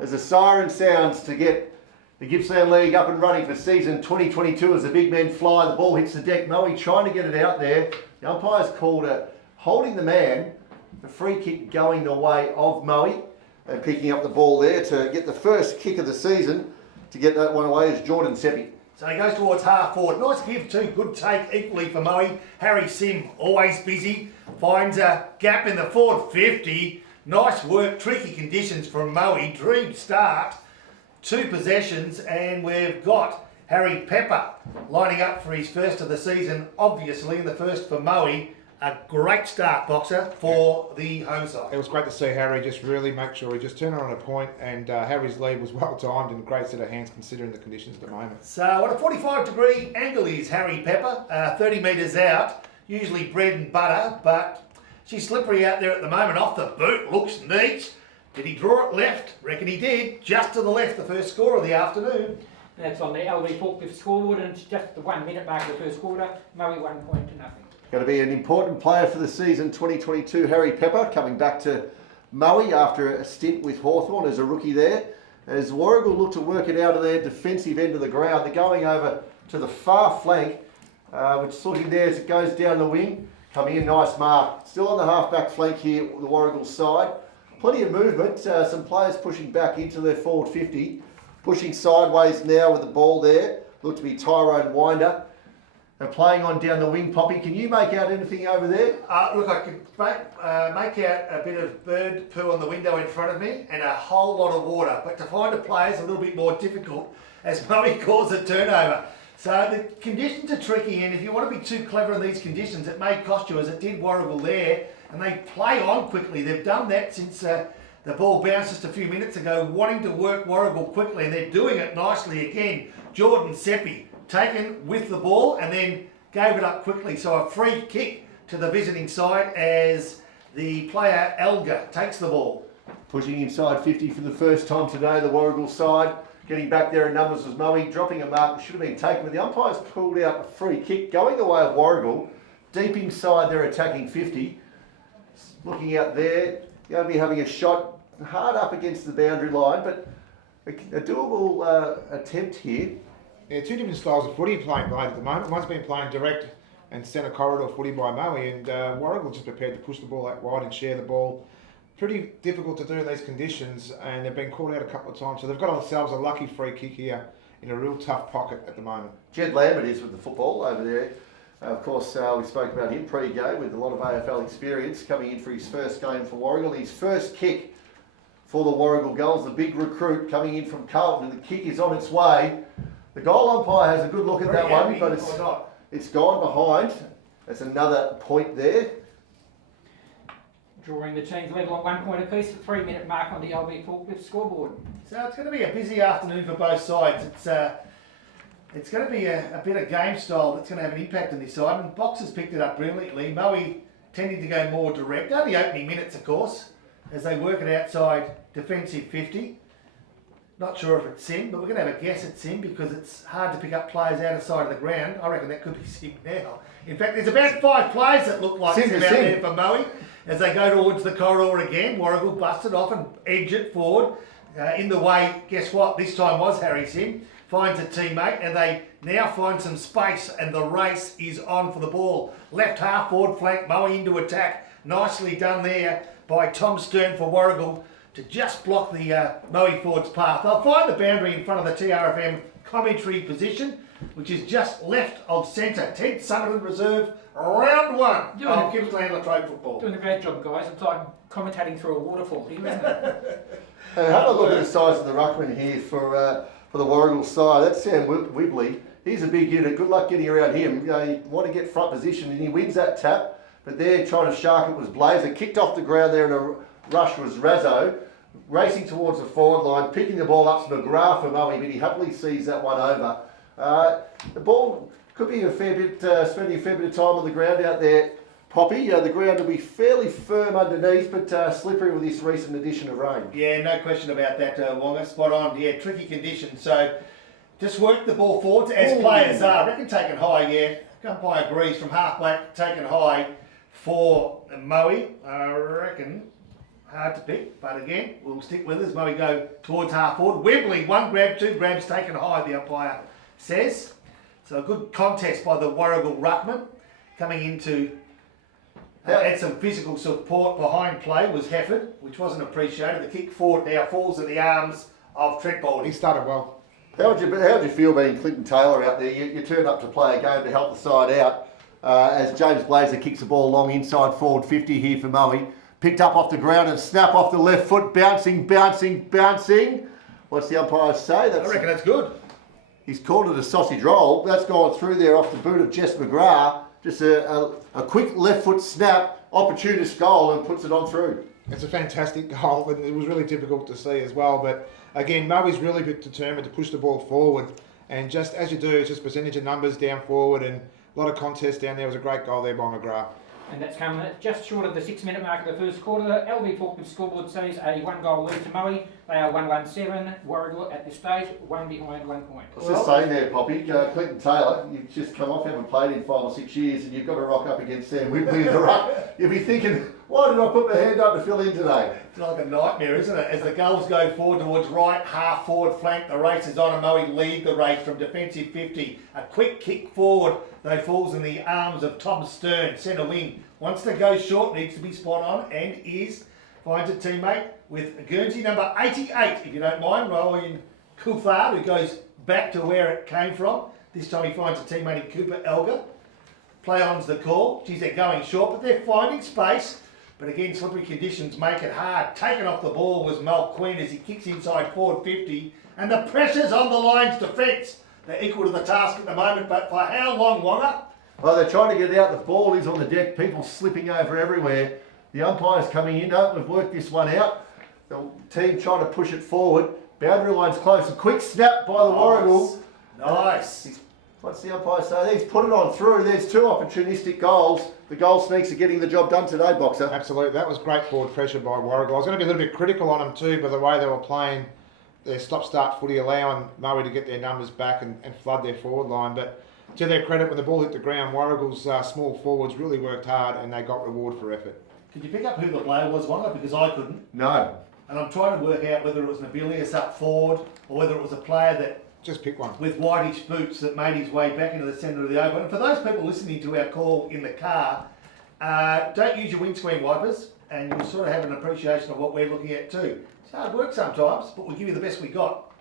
as the siren sounds to get the Gippsland League up and running for season 2022 as the big men fly. The ball hits the deck. Moe trying to get it out there. The umpire's called a holding the man. The free kick going the way of Moe. And picking up the ball there to get the first kick of the season. To get that one away is Jordan Seppi. So he goes towards half forward. Nice give too. Good take equally for Moe. Harry Sim, always busy. Finds a gap in the forward 50. Nice work. Tricky conditions from Moe. Dream start. 2 possessions, and we've got Harry Pepper lining up for his first of the season, obviously, the first for Moe. A great start, Boxer, for the home side. It was great to see Harry just really make sure he just turned on a point, and Harry's lead was well timed and a great set of hands considering the conditions at the moment. So at a 45-degree angle is Harry Pepper, 30 metres out, usually bread and butter, but she's slippery out there at the moment. Off the boot, looks neat. Did he draw it left? Reckon he did. Just to the left, the first score of the afternoon. That's on the LV forklift scoreboard, and it's just the 1 minute mark of the first quarter. Moe 1 point to nothing. Going to be an important player for the season 2022, Harry Pepper, coming back to Moe after a stint with Hawthorn as a rookie there. As Warragul look to work it out of their defensive end of the ground, they're going over to the far flank, which is looking there as it goes down the wing. Coming in, nice mark. Still on the half-back flank here, the Warragul side. Plenty of movement, some players pushing back into their forward 50. Pushing sideways now with the ball there. Look to be Tyrone Winder. And playing on down the wing, Poppy. Can you make out anything over there? Look, I can make out a bit of bird poo on the window in front of me and a whole lot of water. But to find a player is a little bit more difficult as Moe calls a turnover. So the conditions are tricky, and if you want to be too clever in these conditions, it may cost you, as it did Warragul there. And they play on quickly. They've done that since the ball bounced just a few minutes ago, wanting to work Warragul quickly, and they're doing it nicely again. Jordan Seppi taken with the ball and then gave it up quickly. So a free kick to the visiting side as the player Elgar takes the ball. Pushing inside 50 for the first time today, the Warragul side. Getting back there in numbers was Moe, dropping a mark that should have been taken, but the umpire's pulled out a free kick going the way of Warragul. Deep inside, they're attacking 50. Looking out there, going to be having a shot hard up against the boundary line, but a doable attempt here. Yeah, 2 different styles of footy playing played at the moment. One's been playing direct and centre corridor footy by Moe, and Warragul just prepared to push the ball out wide and share the ball. Pretty difficult to do in these conditions, and they've been called out a couple of times, so they've got themselves a lucky free kick here in a real tough pocket at the moment. Jed Lambert is with the football over there. Of course, we spoke about him pre-game with a lot of AFL experience, coming in for his first game for Warragul. His first kick for the Warragul Gulls, the big recruit coming in from Carlton, and the kick is on its way. The goal umpire has a good look at that one, but it's gone behind. That's another point there. Drawing the teams level on 1 point apiece, the 3 minute mark on the LV forklift scoreboard. So it's going to be a busy afternoon for both sides. It's going to be a bit of game style that's going to have an impact on this side, and Boxers picked it up brilliantly. Moe tending to go more direct, only opening minutes of course, as they work it outside defensive 50. Not sure if it's Sim, but we're going to have a guess at Sim because it's hard to pick up players outside of the ground. I reckon that could be Sim now. In fact, there's about 5 players that look like Sim out there for Moe as they go towards the corridor again. Warragul busted off and edge it forward. In the way, guess what, this time was Harry Sim. Finds a teammate, and they now find some space, and the race is on for the ball. Left half forward flank, Moe into attack. Nicely done there by Tom Stern for Warragul to just block the Moe forward's path. They'll find the boundary in front of the TRFM commentary position, which is just left of centre. 10th Sunderland Reserve, round 1 of Gippsland Latrobe football. Doing a great job, guys. It's like commentating through a waterfall here, isn't it? Have a look at the size of the ruckman here for the Warragul side. That's Sam Wibley. He's a big unit. Good luck getting around him. You want to get front position, and he wins that tap. But there, trying to shark it was Blazer. Kicked off the ground there in a rush was Razzo. Racing towards the forward line, picking the ball up to McGrath for Moe, but he happily sees that one over. The ball could be spending a fair bit of time on the ground out there, Poppy. The ground will be fairly firm underneath, but slippery with this recent addition of rain. Yeah, no question about that, Wonga. Spot on. Yeah, tricky conditions. So just work the ball forwards as players are. I reckon taken high, yeah. Umpire agrees from half back, taken high for Moe. I reckon hard to pick, but again, we'll stick with us. Moe go towards half forward. Wembley, 1 grab, 2 grabs taken high, the umpire says. So a good contest by the Warragul ruckman. Coming into had some physical support behind play was Hefford, which wasn't appreciated. The kick forward now falls in the arms of Trent Baldy. He started well. How would you feel being Clinton Taylor out there? You turned up to play a game to help the side out as James Blazer kicks the ball long inside forward 50 here for Moe. Picked up off the ground and snap off the left foot, bouncing. What's the umpire say? I reckon that's good. He's called it a sausage roll. That's gone through there off the boot of Jess McGrath. Just a quick left foot snap, opportunist goal, and puts it on through. It's a fantastic goal, and it was really difficult to see as well. But again, Moe's really determined to push the ball forward, and just as you do, it's just percentage of numbers down forward, and a lot of contest down there. It was a great goal there by McGrath. And that's come just short of the 6-minute mark of the first quarter. LV Falklands scoreboard says a 1-goal lead to Moe. They are 1-1-7. Warragul at this stage, 1 behind, 1 point. I was just saying there, Poppy, Clinton Taylor, you've just come off, haven't played in 5 or 6 years, and you've got to rock up against Sam Whibley in the ruck. You'll be thinking, why did I put my hand up to fill in today? It's like a nightmare, isn't it? As the goals go forward towards right, half forward flank, the race is on, and Moe lead the race from defensive 50. A quick kick forward, though, falls in the arms of Tom Stern, centre wing. Wants to go short, needs to be spot on, and finds a teammate with Guernsey number 88, if you don't mind, Ryan Coulthard, who goes back to where it came from. This time he finds a teammate in Cooper Elgar. Play on's the call. Geez, they're going short, but they're finding space. But again, slippery conditions make it hard. Taken off the ball was Mel Quinn as he kicks inside forward 50, and the pressure's on the Lions' defence. They're equal to the task at the moment, but for how long, Wonga? Well, they're trying to get it out. The ball is on the deck. People slipping over everywhere. The umpire's coming in. No, we've worked this one out. The team trying to push it forward. Boundary line's close. A quick snap by the Warragul. Nice. What's the umpire say? He's put it on through. There's 2 opportunistic goals. The goal sneaks are getting the job done today, Boxer. Absolutely. That was great forward pressure by Warragul. I was going to be a little bit critical on them too, by the way they were playing their stop-start footy, allowing Moe to get their numbers back and flood their forward line. But to their credit, when the ball hit the ground, Warragul's small forwards really worked hard and they got reward for effort. Could you pick up who the player was, Wonga? Because I couldn't. No. And I'm trying to work out whether it was Nobilius up forward or whether it was a player that Just pick one. with whitish boots that made his way back into the centre of the oval. And for those people listening to our call in the car, don't use your windscreen wipers and you'll sort of have an appreciation of what we're looking at too. It's hard work sometimes, but we'll give you the best we got.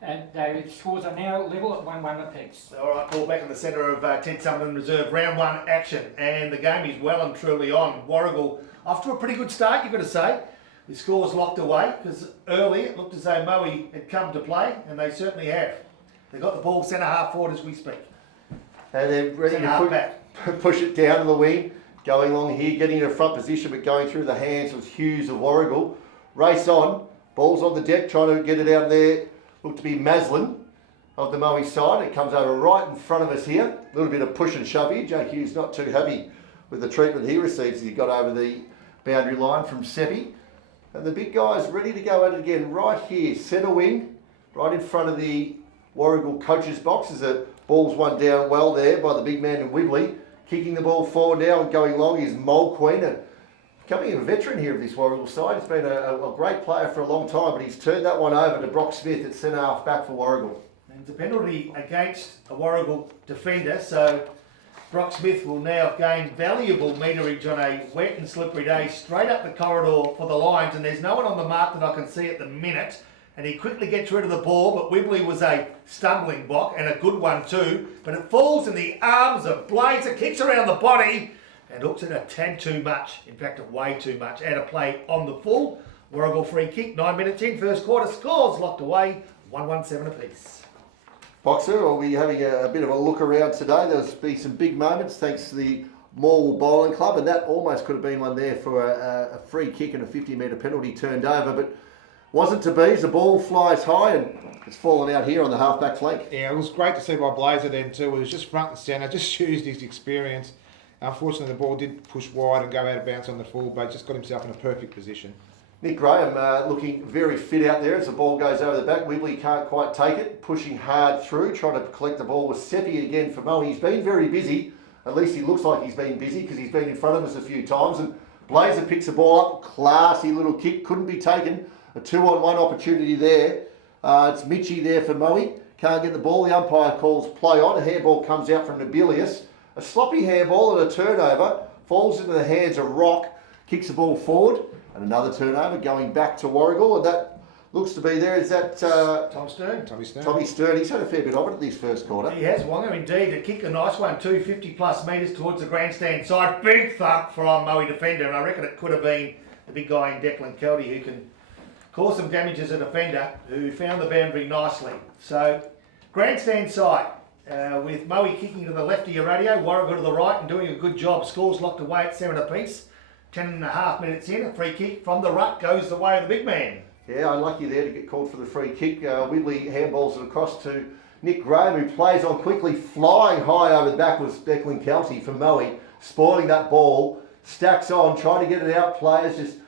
And the scores are now level at 1-1 apiece. All right, ball back in the centre of Ted Summerton Reserve. Round 1 action, and the game is well and truly on. Warragul off to a pretty good start, you've got to say. The score's locked away because early it looked as though Moe had come to play, and they certainly have. They've got the ball centre half forward as we speak. And they're ready to push it down to the wing. Going along here, getting in a front position, but going through the hands of Hughes of Warragul. Race on. Ball's on the deck, trying to get it out there. Look to be Maslin of the Moe side. It comes over right in front of us here. A little bit of push and shove here. Jake Hughes not too happy with the treatment he receives as he got over the boundary line from Seppi. And the big guy's ready to go at it again right here. Centre wing, right in front of the Warragul coach's box as the ball's one down well there by the big man in Whibley. Kicking the ball forward now and going long is Mole Queen. And becoming a veteran here of this Warragul side. He's been a great player for a long time, but he's turned that one over to Brock Smith at centre half back for Warragul. And it's a penalty against a Warragul defender, so Brock Smith will now gain valuable meterage on a wet and slippery day straight up the corridor for the Lions, and there's no one on the mark that I can see at the minute. And he quickly gets rid of the ball, but Whibley was a stumbling block and a good one too. But it falls in the arms of Blazer, kicks around the body, and hooks it a tad too much. In fact, way too much. Out of play on the full. Warragul free kick, 9 minutes in, first quarter. Scores locked away, 1-1-7 apiece. Boxer, are we having a bit of a look around today? There'll be some big moments thanks to the Warragul Bowling Club, and that almost could have been one there for a free kick and a 50-metre penalty turned over, but wasn't to be as the ball flies high and it's fallen out here on the half-back flank. Yeah, it was great to see by Blazer then too. It was just front and centre, just used his experience. Unfortunately, the ball did push wide and go out of bounds on the full, but just got himself in a perfect position. Nick Graham looking very fit out there as the ball goes over the back. Whibley can't quite take it, pushing hard through, trying to collect the ball with Seppi again for Moe. He's been very busy. At least he looks like he's been busy because he's been in front of us a few times. And Blazer picks the ball up, classy little kick, couldn't be taken. A 2-on-1 opportunity there. It's Mitchie there for Moe. Can't get the ball. The umpire calls play on. A handball comes out from Nobilius. A sloppy handball and a turnover. Falls into the hands of Rock. Kicks the ball forward. And another turnover going back to Warragul. And that looks to be there. Is that Tom Stern. Tommy Stern? He's had a fair bit of it at this first quarter. He has, Wonga, indeed. A kick, a nice one, 250 plus metres towards the grandstand side. Big thump from Moe defender, and I reckon it could have been the big guy in Declan Kelty who can cause some damage as a defender, who found the boundary nicely. So, grandstand side, with Moe kicking to the left of your radio, Warragul to the right and doing a good job. Scores locked away at 7 apiece. 10.5 minutes in, a free kick from the ruck goes the way of the big man. Yeah, unlucky there to get called for the free kick. Whibley handballs it across to Nick Graham, who plays on quickly. Flying high over the back was Declan Kelty for Moe, spoiling that ball. Stacks on, trying to get it out. Players just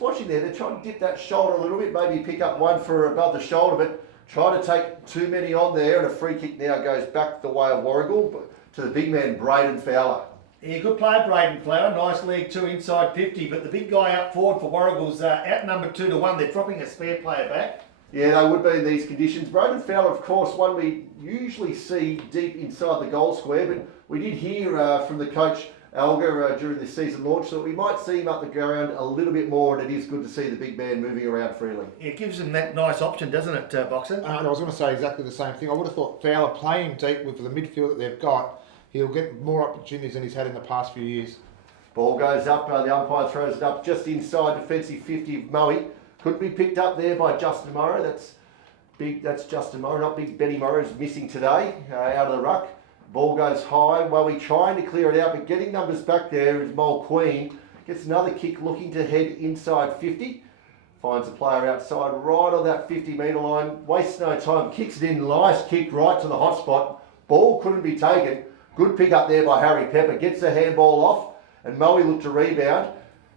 watching there. They're trying to dip that shoulder a little bit, maybe pick up one for above the shoulder, but try to take too many on there. And a free kick now goes back the way of Warragul to the big man, Braden Fowler. Yeah, good player, Braden Flower. Nice leg, 2 inside 50. But the big guy up forward for Warragul's outnumbered 2-1. They're dropping a spare player back. Yeah, they would be in these conditions. Braden Fowler, of course, one we usually see deep inside the goal square, but we did hear from the coach, Alga, during the season launch, that we might see him up the ground a little bit more, and it is good to see the big man moving around freely. It gives them that nice option, doesn't it, Boxer? And I was going to say exactly the same thing. I would have thought Fowler playing deep with the midfield that they've got, he'll get more opportunities than he's had in the past few years. Ball goes up, the umpire throws it up just inside defensive 50 of Moe. Couldn't be picked up there by Justin Morrow. That's Justin Morrow, not big Benny Morrow, is missing today, out of the ruck. Ball goes high. Moe trying to clear it out, but getting numbers back there is Mole Queen. Gets another kick looking to head inside 50. Finds a player outside right on that 50-metre line. Wastes no time, kicks it in. Nice kick right to the hot spot. Ball couldn't be taken. Good pick up there by Harry Pepper. Gets the handball off, and Moe looked to rebound.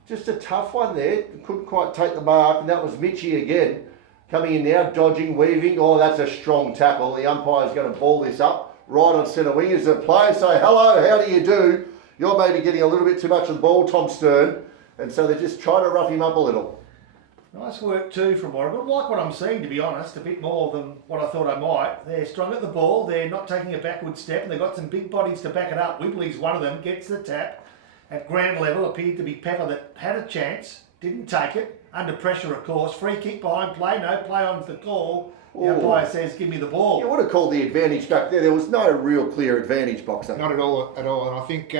Just a tough one there. Couldn't quite take the mark, and that was Mitchie again. Coming in now, dodging, weaving. Oh, that's a strong tackle. The umpire's going to ball this up right on centre wing. As the players say, hello, how do you do? You're maybe getting a little bit too much of the ball, Tom Stern. And so they're just trying to rough him up a little. Nice work too from Warragul. Like what I'm seeing, to be honest, a bit more than what I thought I might. They're strong at the ball. They're not taking a backward step, and they've got some big bodies to back it up. Whibley's one of them, gets the tap. At ground level, appeared to be Pepper that had a chance, didn't take it. Under pressure, of course. Free kick behind play. No play on the call. The umpire says, give me the ball. You would have called the advantage back there. There was no real clear advantage, Boxer. Not at all. And I think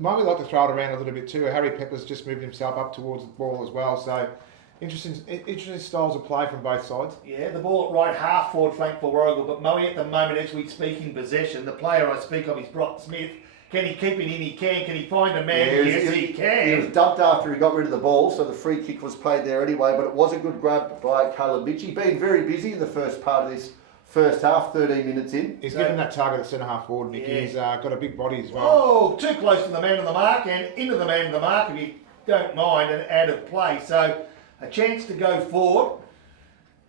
Moe like to throw it around a little bit too. Harry Pepper's just moved himself up towards the ball as well. So interesting styles of play from both sides. Yeah, the ball at right half forward flank for Warragul, but Moe at the moment, as we speak, in possession. The player I speak of is Brock Smith. Can he keep it in? He can. Can he find a man? Yes, he can. He was dumped after he got rid of the ball, so the free kick was played there anyway, but it was a good grab by Caleb Mitchie. Been very busy in the first part of this first half, 13 minutes in. He's given that target at centre half forward, Mickey. Yeah. He's got a big body as well. Oh, too close to the man of the mark and into the man of the mark, if you don't mind, and out of play. So a chance to go forward.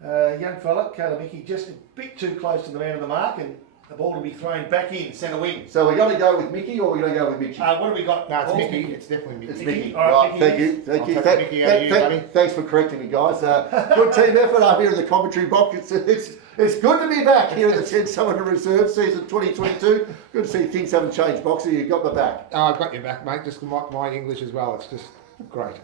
Young fella, Caleb Mickey, just a bit too close to the man of the mark, and the ball will be thrown back in, centre wing. So we're going to go with Mickey, or we're going to go with Mitchie? What have we got? No, it's Mickey. It's definitely Mickey. It's Mickey. All right, Mickey. Thank you. Thank you. Mickey out of you, buddy. Thanks for correcting me, guys. Good team effort up here in the commentary box. It's good to be back here at the 10 Summer Reserve season 2022. Good to see things haven't changed, Boxer. You've got my back. I've got your back, mate. Just my English as well. It's just great.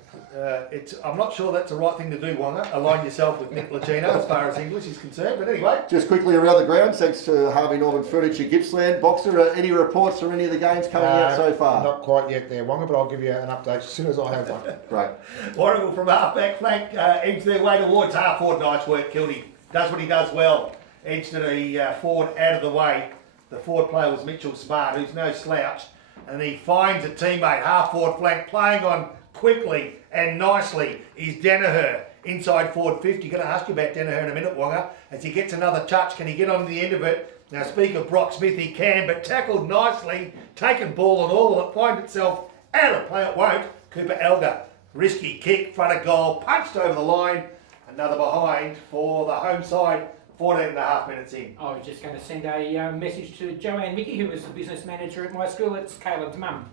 I'm not sure that's the right thing to do, Wonga. Align yourself with Nick Latino as far as English is concerned. But anyway. Just quickly around the grounds, thanks to Harvey Norman Furniture, Gippsland. Boxer, any reports from any of the games coming out so far? Not quite yet there, Wonga, but I'll give you an update as soon as I have one. Great. Warragul from half-back flank edged their way towards half-forward. Nice work, Kilty. Does what he does well. Edged to the forward out of the way. The forward player was Mitchell Smart, who's no slouch. And he finds a teammate, half-forward flank, playing on quickly and nicely is Danaher. Inside forward 50. Going to ask you about Danaher in a minute, Wonga. As he gets another touch, can he get on the end of it? Now, speak of Brock Smith, he can, but tackled nicely, taken ball and all, will it find itself out of play? It won't. Cooper Elgar, risky kick, front of goal, punched over the line. Another behind for the home side. 14.5 minutes in. I was just going to send a message to Joanne Mickey, who was the business manager at my school. It's Caleb's mum.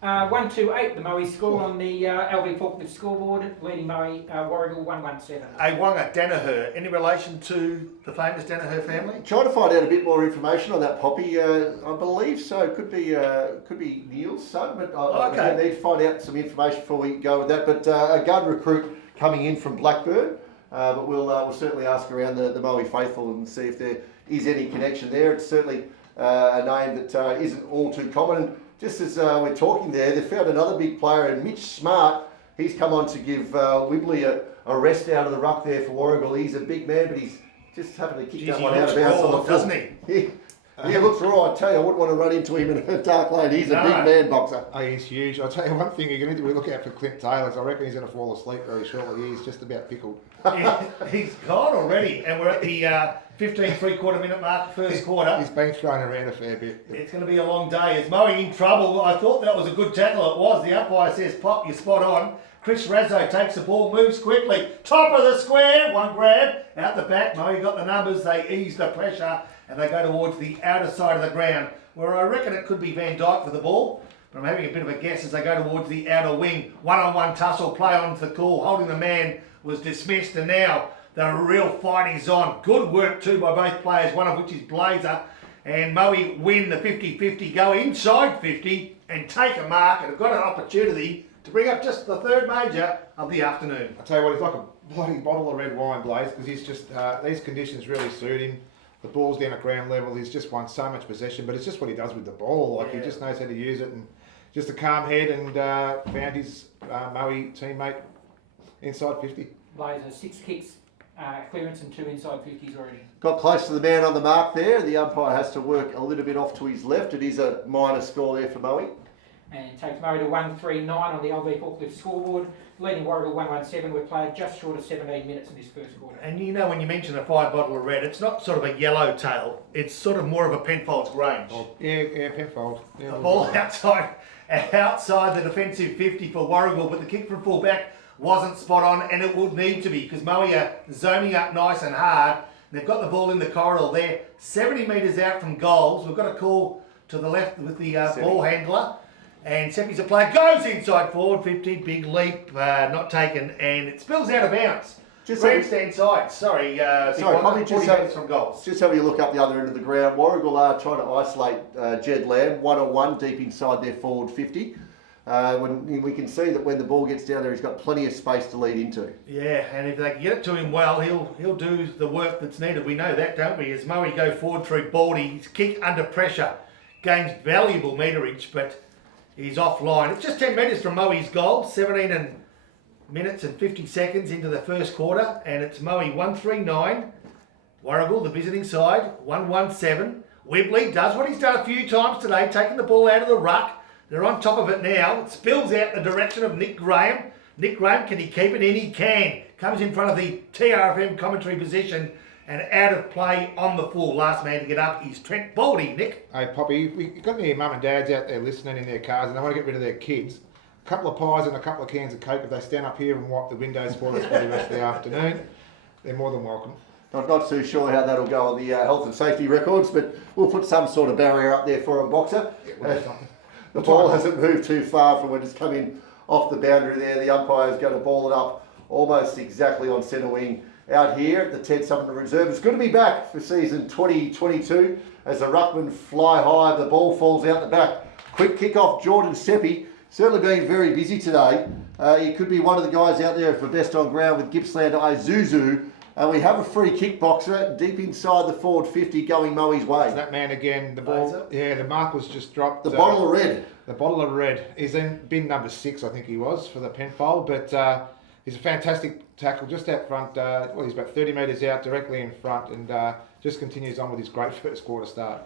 128, the Moe score on the LV Forklift scoreboard, leading Moe Warragul 117. A Wanga Danaher, any relation to the famous Danaher family? Trying to find out a bit more information on that, Poppy. I believe so. Could be Neil's son, but I need to find out some information before we go with that. But a gun recruit coming in from Blackburn, but we'll certainly ask around the Moe faithful and see if there is any connection there. It's certainly a name that isn't all too common. And just as we're talking there, they found another big player, and Mitch Smart. He's come on to give Wibley a rest out of the ruck there for Warragul. He's a big man, but he's just having to kick that one out of bounds on the doesn't he? He looks raw. I tell you, I wouldn't want to run into him in a dark lane. He's a big man boxer. Oh, he's huge. I'll tell you one thing, you're going to need to look out for Clint Taylor. I reckon he's going to fall asleep very shortly. He's just about pickled. He's gone already, and we're at the 15 3/4 minute mark, first quarter. He's been thrown around a fair bit. It's going to be a long day. Is Moe in trouble? I thought that was a good tackle. It was. The umpire says, "Pop, you're spot on." Chris Razzo takes the ball, moves quickly. Top of the square, one grab. Out the back, Moe got the numbers. They ease the pressure, and they go towards the outer side of the ground, where I reckon it could be Van Dyke for the ball. But I'm having a bit of a guess as they go towards the outer wing. One-on-one tussle, play on to the call. Holding the man was dismissed, and now the real fight is on. Good work too by both players, one of which is Blazer. And Moe win the 50-50, go inside 50 and take a mark, and have got an opportunity to bring up just the third major of the afternoon. I tell you what, he's like a bloody bottle of red wine, Blaze, because he's just, these conditions really suit him. The ball's down at ground level, he's just won so much possession, but it's just what he does with the ball. Like, he just knows how to use it, and just a calm head, and found his Moe teammate inside 50. Blazer, 6 kicks, clearance and 2 inside 50s already. Got close to the man on the mark there. The umpire has to work a little bit off to his left. It is a minor score there for Moe. And takes Moe to 139 on the LV Forklift scoreboard, leading Warragul 117. We've played just short of 17 minutes in this first quarter. And you know, when you mention a fine bottle of red, it's not sort of a yellow tail, it's sort of more of a Penfolds Grange. Oh, yeah, Penfold. Yeah, The ball outside the defensive 50 for Warragul, but the kick from full back wasn't spot on, and it would need to be, because Moe are zoning up nice and hard. They've got the ball in the corridor there, 70 metres out from goals. We've got a call to the left with the ball handler. And Seppi's a play, goes inside forward 50, big leap, not taken, and it spills out of bounds. Grandstand side, sorry, probably 40 metres from goals. Just having a look up the other end of the ground. Warragul are trying to isolate Jed Lamb, one-on-one deep inside their forward 50. When we can see that when the ball gets down there, he's got plenty of space to lead into. Yeah, and if they can get it to him well, he'll do the work that's needed. We know that, don't we? As Moe go forward through Baldy, his kick under pressure gains valuable meterage, but he's offline. It's just 10 metres from Moe's goal, 17 minutes and 50 seconds into the first quarter, and it's Moe 139, Warragul, the visiting side, 117. Wibley does what he's done a few times today, taking the ball out of the ruck. They're on top of it now. It spills out the direction of Nick Graham. Nick Graham, can he keep it in? He can. Comes in front of the TRFM commentary position and out of play on the full. Last man to get up is Trent Baldy, Nick. Hey, Poppy, we got any mum and dads out there listening in their cars and they want to get rid of their kids. A couple of pies and a couple of cans of Coke, if they stand up here and wipe the windows for us for the rest of the afternoon, they're more than welcome. Not too sure how that'll go on the health and safety records, but we'll put some sort of barrier up there for a boxer. The ball hasn't moved too far from when it's come in off the boundary there. The umpire's going to ball it up almost exactly on centre wing out here at the Ted Sumner Reserve. It's good to be back for season 2022 as the ruckmen fly high. The ball falls out the back. Quick kick off, Jordan Seppi. Certainly been very busy today. He could be one of the guys out there for best on ground with Gippsland Isuzu. And we have a free kick boxer deep inside the forward 50 going Moe's way. That man again, the ball, yeah, the mark was just dropped. The bottle of red. The bottle of red. He's in bin number 6, I think he was, for the Penfold. But he's a fantastic tackle just out front. Well, he's about 30 metres out, directly in front, and just continues on with his great first quarter start.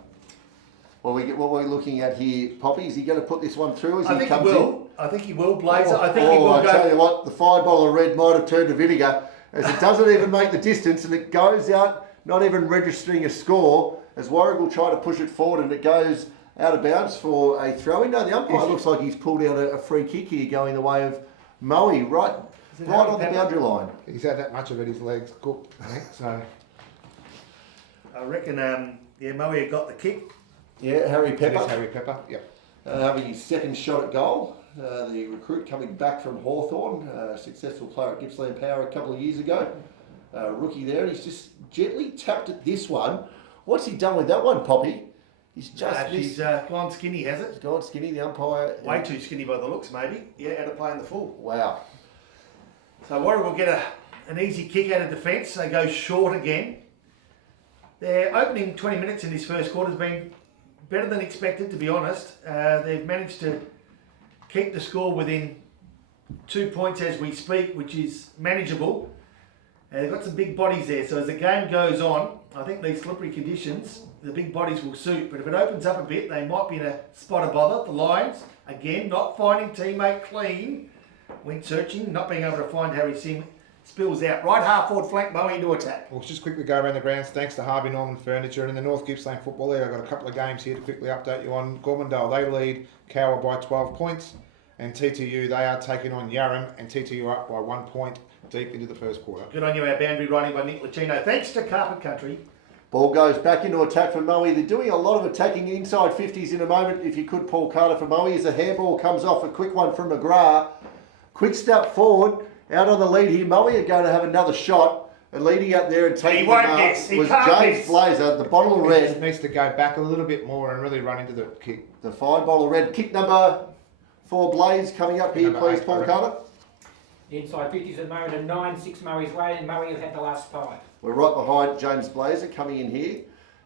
Well, what we're looking at here, Poppy, is he going to put this one through as I he think comes he will. in? I think he will, Blazer. I think he will I go. tell you what, the fine bottle of red might have turned to vinegar, as it doesn't even make the distance, and it goes out, not even registering a score, as Warragul try to push it forward, and it goes out of bounds for a throw-in. No, the umpire looks like he's pulled out a free kick here, going the way of Moe, right on the boundary line. He's had that much of it, his legs cooked, I think, so. I reckon, Moe got the kick. Yeah, Harry It Pepper. is Harry Pepper, yep. having his second shot at goal. The recruit coming back from Hawthorn, successful player at Gippsland Power a couple of years ago. Rookie there, and he's just gently tapped at this one. What's he done with that one, Poppy? He's just He's gone skinny, has it? He's gone skinny, the umpire. Way too skinny by the looks, maybe. Yeah, out of playing the full. Wow. So Warragul will get an easy kick out of defence. They go short again. Their opening 20 minutes in this first quarter has been better than expected, to be honest. They've managed to keep the score within 2 points as we speak, which is manageable. They've got some big bodies there, so as the game goes on, I think these slippery conditions, the big bodies will suit. But if it opens up a bit, they might be in a spot of bother. The Lions, again, not finding teammate clean. Went searching, not being able to find Harry Sim. Spills out. Right half forward flank, Moe into attack. We'll just quickly go around the grounds. Thanks to Harvey Norman Furniture. And in the North Gippsland Football League, I've got a couple of games here to quickly update you on. Gormandale, they lead Cower by 12 points. And TTU, they are taking on Yarram, and TTU up by 1 point deep into the first quarter. Good on you, our boundary running by Nick Latino. Thanks to Carpet Country. Ball goes back into attack for Moe. They're doing a lot of attacking inside 50s in a moment. If you could, Paul Carter for Moe, as a handball comes off, a quick one from McGrath. Quick step forward, out on the lead here. Moe are going to have another shot. And leading up there and taking the mark was James Blazer, the bottle of red. He needs to go back a little bit more and really run into the kick. The fine bottle of red. Kick number 4, Blaze, coming up here, please, Paul Carter. The inside 50s at the moment are 9-6 Moe's way, and Moe have had the last 5. We're right behind James Blazer coming in here.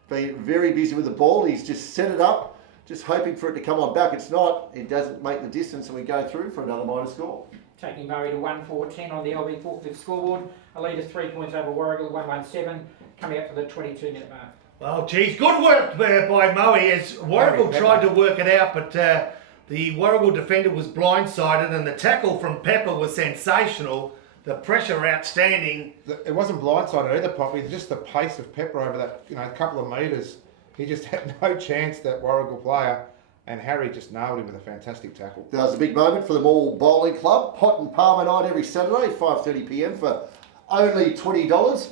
Been very busy with the ball. He's just set it up, just hoping for it to come on back. It's not. It doesn't make the distance, and we go through for another minor score. Taking Moe to 1-4-10 on the LB forklift scoreboard. A lead of 3 points over Warragul, 1-1-7, coming up to the 22-minute mark. Well, geez, good work there by Moe as Warragul tried to work it out, but the Warragul defender was blindsided, and the tackle from Pepper was sensational. The pressure outstanding. It wasn't blindsided either, Poppy. Just the pace of Pepper over that couple of metres. He just had no chance, that Warragul player. And Harry just nailed him with a fantastic tackle. That was a big moment for the Mall Bowling Club. Pot and Palmer night every Saturday, 5:30 p.m. for only $20.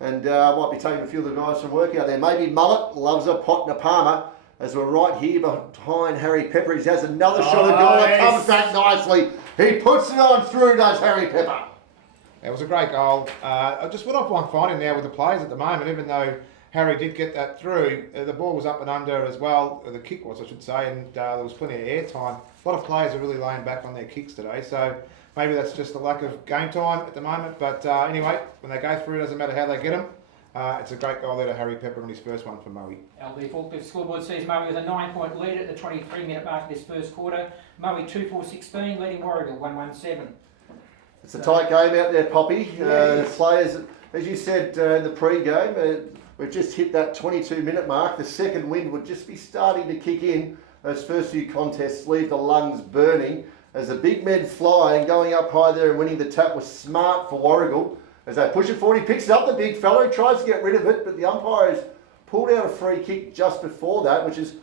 And might be taking a few of the guys from work out there. Maybe Mullet loves a pot and a Palmer. As we're right here behind Harry Pepper. He has another shot at goal. It comes back nicely. He puts it on through, does Harry Pepper. It was a great goal. Just what I'm finding now with the players at the moment, even though Harry did get that through, the ball was up and under as well, the kick was I should say, and there was plenty of air time. A lot of players are really laying back on their kicks today, so maybe that's just a lack of game time at the moment. But anyway, when they go through, it doesn't matter how they get them. It's a great goal there to Harry Pepper on his first one for Moe. LB forklift scoreboard sees Moe with a 9-point lead at the 23-minute mark of this first quarter. Moe 2-4-16, leading Warragul 1-1-7. It's a tight game out there, Poppy. The players, as you said in the pre-game, we've just hit that 22-minute mark. The second wind would just be starting to kick in. Those first few contests leave the lungs burning. As the big men fly and going up high there and winning the tap was smart for Warragul. As they push it forward, he picks it up, the big fellow. He tries to get rid of it, but the umpire has pulled out a free kick just before that, which is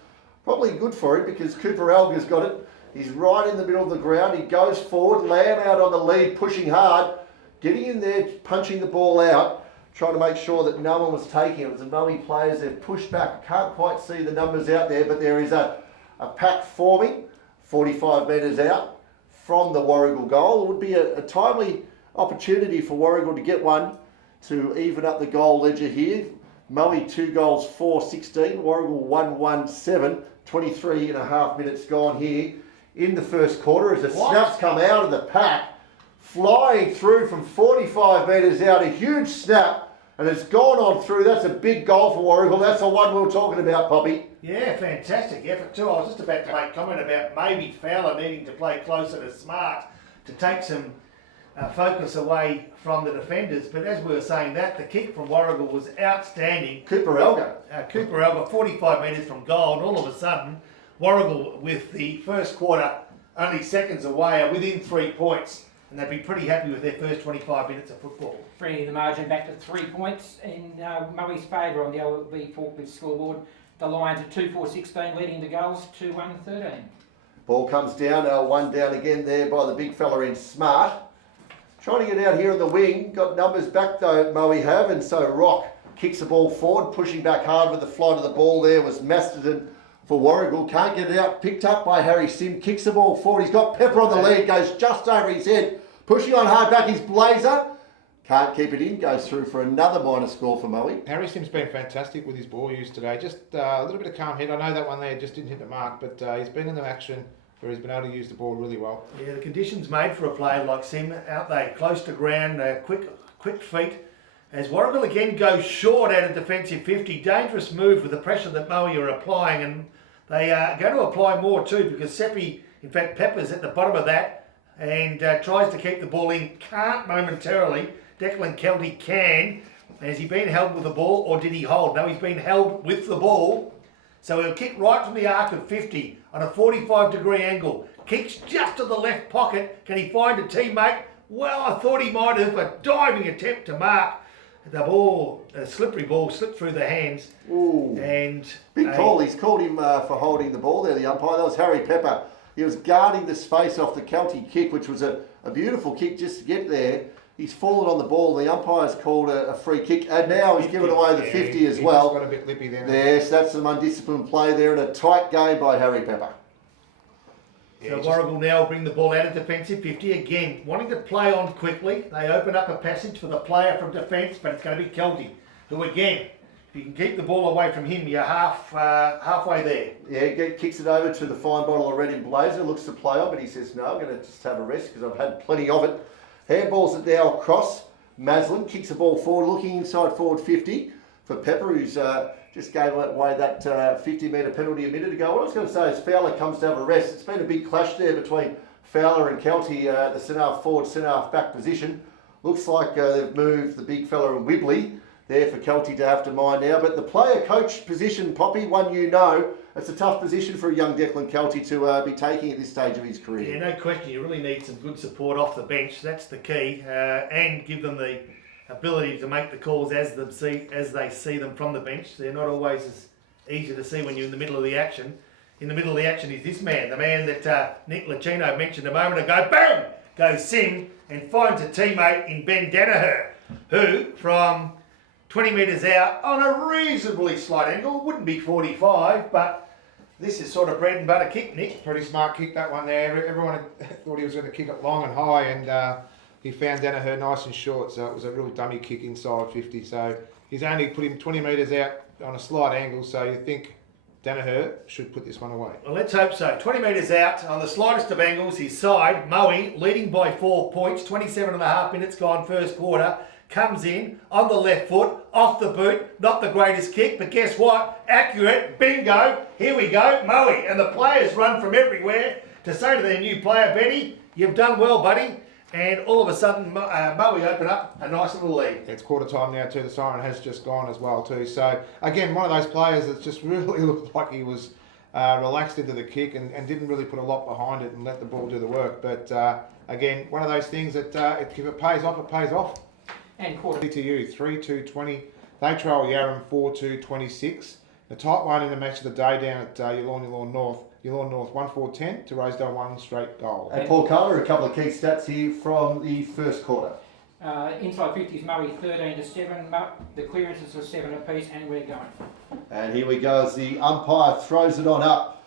probably good for him because Cooper Elga's got it. He's right in the middle of the ground. He goes forward, Lamb out on the lead, pushing hard, getting in there, punching the ball out, trying to make sure that no one was taking it. It was the Moe players. They've pushed back. I can't quite see the numbers out there, but there is a pack forming 45 metres out from the Warragul goal. It would be a timely opportunity for Warragul to get one to even up the goal ledger here. Moe 2 goals, 4-16. Warragul 1-1-7. 23 and a half minutes gone here in the first quarter as the snaps come out of the pack, flying through from 45 metres out. A huge snap, and it's gone on through. That's a big goal for Warragul. That's the one we were talking about, Poppy. Yeah, fantastic effort too. I was just about to make comment about maybe Fowler needing to play closer to Smart to take some focus away from the defenders. But as we were saying that, the kick from Warragul was outstanding. Cooper Elga. Cooper Elga, 45 metres from goal, and all of a sudden, Warragul with the first quarter only seconds away are within 3 points. And they'd be pretty happy with their first 25 minutes of football. Bringing the margin back to 3 points in Moe's favour on the LB forklift scoreboard. The Lions are 2-4-16, leading the goals 2-1-13. Ball comes down, one down again there by the big fella in Smart. Trying to get out here on the wing. Got numbers back though, Moe have, and so Rock kicks the ball forward, pushing back hard with the flight of the ball there was Masterton for Warragul. Can't get it out. Picked up by Harry Sim. Kicks the ball forward. He's got Pepper on the lead. Goes just over his head. Pushing on hard back is Blazer. Can't keep it in. Goes through for another minor score for Moe. Harry Sim's been fantastic with his ball use today. Just a little bit of calm head. I know that one there just didn't hit the mark, but he's been in the action where he's been able to use the ball really well. Yeah, the conditions made for a player like Sim, out there, close to ground, quick feet. As Warragul again goes short out of defensive 50, dangerous move with the pressure that Moe are applying, and they are going to apply more too because Seppi, in fact Pepper's at the bottom of that and tries to keep the ball in, can't momentarily. Declan Kelty can. Has he been held with the ball or did he hold? No, he's been held with the ball. So he'll kick right from the arc of 50 on a 45-degree angle. Kicks just to the left pocket. Can he find a teammate? Well, I thought he might have. A diving attempt to mark. The ball, a slippery ball, slipped through the hands. Ooh. And big call. He's called him for holding the ball there, the umpire. That was Harry Pepper. He was guarding the space off the Kelty kick, which was a beautiful kick just to get there. He's fallen on the ball. The umpire's called a free kick, and now he's given away the 50 as well. He's got a bit lippy there. Yes, that's some undisciplined play there, and a tight game by Harry Pepper. So Warragul now bring the ball out of defensive 50 again, wanting to play on quickly. They open up a passage for the player from defence, but it's going to be Kelty, who again, if you can keep the ball away from him, you're halfway there. Yeah, he kicks it over to the fine bottle of red in Blazer, looks to play on, but he says, no, I'm going to just have a rest because I've had plenty of it. Handballs it now across. Maslin kicks the ball forward, looking inside forward 50 for Pepper, who's just gave away that 50-metre penalty a minute ago. What I was going to say is Fowler comes to have a rest. It's been a big clash there between Fowler and Kelty, the centre-half forward, centre-half back position. Looks like they've moved the big fella and Wibley there for Kelty to have to mind now. But the player-coach position, Poppy, one you know, it's a tough position for a young Declan Kelty to be taking at this stage of his career. Yeah, no question. You really need some good support off the bench. That's the key. And give them the ability to make the calls as they see them from the bench. They're not always as easy to see when you're in the middle of the action. In the middle of the action is this man, the man that Nick Licino mentioned a moment ago. Boom! Goes Sim and finds a teammate in Ben Danaher, who from 20 metres out on a reasonably slight angle, wouldn't be 45, but this is sort of bread and butter kick, Nick. Pretty smart kick, that one there. Everyone thought he was going to kick it long and high, and he found Danaher nice and short, so it was a real dummy kick inside 50. So he's only put him 20 metres out on a slight angle, so you think Danaher should put this one away. Well, let's hope so. 20 metres out on the slightest of angles, his side, Moe, leading by 4 points, 27.5 minutes gone first quarter. Comes in on the left foot, off the boot, not the greatest kick, but guess what? Accurate, bingo, here we go, Moe. And the players run from everywhere to say to their new player, Benny, you've done well, buddy. And all of a sudden, Moe open up a nice little lead. It's quarter time now too, the siren has just gone as well too. So again, one of those players that just really looked like he was relaxed into the kick and didn't really put a lot behind it and let the ball do the work. But again, one of those things that if it pays off, it pays off. And quarter. TTU 3-2-20. They trail Yarram 4-2-26. The tight one in the match of the day down at Yallourn North. Yallourn North 1-4-10 to Rosedale 1 straight goal. And Paul Carter, a couple of key stats here from the first quarter. Inside 50s, Moe 13-7. The clearances are 7 apiece, and we're going. And here we go as the umpire throws it on up.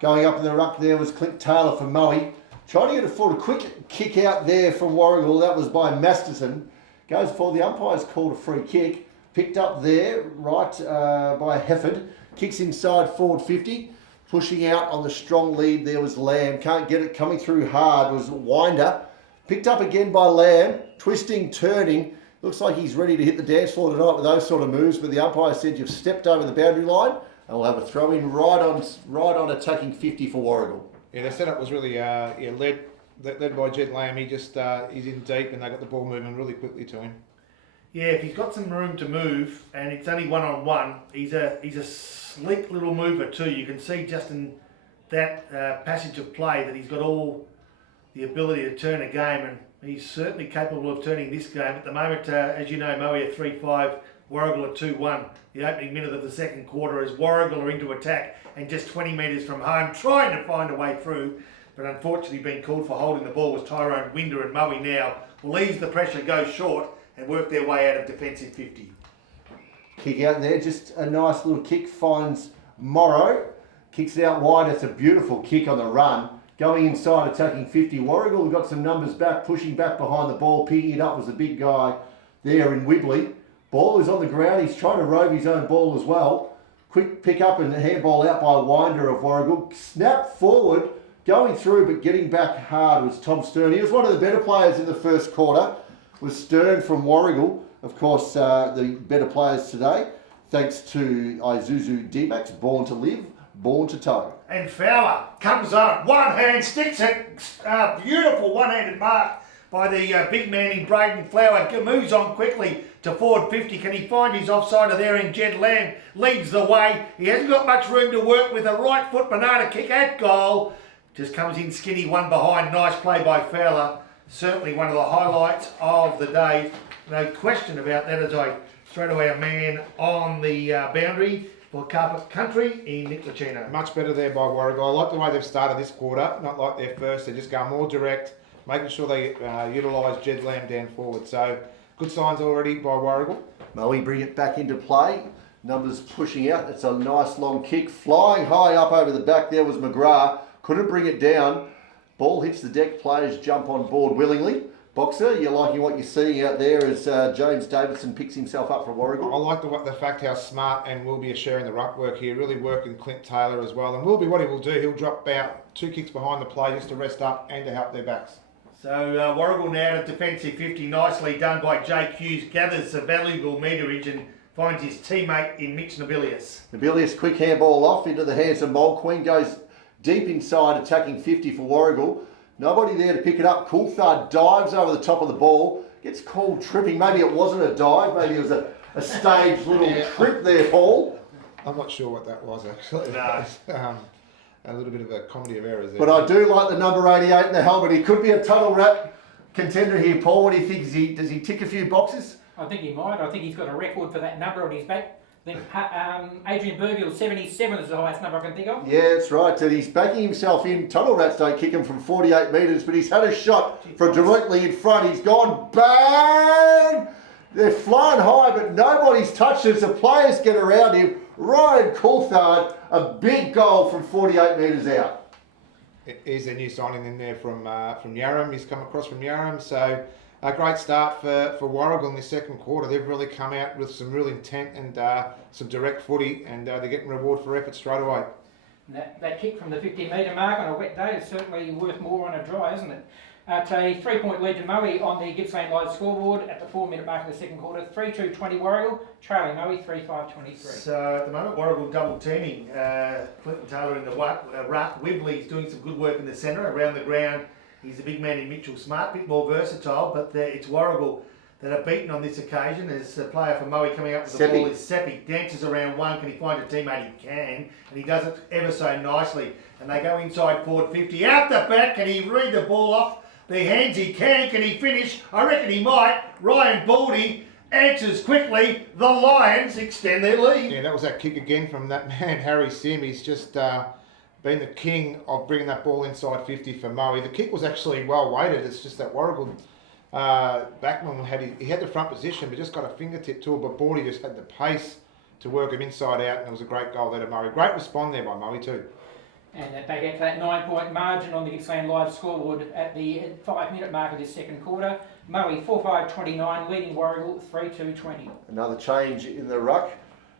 Going up in the ruck there was Clint Taylor for Moe. Trying to get it forward. A quick kick out there from Warragul. That was by Masterson. Goes for the umpire's called a free kick. Picked up there, right by Hefford. Kicks inside forward 50. Pushing out on the strong lead there was Lamb. Can't get it. Coming through hard was Winder. Picked up again by Lamb. Twisting, turning. Looks like he's ready to hit the dance floor tonight with those sort of moves. But the umpire said you've stepped over the boundary line. And we'll have a throw in right on attacking 50 for Warragul. Yeah, the setup was really led by Jed Lamb. He just he's in deep and they got the ball moving really quickly to him. Yeah, if he's got some room to move and it's only one-on-one, he's a sleek little mover too. You can see just in that passage of play that he's got all the ability to turn a game, and he's certainly capable of turning this game. At the moment, as you know, Moe are 3-5, Warragul are 2-1. The opening minute of the second quarter as Warragul are into attack and just 20 metres from home, trying to find a way through. But unfortunately being called for holding the ball was Tyrone Winder, and Moe now will ease the pressure, go short and work their way out of defensive 50. Kick out there, just a nice little kick, finds Morrow. Kicks it out wide. It's a beautiful kick on the run. Going inside, attacking 50. Warragul got some numbers back, pushing back behind the ball. Picking it up was the big guy there in Wibley. Ball is on the ground. He's trying to rove his own ball as well. Quick pick up and handball out by Winder of Warragul. Snap forward, going through but getting back hard was Tom Stern. He was one of the better players in the first quarter. Was Stern from Warragul. Of course, the better players today. Thanks to Isuzu D-Max, born to live, born to tow. And Fowler comes on, one hand, sticks it, beautiful one-handed mark by the big man in Braden Flower. Moves on quickly to forward 50. Can he find his offsider there in Jed Lamb? Leads the way. He hasn't got much room to work with. A right foot banana kick at goal. Just comes in skinny, one behind. Nice play by Fowler. Certainly one of the highlights of the day. No question about that, as I straight away a man on the boundary for Carpet Country in Nick Lucino. Much better there by Warragul. I like the way they've started this quarter, not like their first. They just go more direct, making sure they utilise Jed Lamb down forward. So good signs already by Warragul. Moe bring it back into play. Numbers pushing out. It's a nice long kick. Flying high up over the back there was McGrath. Couldn't bring it down. Ball hits the deck. Players jump on board willingly. Boxer, you're liking what you're seeing out there as James Davidson picks himself up for Warragul? I like the fact how smart and Wilby are sharing the ruck work here, really working Clint Taylor as well. And Wilby, what he will do, he'll drop about 2 kicks behind the play just to rest up and to help their backs. So Warragul now to defensive 50, nicely done by Jake Hughes, gathers a valuable meterage and finds his teammate in Mitch Nobilius. Nobilius, quick handball off into the hands of Mold. Queen goes deep inside, attacking 50 for Warragul. Nobody there to pick it up. Coulthard dives over the top of the ball. Gets called tripping. Maybe it wasn't a dive. Maybe it was a staged little trip there, Paul. I'm not sure what that was, actually. No. A little bit of a comedy of errors there. But I do like the number 88 in the helmet. He could be a tunnel rat contender here, Paul. What do you think? Does he tick a few boxes? I think he might. I think he's got a record for that number on his back. I think Adrian Burgill, 77 is the highest number I can think of. Yeah, that's right. And he's backing himself in. Tunnel rats don't kick him from 48 metres, but he's had a shot from directly in front. He's gone bang! They're flying high, but nobody's touched it. The players get around him. Ryan Coulthard, a big goal from 48 metres out. He's a new signing in there from Yarram. He's come across from Yarram, so a great start for Warragul in the second quarter. They've really come out with some real intent and some direct footy, and they're getting reward for effort straight away. That kick from the 50-metre mark on a wet day is certainly worth more on a dry, isn't it? It's a 3-point lead to Moe on the Gippsland Live scoreboard at the 4-minute mark of the second quarter. 3-2-20 Warragul, trailing Moe 3-5-23. So at the moment, Warragul double teaming. Clinton Taylor in the ruck. Wibley's doing some good work in the centre, around the ground. He's a big man in Mitchell Smart, a bit more versatile, but it's Warragul that are beaten on this occasion. As a player for Moe coming up with the ball is Seppi. Dances around one. Can he find a teammate? He can. And he does it ever so nicely. And they go inside forward 50. Out the back. Can he read the ball off their hands? He can. Can he finish? I reckon he might. Ryan Baldy answers quickly. The Lions extend their lead. Yeah, that was that kick again from that man, Harry Sim. He's just been the king of bringing that ball inside 50 for Moe. The kick was actually well weighted. It's just that Warragul backman had the front position, but just got a fingertip to it. But Baldy just had the pace to work him inside out, and it was a great goal there to Moe. Great respond there by Moe too. And they get to that 9-point margin on the Gippsland Live scoreboard at the 5-minute mark of this second quarter. Moe 4-5-29, leading Warragul 3-2-20. Another change in the ruck.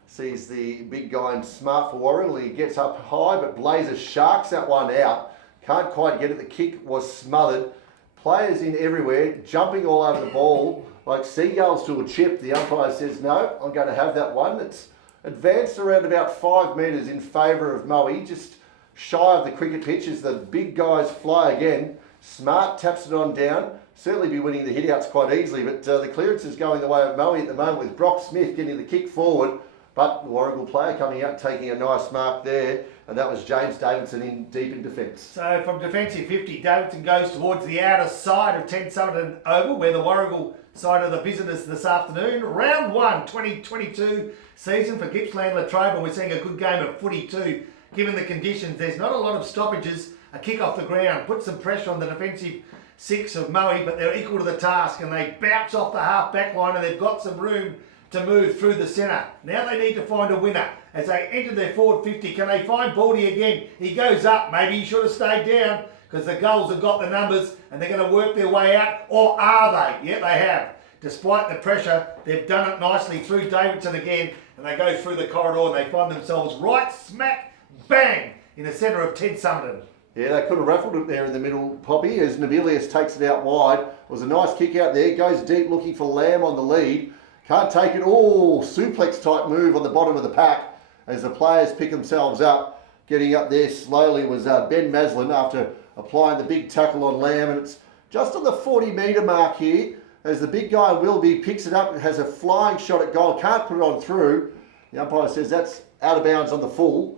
Sees the big guy in Smart for Warragul. He gets up high, but Blazer sharks that one out. Can't quite get it. The kick was smothered. Players in everywhere, jumping all over the ball like seagulls to a chip. The umpire says, no, I'm going to have that one. It's advanced around about 5 metres in favour of Moe, just shy of the cricket pitch as the big guys fly again. Smart taps it on down. Certainly be winning the hit-outs quite easily, but the clearance is going the way of Moe at the moment with Brock Smith getting the kick forward. But the Warragul player coming out, taking a nice mark there, and that was James Davidson in deep in defence. So from defensive 50, Davidson goes towards the outer side of 10 Summerton Oval, where the Warragul side of the visitors this afternoon. Round 1, 2022 season for Gippsland Latrobe, and we're seeing a good game of footy too. Given the conditions, there's not a lot of stoppages. A kick off the ground, put some pressure on the defensive 6 of Moe, but they're equal to the task, and they bounce off the half back line, and they've got some room to move through the centre. Now they need to find a winner. As they enter their forward 50, can they find Baldy again? He goes up. Maybe he should have stayed down because the Gulls have got the numbers and they're going to work their way out. Or are they? Yeah, they have. Despite the pressure, they've done it nicely through Davidson again, and they go through the corridor and they find themselves right smack bang in the centre of Ted Summerton. Yeah, they could have raffled it there in the middle, Poppy, as Nobilius takes it out wide. It was a nice kick out there, goes deep looking for Lamb on the lead. Can't take it. Oh, suplex type move on the bottom of the pack as the players pick themselves up. Getting up there slowly was Ben Maslin after applying the big tackle on Lamb, and it's just on the 40-metre mark here as the big guy Willoughby picks it up and has a flying shot at goal. Can't put it on through. The umpire says that's out of bounds on the full.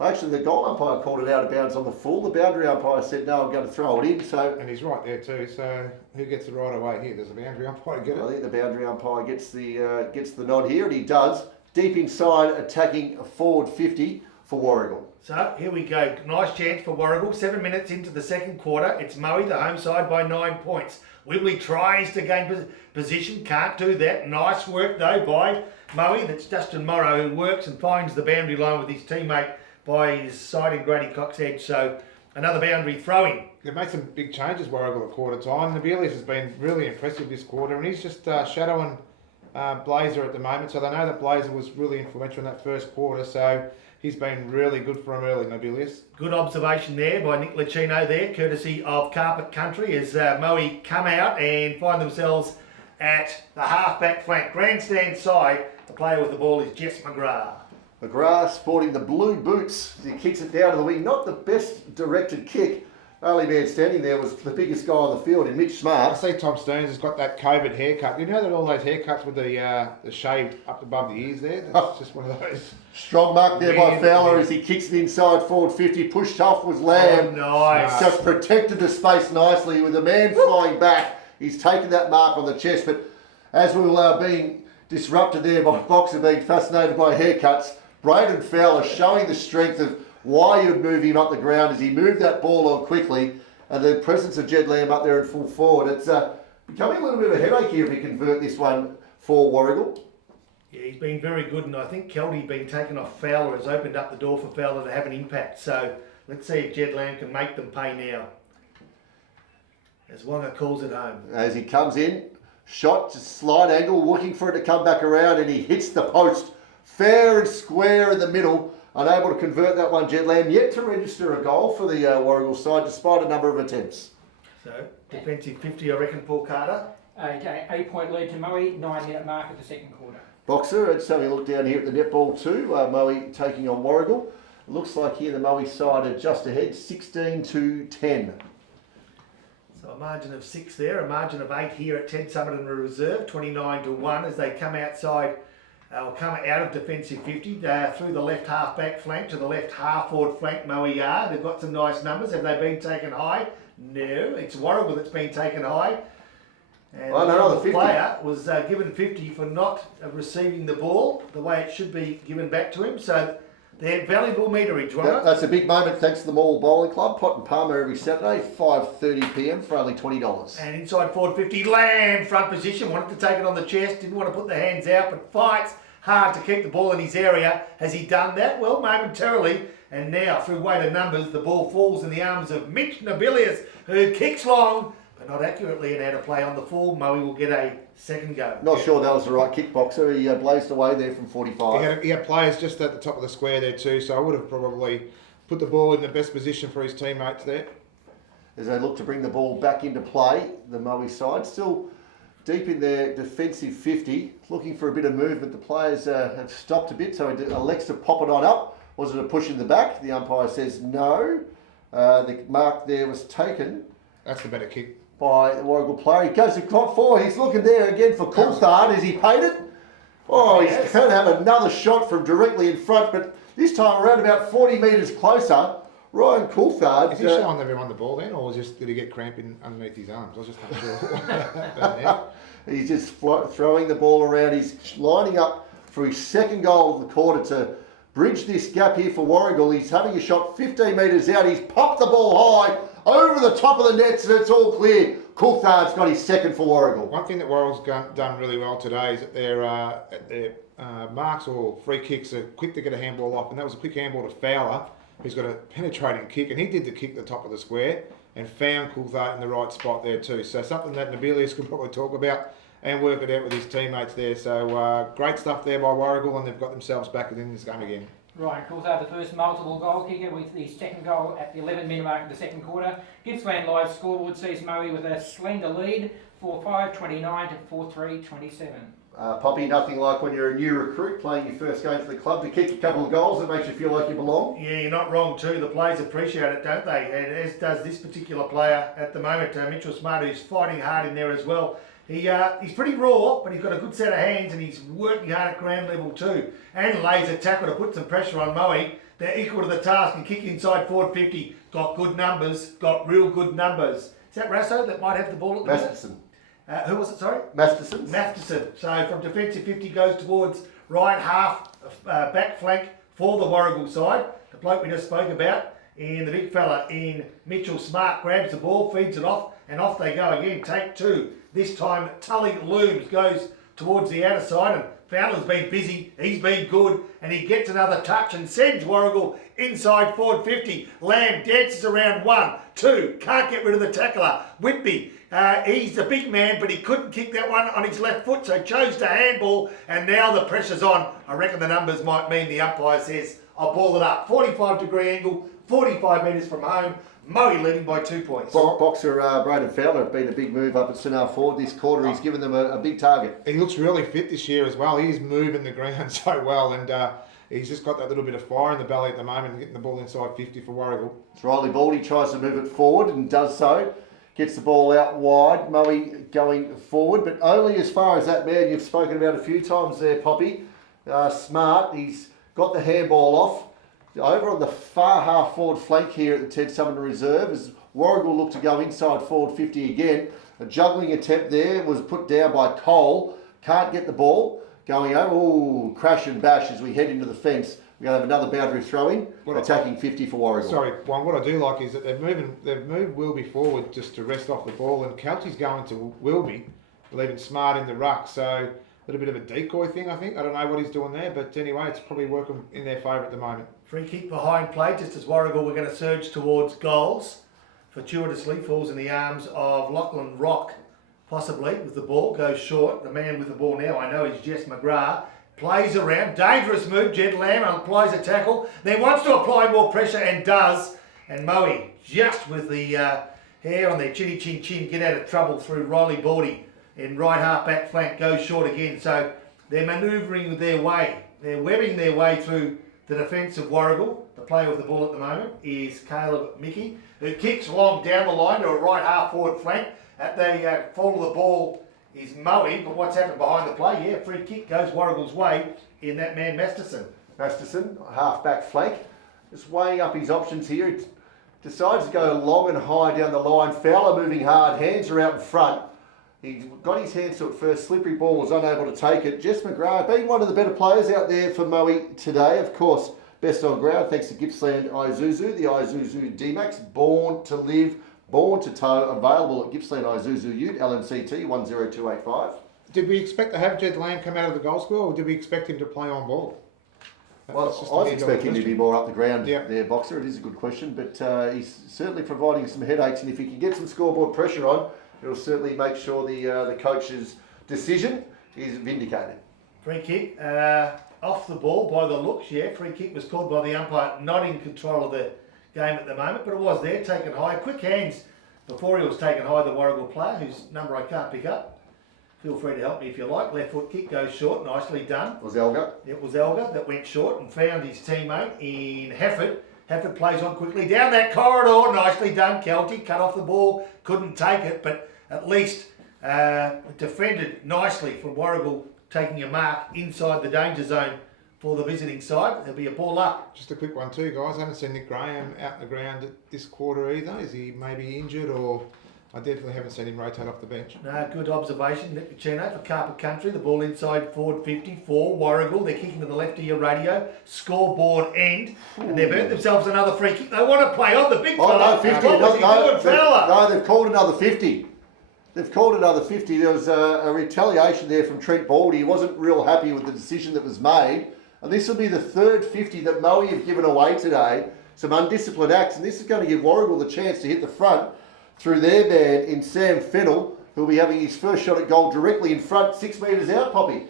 Actually, the goal umpire called it out of bounds on the full. The boundary umpire said, no, I'm going to throw it in. So, and he's right there too. So who gets the right away here? Does the boundary umpire get it? I think the boundary umpire gets the nod here, and he does. Deep inside, attacking a forward 50 for Warragul. So here we go. Nice chance for Warragul. 7 minutes into the second quarter. It's Moe, the home side, by 9 points. Wibley tries to gain position. Can't do that. Nice work though by Moe. That's Justin Morrow who works and finds the boundary line with his teammate by his side in Grady Cock's edge. So another boundary throwing. They've made some big changes, Warragul, at quarter time. Nobilius has been really impressive this quarter, and he's just shadowing Blazer at the moment. So they know that Blazer was really influential in that first quarter. So he's been really good for him early, Nobilius. Good observation there by Nick Licino there, courtesy of Carpet Country, as Moe come out and find themselves at the half-back flank. Grandstand side, the player with the ball is Jess McGrath. McGrath sporting the blue boots. He kicks it down to the wing. Not the best directed kick. Only man standing there was the biggest guy on the field in Mitch I Smart. see Tom Stearns has got that COVID haircut. You know that all those haircuts with the shaved up above the ears there? That's just one of those. Strong mark there by Man. Fowler as he kicks it inside forward 50. Pushed off was Lamb. Oh, nice. Just protected the space nicely with the man flying back. He's taken that mark on the chest. But as we were being disrupted there by Boxer being fascinated by haircuts, Braden Fowler showing the strength of why you'd move him up the ground as he moved that ball on quickly, and the presence of Jed Lamb up there in full forward. It's becoming a little bit of a headache here if we convert this one for Warragul. Yeah, he's been very good, and I think Kelty being taken off Fowler has opened up the door for Fowler to have an impact. So let's see if Jed Lamb can make them pay now. As Wonga calls it home. As he comes in, shot, just slight angle, looking for it to come back around, and he hits the post fair and square in the middle. Unable to convert that one, Jed Lamb, yet to register a goal for the Warragul side despite a number of attempts. So, defensive 50, I reckon, Paul Carter. Okay, 8-point lead to Moe, 9-minute mark of the second quarter. Boxer, let's have a look down here at the netball too. Moe taking on Warragul. Looks like here the Moe side are just ahead, 16-10. So a margin of 6 there, a margin of 8 here at Ted Summerton Reserve, 29-1 as they come outside. They'll come out of defensive 50 through the left half back flank to the left half forward flank. Moe are. They've got some nice numbers. Have they been taken high? No, it's Warragul that's been taken high. And the the 50. player was given 50 for not receiving the ball the way it should be given back to him. So they're valuable meterage, right? That's a big moment thanks to the Mall Bowling Club. Pot and Palmer every Saturday, 5:30 p.m. for only $20. And inside forward 50, Lamb, front position, wanted to take it on the chest, didn't want to put the hands out, but fights hard to keep the ball in his area. Has he done that? Well, momentarily. And now, through weight of numbers, the ball falls in the arms of Mitch Nobilius, who kicks long, but not accurately, and out of play on the full. Moe will get a second go. Not sure that was the right kickboxer. He blazed away there from 45. He had players just at the top of the square there too, so I would have probably put the ball in the best position for his teammates there. As they look to bring the ball back into play, the Moe side still deep in their defensive 50, looking for a bit of movement. The players have stopped a bit, so he elects to pop it on up. Was it a push in the back? The umpire says no. The mark there was taken. That's the better kick. By the Warragul player. He goes to clock forward. He's looking there again for Coulthard. Is he paid it? Oh, he's going to have another shot from directly in front, but this time around about 40 metres closer. Ryan Coulthard. Is he showing everyone the ball then, or did he get cramping underneath his arms? I was just not sure. He's just throwing the ball around. He's lining up for his second goal of the quarter to bridge this gap here for Warragul. He's having a shot 15 metres out. He's popped the ball high over the top of the nets, and it's all clear. Coulthard's got his second for Warragul. One thing that Warragul's done really well today is that their marks or free kicks are quick to get a handball off, and that was a quick handball to Fowler, who's got a penetrating kick, and he did the kick at the top of the square and found Coulthard in the right spot there too. So something that Nobilius could probably talk about and work it out with his teammates there. So great stuff there by Warragul, and they've got themselves back in this game again. Ryan Coulthard, the first multiple goal kicker, with the second goal at the 11-minute mark of the second quarter. Gippsland Live scoreboard sees Moe with a slender lead, 4-5-29 to 4-3-27. Poppy, nothing like when you're a new recruit playing your first game for the club to kick a couple of goals. It makes you feel like you belong. Yeah, you're not wrong too. The players appreciate it, don't they? And as does this particular player at the moment, Mitchell Smart, who's fighting hard in there as well. He's pretty raw, but he's got a good set of hands, and he's working hard at ground level too. And lays a tackle to put some pressure on Moe. They're equal to the task and kick inside forward 50. Got good numbers, got real good numbers. Is that Rasso that might have the ball at the Masterson. Who was it, sorry? Masterson. Masterson. So from defensive 50 goes towards right half, back flank for the Warragul side. The bloke we just spoke about. And the big fella in Mitchell Smart grabs the ball, feeds it off, and off they go again. Take two. This time Tully Looms goes towards the outer side, and Fowler's been busy, he's been good, and he gets another touch and sends Warragul inside forward 50. Lamb dances around 1, 2, can't get rid of the tackler. Whitby, he's a big man, but he couldn't kick that one on his left foot, so chose to handball, and now the pressure's on. I reckon the numbers might mean the umpire says, I'll ball it up. 45-degree angle, 45 metres from home. Moe leading by 2 points. Boxer Braden Fowler have been a big move up at St Ford this quarter. He's given them a big target. He looks really fit this year as well. He's moving the ground so well, and he's just got that little bit of fire in the belly at the moment, getting the ball inside 50 for Warragul. It's Riley Baldy tries to move it forward and does so. Gets the ball out wide. Moe going forward, but only as far as that man you've spoken about a few times there, Poppy. Smart, he's got the handball off. Over on the far half forward flank here at the Ted Sumner Reserve, as Warragul look to go inside forward 50 again. A juggling attempt there was put down by Cole. Can't get the ball. Going over, ooh, crash and bash as we head into the fence. We're going to have another boundary throw-in, attacking 50 for Warragul. Sorry, what I do like is that they've moved Wilby forward just to rest off the ball, and Kelty's going to Wilby, leaving Smart in the ruck. So a little bit of a decoy thing, I think. I don't know what he's doing there, but anyway, it's probably working in their favour at the moment. Free kick behind play, just as Warragul were going to surge towards goals. Fortuitously falls in the arms of Lachlan Rock, possibly, with the ball. Goes short. The man with the ball now, I know, is Jess McGrath. Plays around. Dangerous move. Jed Lamb applies a tackle. Then wants to apply more pressure and does. And Moe, just with the hair on their chinny chin chin, get out of trouble through Riley Baldy. In right half back flank, goes short again. So they're manoeuvring their way. They're webbing their way through the defence of Warragul. The player with the ball at the moment is Caleb Mickey, who kicks long down the line to a right half forward flank. At the fall of the ball is Moe, but what's happened behind the play? Yeah, free kick goes Warragul's way in that man Masterson. Masterson, half back flank, just weighing up his options here. He decides to go long and high down the line. Fowler moving hard, hands are out in front. He got his hands to it first. Slippery ball, was unable to take it. Jess McGrath being one of the better players out there for Moe today. Of course, best on ground thanks to Gippsland Isuzu. The Isuzu D-Max, born to live, born to tow. Available at Gippsland Isuzu Ute, LMCT 10285. Did we expect to have Jed Lamb come out of the goal score, or did we expect him to play on ball? Well, I was expecting him to be more up the ground there, Boxer. It is a good question, but he's certainly providing some headaches, and if he can get some scoreboard pressure on, it'll certainly make sure the coach's decision is vindicated. Free kick off the ball by the looks, yeah. Free kick was called by the umpire, not in control of the game at the moment, but it was there, taken high. Quick hands before he was taken high, the Warragul player, whose number I can't pick up. Feel free to help me if you like. Left foot kick goes short, nicely done. Was Elgar? It was Elgar that went short and found his teammate in Hefford. Hefford plays on quickly down that corridor, nicely done. Kelty cut off the ball, couldn't take it, but at least defended nicely from Warragul, taking a mark inside the danger zone for the visiting side. There'll be a ball up. Just a quick one too, guys. I haven't seen Nick Graham out in the ground this quarter either. Is he maybe injured, or I definitely haven't seen him rotate off the bench. No, good observation, Nick Pacino for Carpet Country. The ball inside forward 50 for Warragul. They're kicking to the left of your radio. Scoreboard end. And they've earned themselves another free kick. They want to play on the big fella. Oh, no, 50. What was he doing, fella? No, they've called another 50. They've called another 50. There was a retaliation there from Trent Baldy. He wasn't real happy with the decision that was made. And this will be the third 50 that Moe have given away today. Some undisciplined acts. And this is going to give Warragul the chance to hit the front through their man in Sam Fennell, who'll be having his first shot at goal directly in front, 6 metres out, Poppy.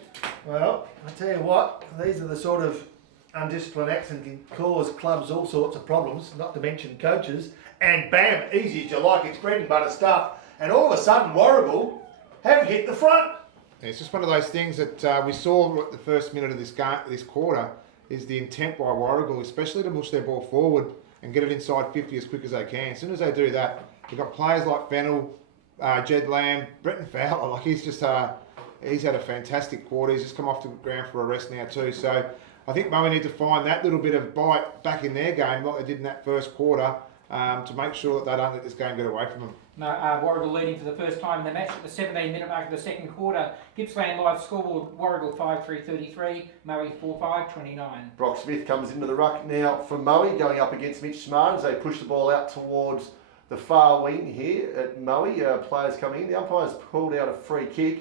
Well, I tell you what, these are the sort of undisciplined acts and can cause clubs all sorts of problems, not to mention coaches. And bam, easy as you like, it's bread and butter stuff. And all of a sudden, Warragul have hit the front. It's just one of those things that we saw at the first minute of this quarter, is the intent by Warragul, especially to push their ball forward and get it inside 50 as quick as they can. As soon as they do that, you've got players like Fennell, Jed Lamb, Bretton Fowler. Like he's had a fantastic quarter. He's just come off the ground for a rest now too. So I think Moe need to find that little bit of bite back in their game, like they did in that first quarter, to make sure that they don't let this game get away from them. No, Warragul leading for the first time in the match at the 17-minute mark of the second quarter. Gippsland Live scoreboard, Warragul 5-3-33, Moe 4-5-29. Brock Smith comes into the ruck now for Moe, going up against Mitch Smart as they push the ball out towards the far wing here at Moe. Players coming in. The umpire's pulled out a free kick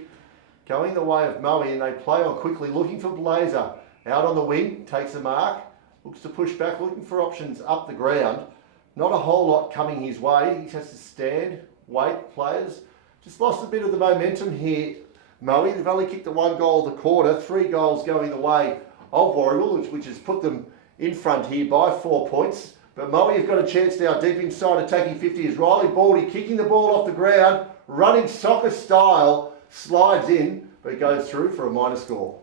going the way of Moe, and they play on quickly looking for Blazer. Out on the wing, takes a mark, looks to push back, looking for options up the ground. Not a whole lot coming his way. He has to stand, wait, players. Just lost a bit of the momentum here, Moe. They've only kicked the 1 goal of the quarter, 3 goals going the way of Warragul, which has put them in front here by 4 points. But Moe have got a chance now deep inside attacking 50 is Riley Baldy kicking the ball off the ground, running soccer style, slides in, but goes through for a minor score.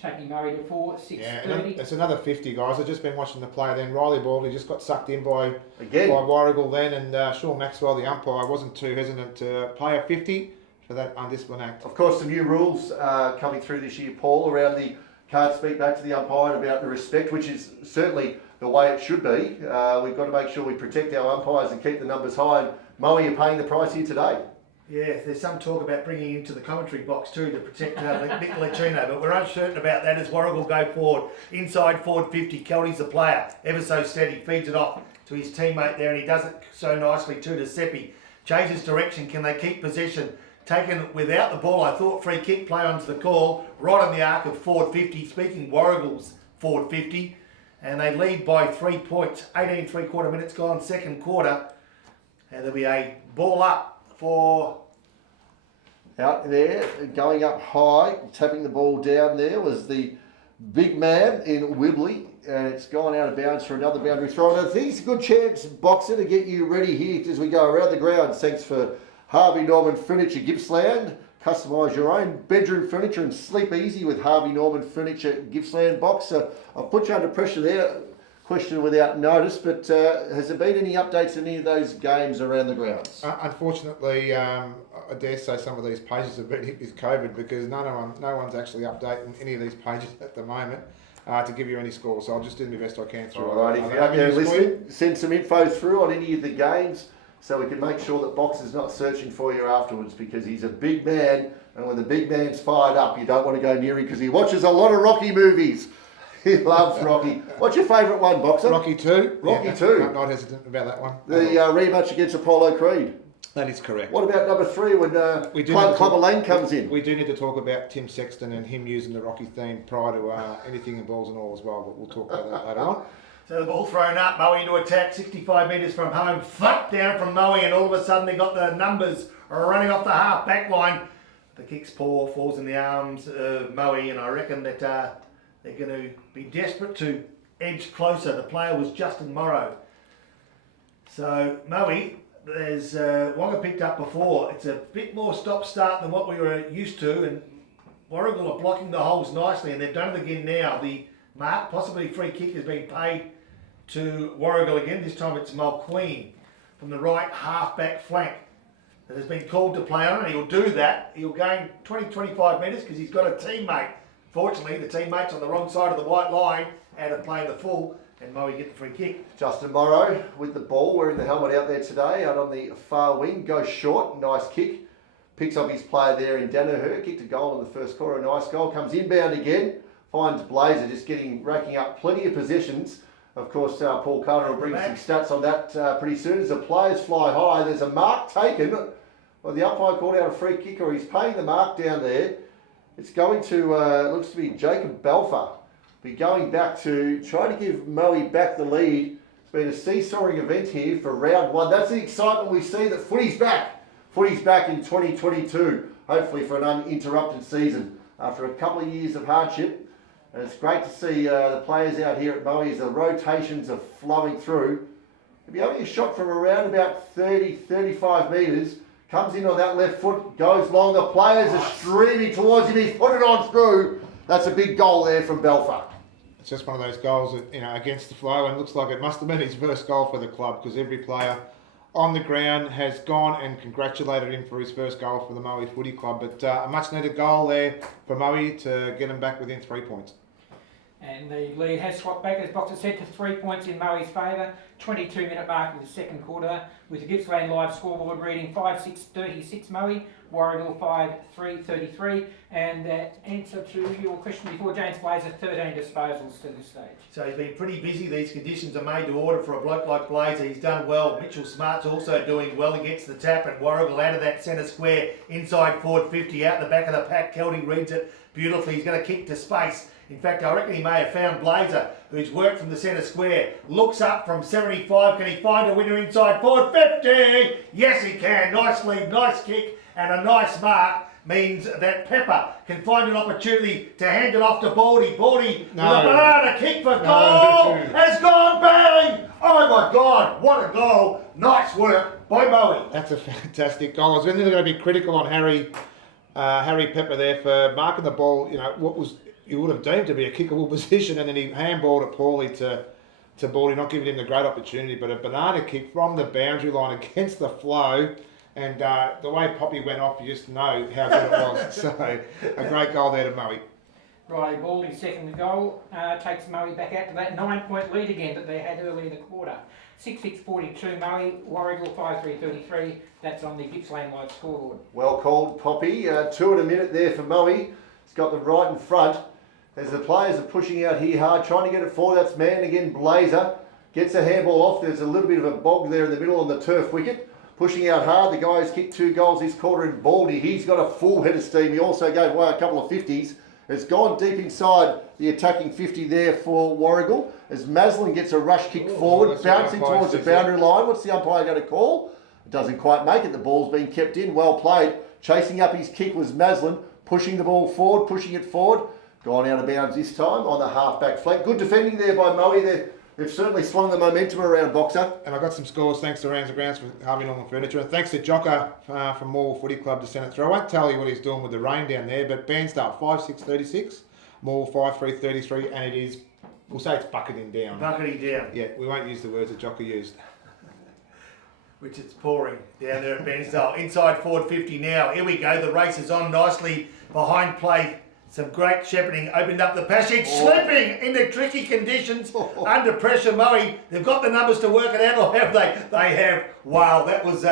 Taking Moe to 4-6-30. Yeah, it's another 50, guys. I've just been watching the play then. Riley Baldy just got sucked in by Warragul then, and Sean Maxwell, the umpire, wasn't too hesitant to play a 50 for that undisciplined act. Of course, some new rules coming through this year, Paul, around the can't speak back to the umpire about the respect, which is certainly the way it should be. We've got to make sure we protect our umpires and keep the numbers high. And Moe, you're paying the price here today. Yeah, there's some talk about bringing him into the commentary box too to protect Nick Licino, but we're uncertain about that as Warragul go forward. Inside forward 50, Kelly's the player, ever so steady, feeds it off to his teammate there, and he does it so nicely too to Seppi. Changes direction, can they keep possession? Taken without the ball, I thought free kick play onto the call, right on the arc of forward 50, speaking Warragul's forward 50, and they lead by 3 points, 18 3/4 minutes gone, second quarter, and there'll be a ball up for... Out there, going up high, tapping the ball down there was the big man in Wibley, and it's gone out of bounds for another boundary throw. And I think it's a good chance, Boxer, to get you ready here as we go around the ground. Thanks for Harvey Norman Furniture Gippsland. Customise your own bedroom furniture and sleep easy with Harvey Norman Furniture Gippsland. Boxer, I'll put you under pressure there. Question without notice, but has there been any updates in any of those games around the grounds? Unfortunately, I dare say some of these pages have been hit with COVID because no one's actually updating any of these pages at the moment to give you any scores. So I'll just do my best I can through. All right, if you're out there listening, send some info through on any of the games so we can make sure that Boxer's not searching for you afterwards, because he's a big man, and when the big man's fired up, you don't want to go near him because he watches a lot of Rocky movies. He loves Rocky. What's your favourite one, Boxer? Rocky 2. Rocky 2. Not hesitant about that one. The rematch against Apollo Creed. That is correct. What about number 3 when Clubber Lane comes in? We do need to talk about Tim Sexton and him using the Rocky theme prior to anything in balls and all as well, but we'll talk about that later on. So the ball thrown up, Moe into attack, 65 metres from home, thump down from Moe, and all of a sudden they got the numbers running off the half back line. The kick's poor, falls in the arms of Moe, and I reckon that they're going to be desperate to edge closer. The player was Justin Morrow. So Moe, there's Wonga picked up before. It's a bit more stop-start than what we were used to, and Warragul are blocking the holes nicely, and they've done it again now. The mark, possibly free kick, has been paid to Warragul again. This time it's Mulqueen from the right half-back flank that has been called to play on, and he'll do that. He'll gain 20-25 metres because he's got a teammate. Fortunately, the teammate's on the wrong side of the white line out of playing the full, and Moe get the free kick. Justin Morrow with the ball, wearing the helmet out there today, out on the far wing, goes short, nice kick. Picks up his player there in Danaher, kicked a goal in the first quarter, a nice goal. Comes inbound again, finds Blazer just racking up plenty of possessions. Of course, Paul Carter will bring some stats on that pretty soon. As the players fly high, there's a mark taken Well, the umpire called out a free kick, or he's paying the mark down there. It's going to, looks to be Jacob Belfer. Be going back to try to give Moe back the lead. It's been a seesawing event here for round 1. That's the excitement we see, that footy's back. Footy's back in 2022, hopefully for an uninterrupted season after a couple of years of hardship. And it's great to see the players out here at Moe as the rotations are flowing through. It'll be only a shot from around about 30, 35 metres. Comes in on that left foot, goes long. The players are streaming towards him. He's put it on through. That's a big goal there from Belfer. It's just one of those goals that, against the flow, and looks like it must have been his first goal for the club, because every player on the ground has gone and congratulated him for his first goal for the Moe Footy Club. But a much needed goal there for Moe to get him back within 3 points. And the lead has swapped back, as Boxer said, to 3 points in Moe's favour. 22-minute mark of the second quarter, with the Gippsland Live scoreboard reading 5-6-36 Moe, Warragul 5-3-33. And answer to your question before, James Blazer, 13 disposals to this stage. So he's been pretty busy. These conditions are made to order for a bloke like Blazer. He's done well. Mitchell Smart's also doing well against the tap, and Warragul out of that centre square, inside forward 50, out the back of the pack. Kelty reads it beautifully. He's going to kick to space. In fact, I reckon he may have found Blazer, who's worked from the centre square. Looks up from 75. Can he find a winner inside forward 50? Yes, he can. Nice lead, nice kick, and a nice mark means that Pepper can find an opportunity to hand it off to Baldy. Baldy with a banana kick for goal. Has gone bang. Oh my God, what a goal. Nice work by Moe. That's a fantastic goal. I was really going to be critical on Harry Pepper there for marking the ball, what was you would have deemed to be a kickable position, and then he handballed it poorly to Baldy, not giving him the great opportunity. But a banana kick from the boundary line against the flow, and the way Poppy went off, you just know how good it was. So a great goal there to Moe. Right, Baldy's second goal takes Moe back out to that 9-point lead again that they had early in the quarter. 6-6-42 Moe, Warragul 5-3-33. That's on the Gippsland Live scoreboard. Well called, Poppy. 2 in a minute there for Moe. He's got them right in front. As the players are pushing out here hard, trying to get it forward. That's man again, Blazer. Gets a handball off. There's a little bit of a bog there in the middle on the turf wicket. Pushing out hard. The guy who's kicked 2 goals this quarter in Baldy. He's got a full head of steam. He also gave away a couple of 50s. It's gone deep inside the attacking 50 there for Warragul. As Maslin gets a rush kick forward, bouncing towards the boundary line. What's the umpire going to call? It doesn't quite make it. The ball's been kept in. Well played. Chasing up his kick was Maslin. Pushing the ball forward, pushing it forward. Gone out of bounds this time on the half-back flank. Good defending there by Moe. They've certainly swung the momentum around, Boxer. And I got some scores thanks to Rounds and Grounds for Harvey Norman Furniture. And thanks to Jocker from Moore Footy Club to send it through. I won't tell you what he's doing with the rain down there, but Bairnsdale 5-6-36, Moore 5-3-33, and it is, we'll say it's bucketing down. Bucketing down. Yeah, we won't use the words that Jocker used. Which it's pouring down there at Bairnsdale. Inside forward 50 now. Here we go. The race is on nicely behind play. Some great shepherding. Opened up the passage. Slipping into tricky conditions. Under pressure, Moe. They've got the numbers to work it out, or have they? They have. Wow, that was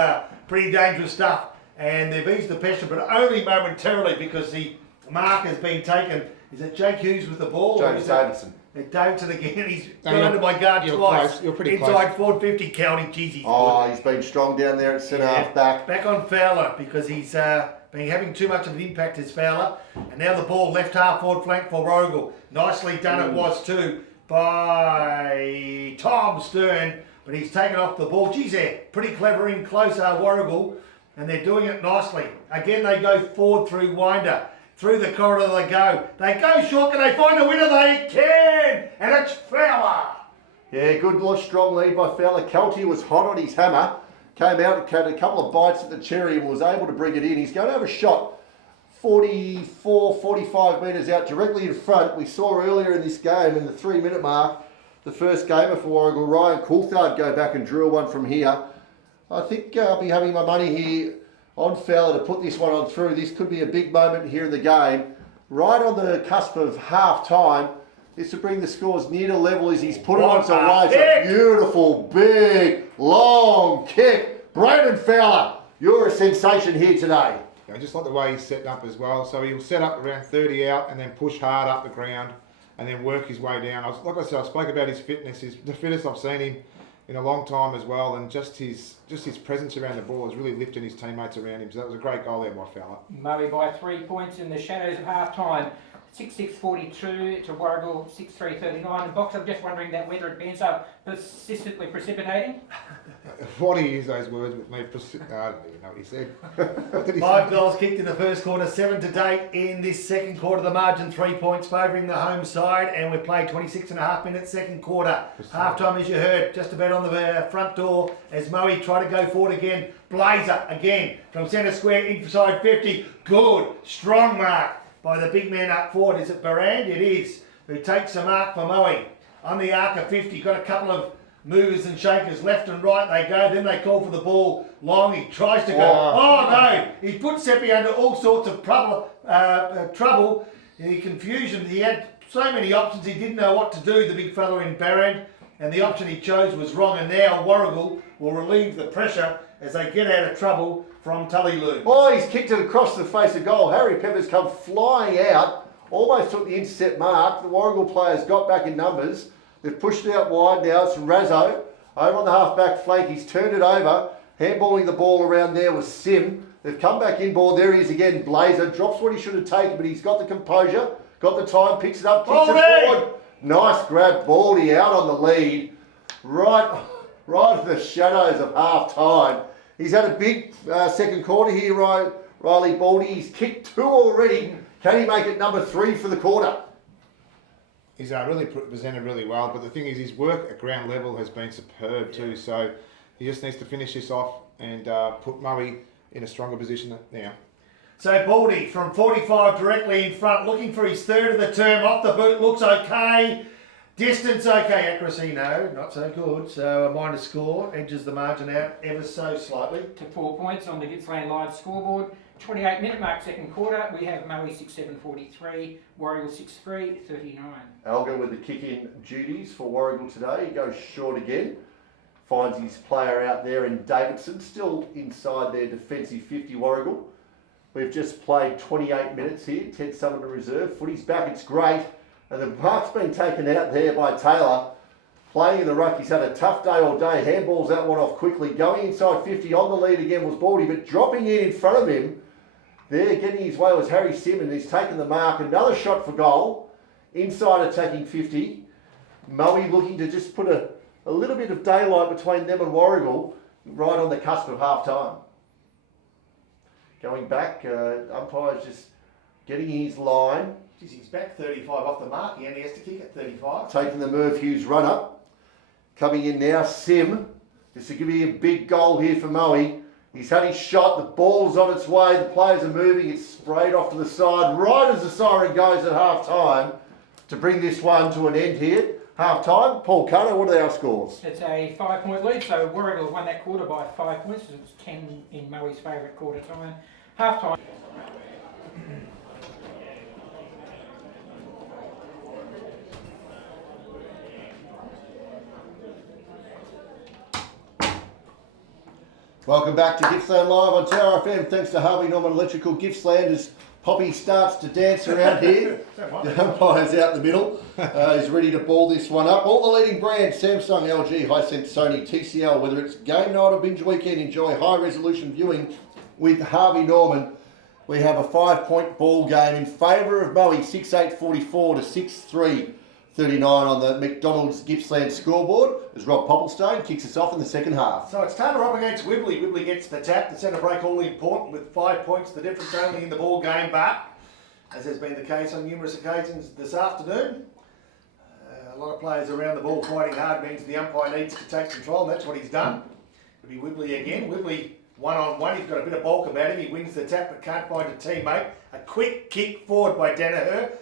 pretty dangerous stuff. And they've eased the pressure, but only momentarily, because the mark has been taken. Is it Jake Hughes with the ball? James Davidson. Davidson again. He's gone under my guard you're twice. Close. You're pretty Inside close. forward 50, County. Jeez, he's good. He's been strong down there at centre half back. Back on Fowler, because he's been having too much of an impact as Fowler. And now the ball left half forward flank for Warragul. Nicely done it was too by Tom Stern, but he's taken off the ball. Geez, they're pretty clever in close, Warragul, and they're doing it nicely. Again, they go forward through Winder. Through the corridor they go. They go short. Can they find a winner? They can! And it's Fowler. Yeah, good, strong lead by Fowler. Kelty was hot on his hammer. Came out, had a couple of bites at the cherry and was able to bring it in. He's going to have a shot 44, 45 metres out directly in front. We saw earlier in this game, in the 3-minute mark, the first gamer for Warragul, Ryan Coulthard, go back and drill one from here. I think I'll be having my money here on Fowler to put this one on through. This could be a big moment here in the game. Right on the cusp of half time. This will bring the scores near to level as he's put it on some right. A beautiful, big, long kick. Braden Fowler, you're a sensation here today. I just like the way he's setting up as well. So he'll set up around 30 out and then push hard up the ground and then work his way down. Like I said, I spoke about his fitness. He's the fittest I've seen him in a long time as well, and just his presence around the ball is really lifting his teammates around him. So that was a great goal there by Fowler. Moe by 3 points in the shadows of half time. 6-6-42 to Warragul 6-3-39. And Box, I'm just wondering that whether it been so persistently precipitating. Why do you use those words with me? I don't even know what he said. What did he 5 say? goals kicked in the first quarter, 7 to date in this second quarter. The margin 3 points favouring the home side, and we've played 26.5 minutes second quarter. Half time, as you heard, just about on the front door as Moe tried to go forward again. Blazer again from centre square inside 50. Good, strong mark by the big man up forward. Is it Barand? It is. Who takes the mark for Moe. On the arc of 50, got a couple of movers and shakers left and right. They go. Then they call for the ball long. He tries to go. Oh no! He put Seppi under all sorts of trouble. In the confusion, he had so many options. He didn't know what to do. The big fella in Barand, and the option he chose was wrong. And now Warragul will relieve the pressure as they get out of trouble from Tullyloo. Oh, he's kicked it across the face of goal. Harry Pepper's come flying out, almost took the intercept mark. The Warragul players got back in numbers. They've pushed it out wide now. It's Razzo over on the half-back flank. He's turned it over. Handballing the ball around there was Sim. They've come back in ball. There he is again. Blazer drops what he should have taken, but he's got the composure, got the time, picks it up, kicks it forward. Nice grab, Baldy out on the lead. Right in the shadows of half-time. He's had a big second quarter here, Riley Baldy. He's kicked 2 already. Can he make it number 3 for the quarter? He's really presented really well, but the thing is, his work at ground level has been superb too. So he just needs to finish this off and put Moe in a stronger position now. So Baldy from 45 directly in front, looking for his third of the term. Off the boot, looks okay. Distance okay, accuracy no, not so good. So a minor score, edges the margin out ever so slightly. To 4 points on the Gippsland Live scoreboard. 28-minute mark second quarter. We have Moe 6-7-43, Warragul 6-3-39. Alga with the kick-in duties for Warragul today. He goes short again. Finds his player out there in Davidson, still inside their defensive 50 Warragul. We've just played 28 minutes here. Ted Summerton reserve. Footy's back, it's great. And the mark's been taken out there by Taylor. Playing in the ruck, he's had a tough day all day. Handballs that one off quickly. Going inside 50, on the lead again was Baldy, but dropping in front of him, there getting his way was Harry Simmons. He's taken the mark. Another shot for goal. Inside attacking 50. Moe looking to just put a little bit of daylight between them and Warragul, right on the cusp of half time. Going back, umpire's just getting his line. Geez, he's back 35 off the mark. He only has to kick at 35. Taking the Merv Hughes run up. Coming in now, Sim. This will give you a big goal here for Moe. He's had his shot, the ball's on its way, the players are moving, it's sprayed off to the side, right as the siren goes at half time to bring this one to an end here. Half time, Paul Cunner, what are our scores? It's a 5-point lead, so Warragul won that quarter by 5 points. It was 10 in Moe's favourite quarter time. Half time. Welcome back to Gippsland Live on Tower FM. Thanks to Harvey Norman Electrical. Gippsland as Poppy starts to dance around here. The umpire's out in the middle. He's ready to ball this one up. All the leading brands, Samsung, LG, Hisense, Sony, TCL, whether it's game night or binge weekend, enjoy high resolution viewing with Harvey Norman. We have a 5-point ball game in favour of Moe, 6-8-44 to 6-3. 39 on the McDonald's Gippsland scoreboard as Rob Popplestone kicks us off in the second half. So it's Taylor up against Wibley. Wibley gets the tap. The centre break all important with 5 points. The difference only in the ball game, but as has been the case on numerous occasions this afternoon, a lot of players around the ball fighting hard means the umpire needs to take control, and that's what he's done. It'll be Wibley again. Wibley one-on-one. He's got a bit of bulk about him. He wins the tap but can't find a teammate. A quick kick forward by Danaher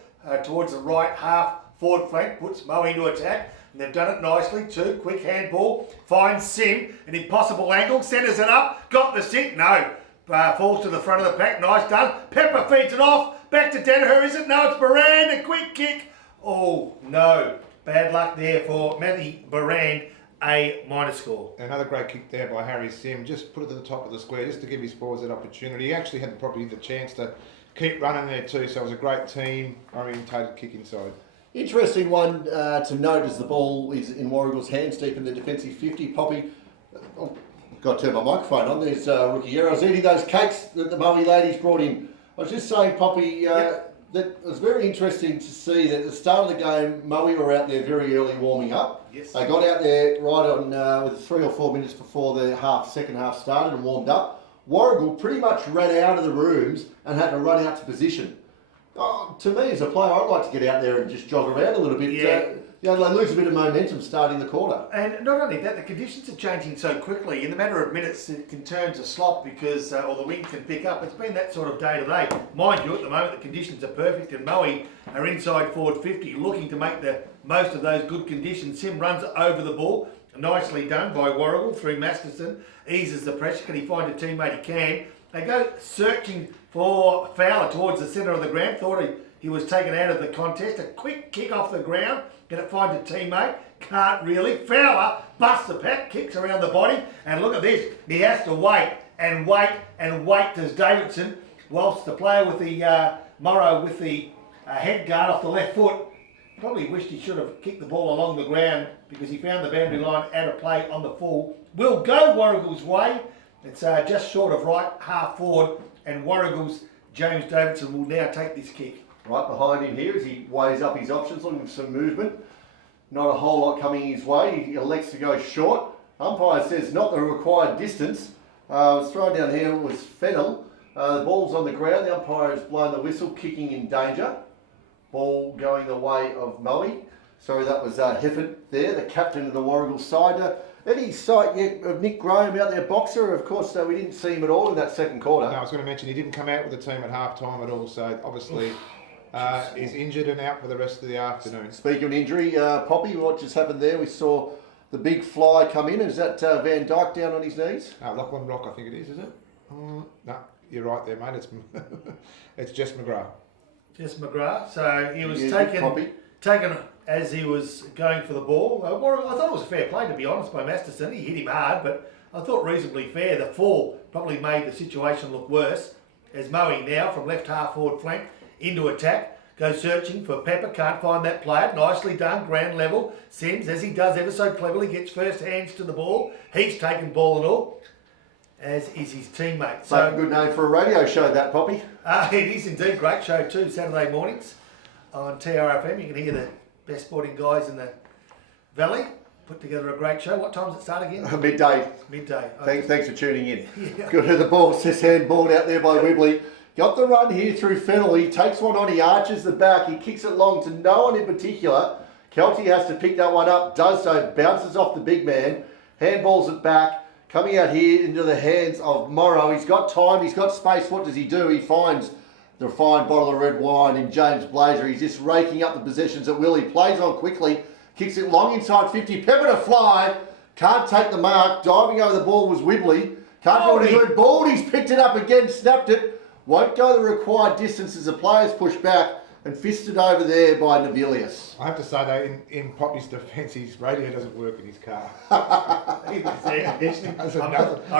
towards the right half forward flank, puts Moe into attack, and they've done it nicely too. Quick handball, finds Sim, an impossible angle, centres it up, got the sit, no. Falls to the front of the pack, nice done. Pepper feeds it off, back to Danaher, is it? No, it's Barand, a quick kick. Oh no, bad luck there for Matthew Barand, a minor score. Another great kick there by Harry Sim, just put it to the top of the square, just to give his forwards that opportunity. He actually had probably the chance to keep running there too, so it was a great team orientated kick inside. Interesting one to note as the ball is in Warragul's hands deep in the defensive 50. Poppy, oh, got to turn my microphone on. There's rookie here. I was eating those cakes that the Moe ladies brought in. I was just saying, Poppy, that it was very interesting to see that at the start of the game, Moe were out there very early warming up. Yes. They got out there right on with 3 or 4 minutes before the second half started and warmed up. Warragul pretty much ran out of the rooms and had to run out to position. Oh, to me as a player, I'd like to get out there and just jog around a little bit. Yeah. They lose a bit of momentum starting the quarter. And not only that, the conditions are changing so quickly. In a matter of minutes, it can turn to slop because, or the wind can pick up. It's been that sort of day to day. Mind you, at the moment, the conditions are perfect, and Moe are inside forward 50, looking to make the most of those good conditions. Sim runs over the ball, nicely done by Warragul through Masterson, eases the pressure. Can he find a teammate? He can. They go searching for Fowler towards the centre of the ground. Thought he was taken out of the contest. A quick kick off the ground. Can it find a teammate? Can't really. Fowler busts the pack, kicks around the body, and look at this. He has to wait and wait and wait, does Davidson, whilst the player with the Morrow with the head guard off the left foot probably wished he should have kicked the ball along the ground because he found the boundary line out of play on the full. Will go Warragul's way. It's just short of right, half forward, and Warragul's James Davidson will now take this kick. Right behind him here as he weighs up his options, looking for some movement. Not a whole lot coming his way. He elects to go short. Umpire says not the required distance. It was thrown down here was FNL. The ball's on the ground. The umpire has blown the whistle, kicking in danger. Ball going the way of Moe. Sorry, that was Hefford there, the captain of the Warragul side. Any sight yet of Nick Graham out there, boxer? Of course, we didn't see him at all in that second quarter. No, I was going to mention he didn't come out with the team at half time at all, so obviously he's injured and out for the rest of the afternoon. Speaking of injury, Poppy, what just happened there? We saw the big fly come in. Is that Van Dyke down on his knees? Lachlan Rock, I think it is it? No, you're right there, mate. It's Jess McGrath. Jess McGrath. So he was Poppy. taken as he was going for the ball. I thought it was a fair play, to be honest, by Masterson. He hit him hard, but I thought reasonably fair. The fall probably made the situation look worse as Moe now from left half forward flank into attack. Goes searching for Pepper, can't find that player. Nicely done, ground level. Sims, as he does ever so cleverly, gets first hands to the ball. He's taken ball and all, as is his teammate. So, good name for a radio show, that, Poppy. It is indeed. Great show too, Saturday mornings on TRFM. You can hear the best sporting guys in the valley. Put together a great show. What time does it start again? Midday. Midday. Thanks for tuning in. Yeah. Good. The ball's just handballed out there by Wibley. Got the run here through Fennel. He takes one on, he arches the back, he kicks it long to no one in particular. Kelty has to pick that one up, does so, bounces off the big man, handballs it back, coming out here into the hands of Morrow. He's got time, he's got space. What does he do? He finds the fine bottle of red wine in James Blazer. He's just raking up the possessions at will. He plays on quickly, kicks it long inside 50, Pepper to fly, can't take the mark, diving over the ball was Wibley, can't do what he's doing. Baldy's picked it up again, snapped it. Won't go the required distance as the players push back and fisted over there by Navilius. I have to say though, in Poppy's defence, his radio doesn't work in his car. I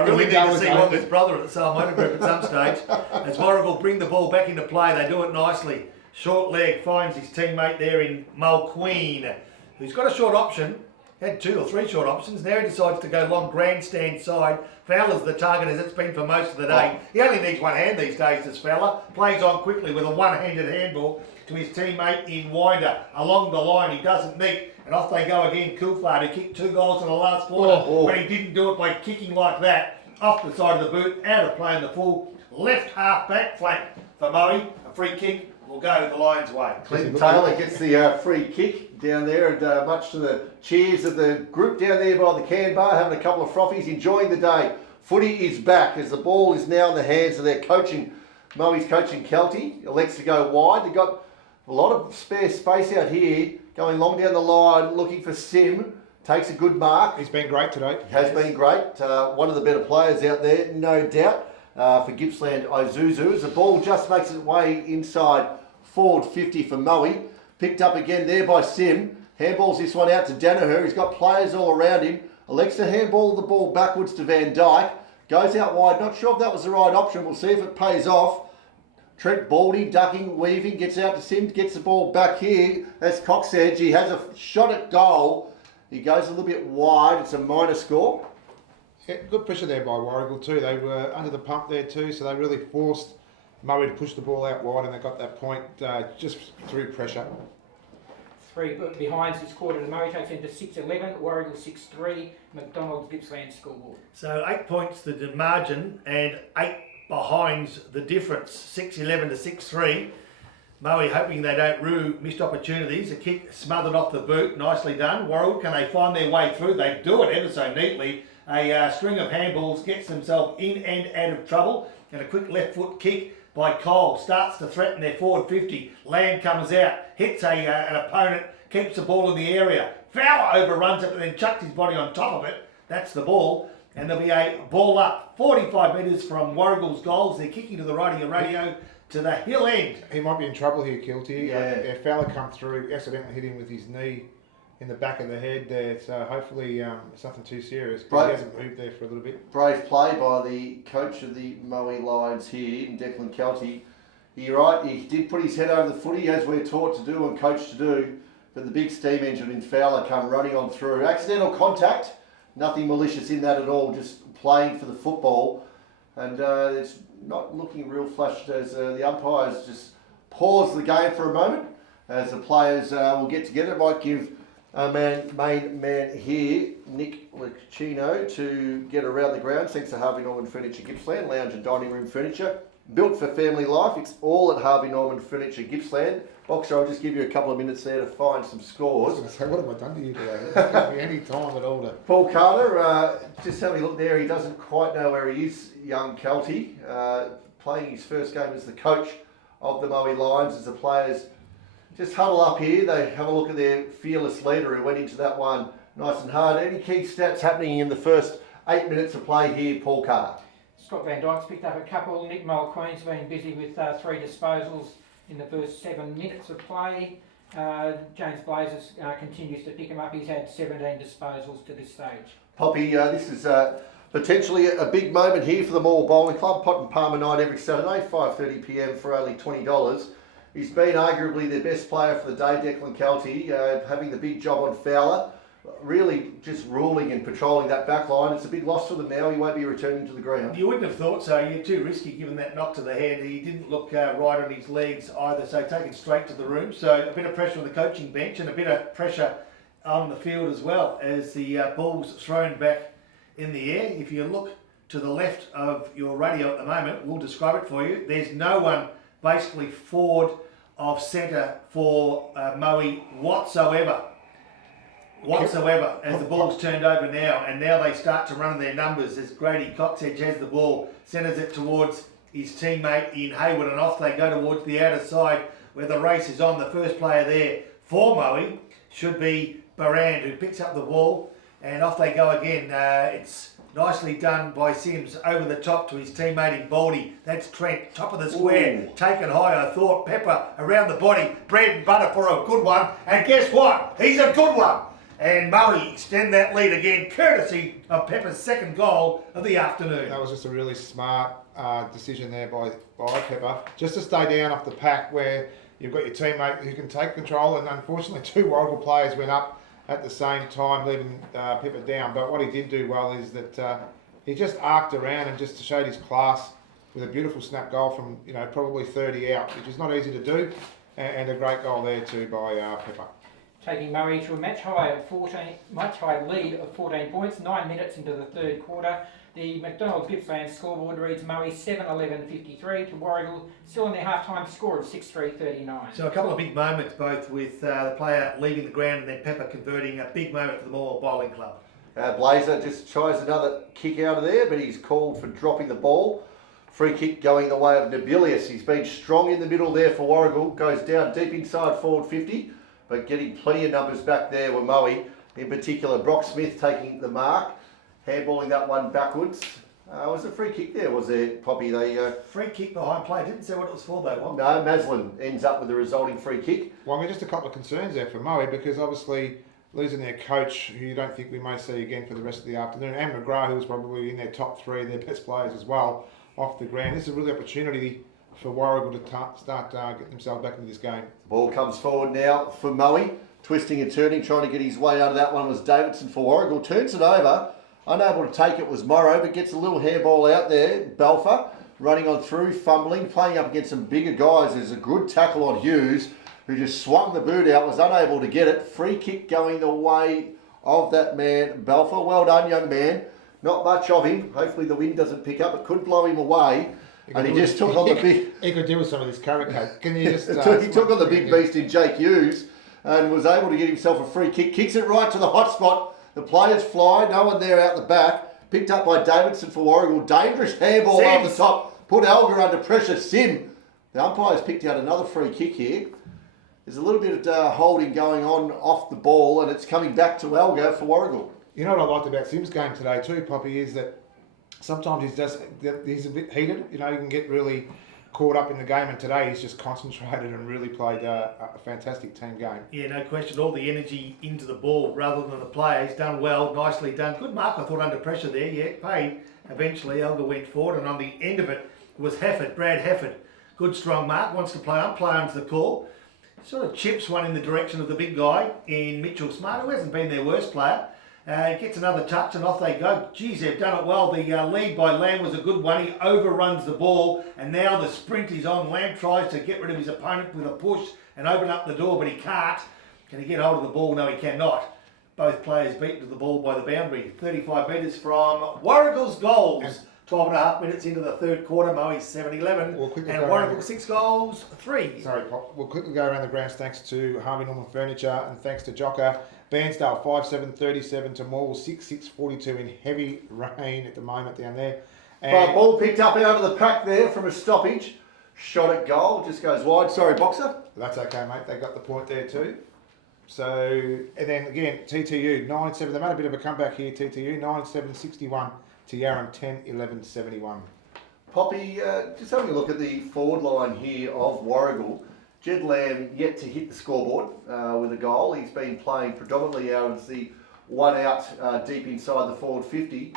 really need to see Wonga's brother at the Sale Motor Group at some stage. As Warragul bring the ball back into play, they do it nicely. Short leg finds his teammate there in Mulqueen, who's got a short option. Had 2 or 3 short options. Now he decides to go long grandstand side. Fowler's the target as it's been for most of the day. He only needs one hand these days, this Fowler. Plays on quickly with a one-handed handball to his teammate in Winder. Along the line, he doesn't meet. And off they go again. Coulthard, who kicked 2 goals in the last quarter. But he didn't do it by kicking like that. Off the side of the boot, out of play in the full. Left half back flank for Moe. A free kick will go the Lions' way. Clinton Taylor gets the free kick down there, and much to the cheers of the group down there by the can bar, having a couple of frothies, enjoying the day. Footy is back as the ball is now in the hands of their coaching. Moe's coaching Kelty elects to go wide. They've got a lot of spare space out here, going long down the line, looking for Sim. Takes a good mark. He's been great today. Has been great. One of the better players out there, no doubt, for Gippsland Isuzu. As the ball just makes its way inside forward 50 for Moe. Picked up again there by Sim. Handballs this one out to Danaher. He's got players all around him. Elects to handball the ball backwards to Van Dyke. Goes out wide. Not sure if that was the right option. We'll see if it pays off. Trent Baldy ducking, weaving, gets out to Sims, gets the ball back here. As Cox said, he has a shot at goal. He goes a little bit wide. It's a minor score. Yeah, good pressure there by Warragul too. They were under the pump there too, so they really forced Moe to push the ball out wide, and they got that point just through pressure. 3 behinds this quarter. Moe takes into 6-11, Warragul 6-3, McDonald's Gippsland scoreboard. So 8 points to the margin and 8 behinds the difference, 6-11 to 6-3. Moe hoping they don't rue missed opportunities. A kick smothered off the boot, nicely done. Warragul, can they find their way through? They do it ever so neatly. A string of handballs gets themselves in and out of trouble, and a quick left foot kick by Cole starts to threaten their forward 50. Land comes out, hits an opponent, keeps the ball in the area. Fowler overruns it and then chucks his body on top of it. That's the ball. And there'll be a ball up 45 metres from Warragul's goals. They're kicking to the right of your radio to the hill end. He might be in trouble here, Kilty. Yeah. Fowler come through, accidentally hit him with his knee in the back of the head there, so hopefully it's nothing too serious, but he hasn't moved there for a little bit. Brave play by the coach of the Moe Lions here, Declan Kelty. You're right, he did put his head over the footy as we're taught to do and coached to do, but the big steam engine in Fowler come running on through. Accidental contact, nothing malicious in that at all, just playing for the football, and it's not looking real flushed as the umpires just pause the game for a moment as the players will get together. It might give main man here, Nick Lecchino, to get around the ground. Thanks to Harvey Norman Furniture Gippsland, lounge and dining room furniture. Built for family life. It's all at Harvey Norman Furniture Gippsland. Boxer, I'll just give you a couple of minutes there to find some I was scores. going to say, what have I done to you today? It doesn't give me any time at all to... Paul Carter, just having a look there, he doesn't quite know where he is, young Kelty. Playing his first game as the coach of the Moe Lions as the players just huddle up here. They have a look at their fearless leader who went into that one nice and hard. Any key stats happening in the first 8 minutes of play here, Paul Carter? Scott Van Dyke's picked up a couple. Nick Mulqueen's been busy with 3 disposals in the first 7 minutes of play. James Blazers continues to pick him up. He's had 17 disposals to this stage. Poppy, this is potentially a big moment here for the Moore Bowling Club. Pot and Palmer night every Saturday, 5:30 p.m. for only $20. He's been arguably the best player for the day, Declan Kelty, having the big job on Fowler. Really just ruling and patrolling that back line. It's a big loss for them now. He won't be returning to the ground. You wouldn't have thought so. You're too risky given that knock to the head. He didn't look right on his legs either, so taken straight to the room. So a bit of pressure on the coaching bench and a bit of pressure on the field as well as the ball's thrown back in the air. If you look to the left of your radio at the moment, we'll describe it for you. There's no one basically forward of centre for Moe whatsoever, as the ball's turned over now, and now they start to run their numbers as Grady Coxedge has the ball, centres it towards his teammate in Hayward, and off they go towards the outer side where the race is on. The first player there for Moe should be Barand, who picks up the ball, and off they go again. It's nicely done by Sims over the top to his teammate in Baldy. That's Trent, top of the square, taken high. I thought Pepper around the body, bread and butter for a good one. And guess what? He's a good one. And Moe extend that lead again, courtesy of Pepper's second goal of the afternoon. That was just a really smart decision there by Pepper. Just to stay down off the pack where you've got your teammate who can take control, and unfortunately 2 Warragul players went up at the same time, leaving Pepper down. But what he did do well is that he just arced around and just showed his class with a beautiful snap goal from probably 30 out, which is not easy to do, and a great goal there too by Pepper. Taking Moe to a match high lead of 14 points, 9 minutes into the third quarter. The McDonald's Gippsland scoreboard reads Moe 7-11-53 to Warragul, still in their half-time score of 6-3-39. So a couple of big moments, both with the player leaving the ground and then Pepper converting. A big moment for the Moore Bowling Club. Blazer just tries another kick out of there, but he's called for dropping the ball. Free kick going the way of Nobilius. He's been strong in the middle there for Warragul. Goes down deep inside forward 50, but getting plenty of numbers back there were Moe. In particular, Brock Smith taking the mark. Handballing that one backwards. Was a free kick there, was there, Poppy? Free kick behind play. Didn't say what it was for though. No, Maslin ends up with the resulting free kick. Well, just a couple of concerns there for Moe, because obviously losing their coach, who you don't think we may see again for the rest of the afternoon, and McGrath, who was probably in their top 3, their best players as well, off the ground. This is a really opportunity for Warragul to start getting themselves back into this game. Ball comes forward now for Moe. Twisting and turning, trying to get his way out of that one was Davidson for Warragul. Turns it over. Unable to take it was Morrow, but gets a little handball out there. Belfer running on through, fumbling, playing up against some bigger guys. There's a good tackle on Hughes, who just swung the boot out, was unable to get it. Free kick going the way of that man, Belfer. Well done, young man. Not much of him. Hopefully the wind doesn't pick up. It could blow him away. And he just took on the big... He could deal with some of this carrot cake. Can you just... he took on the big beast in Jake Hughes and was able to get himself a free kick. Kicks it right to the hot spot. The players fly. No one there out the back. Picked up by Davidson for Warragul. Dangerous handball over the top. Put Elgar under pressure. Sim. The umpire's picked out another free kick here. There's a little bit of holding going on off the ball, and it's coming back to Elgar for Warragul. You know what I liked about Sim's game today too, Poppy, is that sometimes he's a bit heated. You know, you can get really caught up in the game, and today he's just concentrated and really played a fantastic team game. Yeah, no question. All the energy into the ball rather than the play. He's done well, nicely done. Good mark, I thought, under pressure there. Yeah, paid. Eventually, Elgar went forward, and on the end of it was Hefford, Brad Hefford. Good, strong mark. Wants to play on. Play on's the call. Sort of chips one in the direction of the big guy in Mitchell Smart, who hasn't been their worst player. Gets another touch and off they go. Geez, they've done it well. The lead by Lamb was a good one. He overruns the ball, and now the sprint is on. Lamb tries to get rid of his opponent with a push and open up the door, but he can't. Can he get hold of the ball? No, he cannot. Both players beaten to the ball by the boundary. 35 metres from Warragul's goals. 12 and a half minutes into the third quarter. Moe's 7-11. And Warragul 6 goals, 3. Sorry, Pop. We'll quickly go around the grounds thanks to Harvey Norman Furniture and thanks to Jocker. Bairnsdale 5-7-37 to Maul 6-6-42 in heavy rain at the moment down there. And ball picked up out of the pack there from a stoppage. Shot at goal, just goes wide. Sorry, Boxer. That's okay, mate. They got the point there too. So, and then again, TTU 9-7. They made a bit of a comeback here, TTU 9-7-61 to Yarram 10-11-71. Poppy, just having a look at the forward line here of Warragul. Jed Lamb yet to hit the scoreboard with a goal. He's been playing predominantly out as the one out deep inside the forward 50.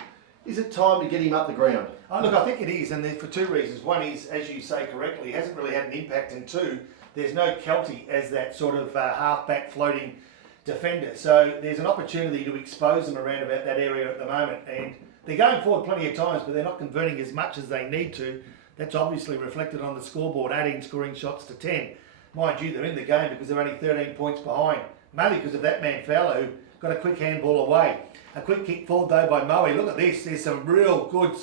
Is it time to get him up the ground? Oh, look, I think it is, and for two reasons. One is, as you say correctly, he hasn't really had an impact, and two, there's no Kelty as that sort of half-back floating defender. So there's an opportunity to expose them around about that area at the moment, and they're going forward plenty of times, but they're not converting as much as they need to. That's obviously reflected on the scoreboard, 18 scoring shots to 10. Mind you, they're in the game because they're only 13 points behind, mainly because of that man Fowler who got a quick handball away. A quick kick forward though by Moe. Look at this, there's some real good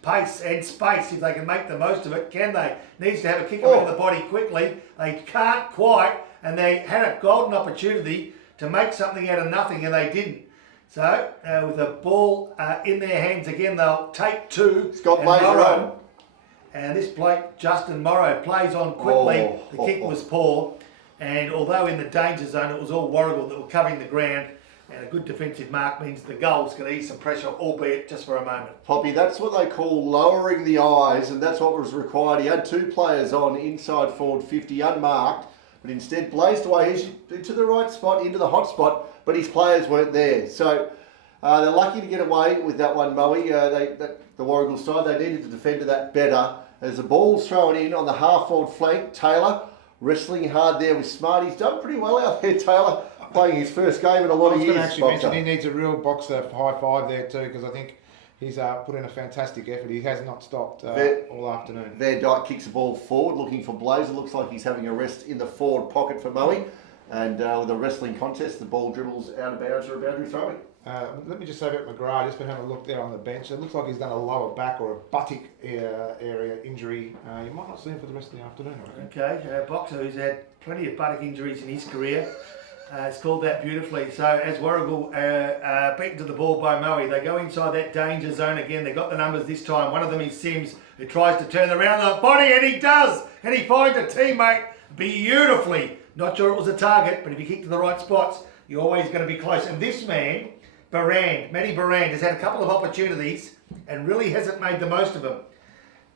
pace and space if they can make the most of it. Can they? Needs to have a kick around the body quickly. They can't quite, and they had a golden opportunity to make something out of nothing, and they didn't. So, with the ball in their hands again, they'll take two. Scott Blazer on. And this bloke, Justin Morrow, plays on quickly. The kick was poor. And although in the danger zone, it was all Warragul that were covering the ground. And a good defensive mark means the goal's going to ease some pressure, albeit just for a moment. Poppy, that's what they call lowering the eyes, and that's what was required. He had two players on inside forward 50 unmarked, but instead blazed away to the right spot, into the hot spot, but his players weren't there. So they're lucky to get away with that one, Moe. The Warragul side, they needed to defend that better. As the ball's thrown in on the half-forward flank, Taylor wrestling hard there with Smart. He's done pretty well out there, Taylor, playing his first game in a lot of years. I was going to actually mention he needs a real boxer high five there too, because I think he's put in a fantastic effort. He has not stopped all afternoon. Van Dyke kicks the ball forward, looking for Blazer. Looks like he's having a rest in the forward pocket for Moe. And with a wrestling contest, the ball dribbles out of bounds or a boundary throwing. Let me just say about McGrath, I've just been having a look there on the bench. It looks like he's done a lower back or a buttock area injury. You might not see him for the rest of the afternoon, I reckon. Okay, Boxer, who's had plenty of buttock injuries in his career, has called that beautifully. So as Warragul beaten to the ball by Moe, they go inside that danger zone again. They got the numbers this time. One of them is Sims, who tries to turn around the body, and he does! And he finds a teammate beautifully. Not sure it was a target, but if you kick to the right spots, you're always going to be close. And this man, Matty Barand, has had a couple of opportunities and really hasn't made the most of them.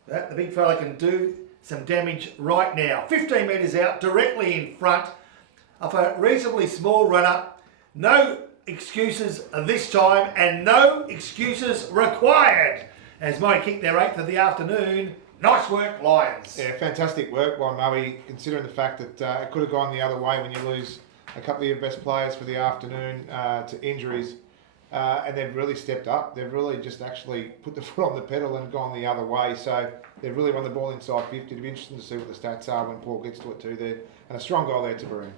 But the big fella can do some damage right now. 15 metres out, directly in front of a reasonably small runner. No excuses this time, and no excuses required. As Moe kicked their 8th of the afternoon, Nice work, Lions. Yeah, fantastic work by Moe, considering the fact that it could have gone the other way when you lose a couple of your best players for the afternoon to injuries. And they've really stepped up. They've really just actually put the foot on the pedal and gone the other way. So they've really run the ball inside 50. It'll be interesting to see what the stats are when Paul gets to it too there. And a strong goal there to Baroon.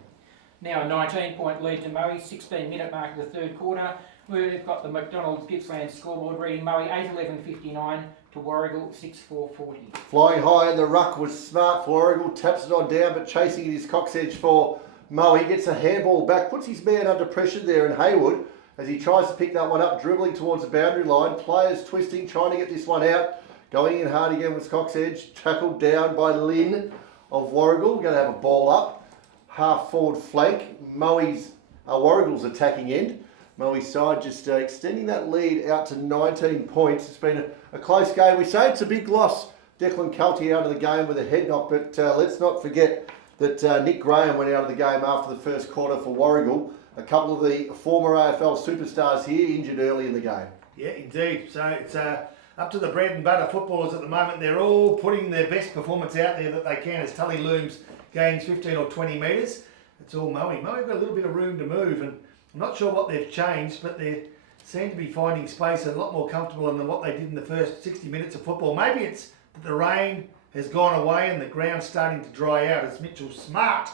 Now a 19-point lead to Moe, 16-minute mark of the third quarter. We've got the McDonald's Gippsland scoreboard reading Moe 8-11-59 to Warragul 6-4-40. Flying high in the ruck was smart for Warragul, taps it on down, but chasing it is Cox Edge for Moe. He gets a handball back, puts his man under pressure there in Haywood as he tries to pick that one up, dribbling towards the boundary line. Players twisting, trying to get this one out. Going in hard again with Cox Edge, tackled down by Lynn of Warragul. We're going to have a ball up. Half forward flank, Warragul's attacking end. Moe's side just extending that lead out to 19 points. It's been a close game. We say it's a big loss. Declan Kelty out of the game with a head knock, but let's not forget that Nick Graham went out of the game after the first quarter for Warragul. A couple of the former AFL superstars here injured early in the game. Yeah, indeed. So it's up to the bread and butter footballers at the moment. They're all putting their best performance out there that they can as Tully Looms gains 15 or 20 metres. It's all Moe. Moe've got a little bit of room to move, and I'm not sure what they've changed, but they seem to be finding space a lot more comfortable than what they did in the first 60 minutes of football. Maybe it's that the rain has gone away and the ground's starting to dry out as Mitchell Smart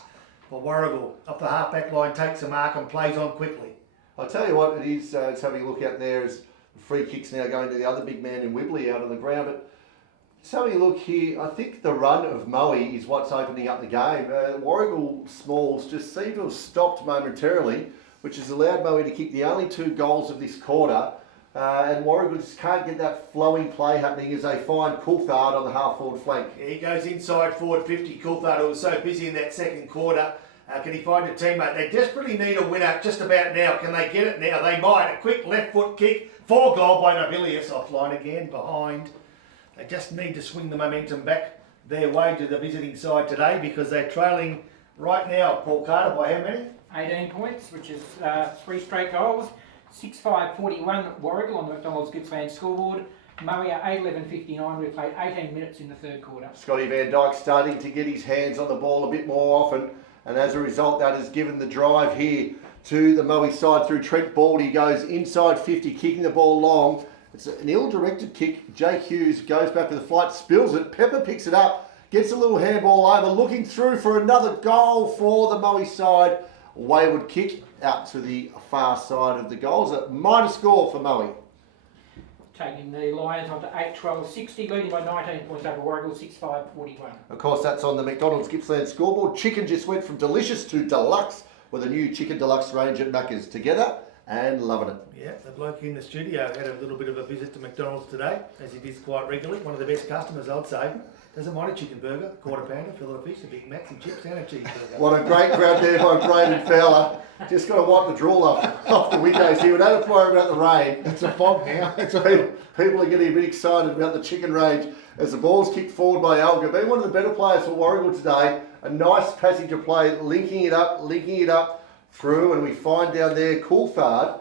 for Warragul up the half-back line takes a mark and plays on quickly. I'll tell you what it is, it's having a look out there as free kicks now going to the other big man in Wibley out on the ground, but just having a look here, I think the run of Moe is what's opening up the game. Warragul Smalls just seem to have stopped momentarily, which has allowed Moe to kick the only 2 goals of this quarter. And Warragul just can't get that flowing play happening as they find Coulthard on the half-forward flank. He goes inside forward 50. Coulthard, who was so busy in that second quarter. Can he find a teammate? They desperately need a winner just about now. Can they get it now? They might. A quick left foot kick for goal by Nobilius. Offline again, behind. They just need to swing the momentum back their way to the visiting side today because they're trailing right now, Paul Carter, by how many? 18 points, which is 3 straight goals. 6-5-41 Warragul on the McDonald's Gippsland scoreboard. Moe 8-11-59. We've played 18 minutes in the third quarter. Scotty Van Dyke starting to get his hands on the ball a bit more often, and as a result that has given the drive here to the Moe side through Trent Baldy. Goes inside 50, kicking the ball long. It's an ill-directed kick. Jake Hughes goes back to the flight, spills it. Pepper picks it up, gets a little handball over, looking through for another goal for the Moe side. Wayward kick out to the far side of the goals. A minor score for Moe. Taking the Lions on to 8-12-60, leading by 19 points over Warragul, 6-5-41. Of course, that's on the McDonald's Gippsland scoreboard. Chicken just went from delicious to deluxe with a new Chicken Deluxe range at Macca's. Together and loving it. Yeah, the bloke in the studio had a little bit of a visit to McDonald's today, as he does quite regularly. One of the best customers, I'd say. Doesn't mind a chicken burger, quarter pounder, fillet of fish, a Big Mac, some chips and a cheeseburger. What a great grab there by Braden Fowler. Just got to wipe the drool off the windows here. We don't have to worry about the rain. It's a fog now. People are getting a bit excited about the chicken range as the ball's kicked forward by Alga. Been one of the better players for Warragul today. A nice passage of play, linking it up through, and we find down there Coulthard.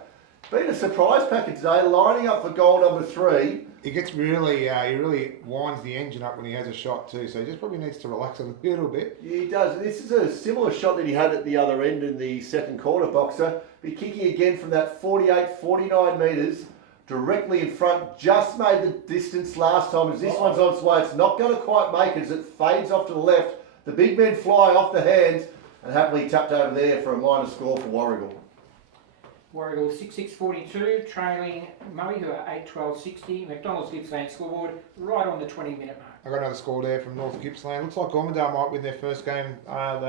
Been a surprise packet today, lining up for goal number 3. He gets really, he really winds the engine up when he has a shot too, so he just probably needs to relax a little bit. Yeah, he does. This is a similar shot that he had at the other end in the second quarter, Boxer. Be kicking again from that 48, 49 metres, directly in front. Just made the distance last time. As this one's on its way, it's not going to quite make it as it fades off to the left. The big men fly off the hands and happily tapped over there for a minor score for Warragul. Warragul 6-6-42, trailing Moe, who are 8-12-60. McDonald's Gippsland scoreboard, right on the 20-minute mark. I got another score there from North Gippsland. Looks like Gormandale might win their first game Of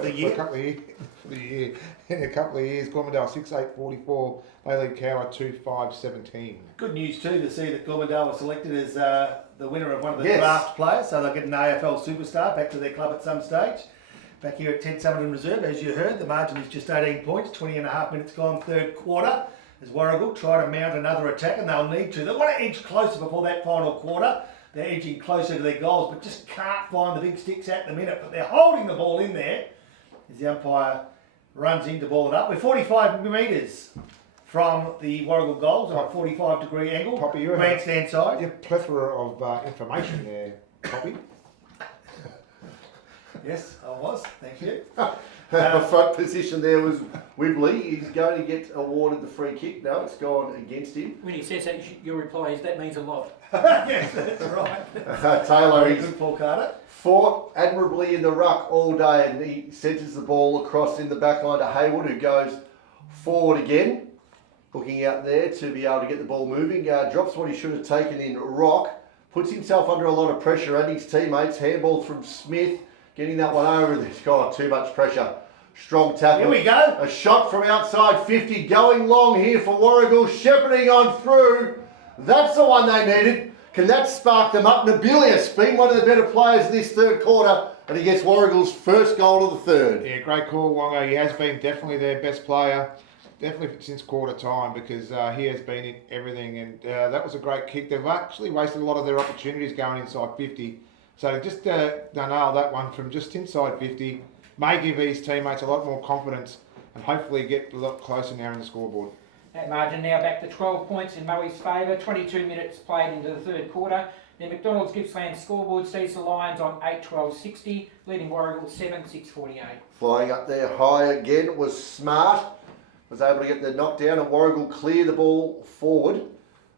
the year. for a couple of years. For the year. In a couple of years. Gormandale 6-8-44. They lead Cowra 2-5-17. Good news too to see that Gormandale was selected as the winner of one of the draft players, so they'll get an AFL superstar back to their club at some stage. Back here at 10 Summerton Reserve, as you heard, the margin is just 18 points, 20 and a half minutes gone, third quarter. As Warragul try to mount another attack, and they'll need to. They want to edge closer before that final quarter. They're edging closer to their goals, but just can't find the big sticks at the minute. But they're holding the ball in there as the umpire runs in to ball it up. We're 45 metres from the Warragul goals on a 45-degree angle. Poppy, you have grandstand side. a plethora of information there. Copy. Yes, I was. Thank you. The front position there was Wibley. He's going to get awarded the free kick. No, it's gone against him. When he says that, your reply is that means a lot. Yes, that's right. Taylor, Very he's good, Paul Carter. fought admirably in the ruck all day, and he centres the ball across in the back line to Haywood, who goes forward again, looking out there to be able to get the ball moving. Drops what he should have taken in rock, puts himself under a lot of pressure and his teammates. Handball from Smith, getting that one over. There's got too much pressure. Strong tackle. Here we go. A shot from outside 50, going long here for Warragul, shepherding on through. That's the one they needed. Can that spark them up? Nobilius being one of the better players in this third quarter, and he gets Warragul's first goal of the third. Yeah, great call, Wongo. He has been definitely their best player, definitely since quarter time, because he has been in everything, and that was a great kick. They've actually wasted a lot of their opportunities going inside 50. So just nail that one from just inside 50 may give his teammates a lot more confidence and hopefully get a lot closer now in the scoreboard. That margin now back to 12 points in Moe's favour. 22 minutes played into the third quarter. The McDonald's Gippsland scoreboard sees the Lions on 8-12-60, leading Warragul 7-6-48. Flying up there high again was Smart. Was able to get the knockdown, and Warragul clear the ball forward.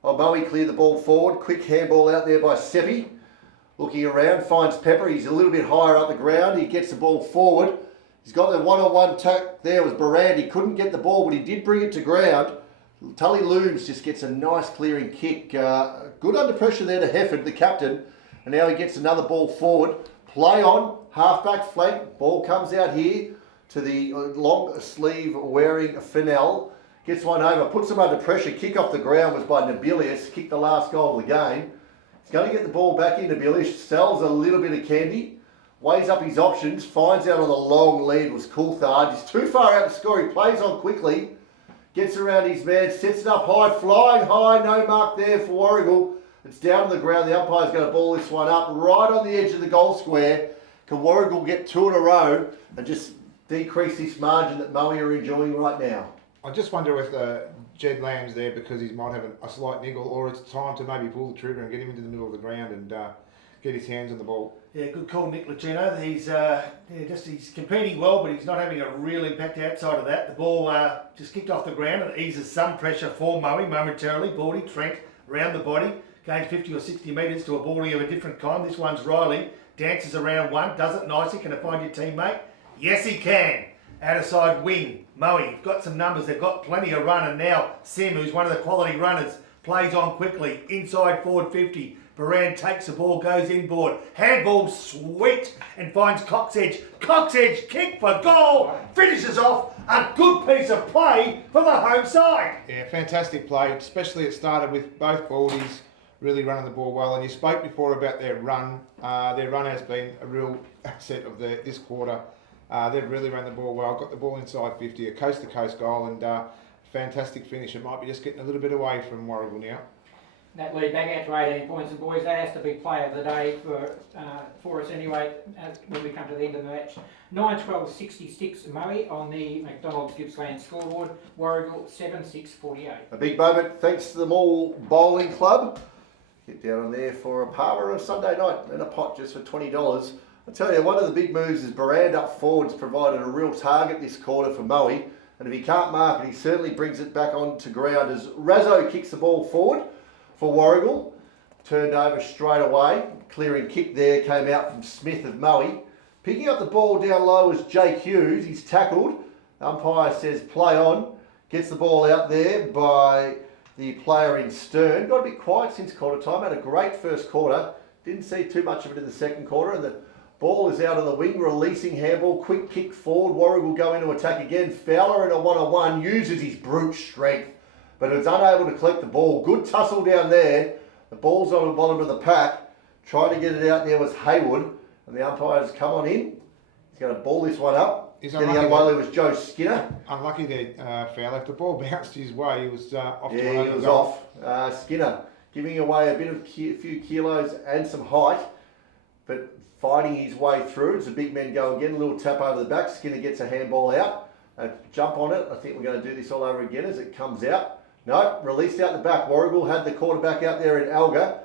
Moe cleared the ball forward. Quick handball out there by Seppi. Looking around, finds Pepper. He's a little bit higher up the ground. He gets the ball forward. He's got the one-on-one tack there with Barand. He couldn't get the ball, but he did bring it to ground. Tully Looms just gets a nice clearing kick. Good under pressure there to Hefford, the captain. And now he gets another ball forward. Play on, halfback flank. Ball comes out here to the long sleeve wearing Fennell. Gets one over, puts him under pressure. Kick off the ground was by Nobilius. Kicked the last goal of the game. He's going to get the ball back in. Nobilius sells a little bit of candy. Weighs up his options. Finds out on the long lead was Coulthard. He's too far out to score. He plays on quickly. Gets around his man. Sets it up high. Flying high. No mark there for Warragul. It's down on the ground. The umpire's going to ball this one up right on the edge of the goal square. Can Warragul get two in a row and just decrease this margin that Moe are enjoying right now? I just wonder if Jed Lamb's there because he might have a slight niggle, or it's time to maybe pull the trigger and get him into the middle of the ground and get his hands on the ball. Yeah, good call, Nick Lucino. He's competing well, but he's not having a real impact outside of that. The ball just kicked off the ground and eases some pressure for Moe momentarily. Baldy, Trent, round the body, gains 50 or 60 metres to a Baldy of a different kind. This one's Riley, dances around one, does it nicely. Can it find your teammate? Yes, he can. Outer side wing, Moe, got some numbers, they've got plenty of run, and now Sim, who's one of the quality runners, plays on quickly, inside forward 50. Barand takes the ball, goes inboard, handball sweet, and finds Coxedge. Coxedge, kick for goal, finishes off a good piece of play for the home side. Yeah, fantastic play, especially it started with both Baldies really running the ball well, and you spoke before about their run. Their run has been a real asset of this quarter. They've really run the ball well, got the ball inside 50, a coast-to-coast goal, and fantastic finish. It might be just getting a little bit away from Warragul now. That lead back out to 18 points, and boys, that has to be player of the day for us anyway when we come to the end of the match. 9-12-66 Moe on the McDonald's Gippsland scoreboard. Warragul 7-6-48. A big moment thanks to the Mall Bowling Club. Get down on there for a parma on Sunday night and a pot just for $20. I tell you, one of the big moves is Barand up forwards provided a real target this quarter for Moe. And if he can't mark it, he certainly brings it back onto ground as Razzo kicks the ball forward for Warragul. Turned over straight away. Clearing kick there came out from Smith of Moe. Picking up the ball down low is Jake Hughes. He's tackled. Umpire says play on. Gets the ball out there by the player in Stern. Got a bit quiet since quarter time. Had a great first quarter. Didn't see too much of it in the second quarter. And the ball is out on the wing, releasing handball. Quick kick forward. Warragul go into attack again. Fowler in a one-on-one. Uses his brute strength, but it's unable to collect the ball. Good tussle down there. The ball's on the bottom of the pack. Trying to get it out there was Haywood. And the umpires come on in. He's going to ball this one up. He's then the other one was Joe Skinner. Unlucky there, Fowler. If the ball bounced his way, he was off to Yeah, another he was goal. off. Skinner giving away a few kilos and some height, but fighting his way through. It's a big man go again. A little tap over the back. Skinner gets a handball out. Jump on it. I think we're going to do this all over again as it comes out. No, released out the back. Warragul had the quarterback out there in Alga.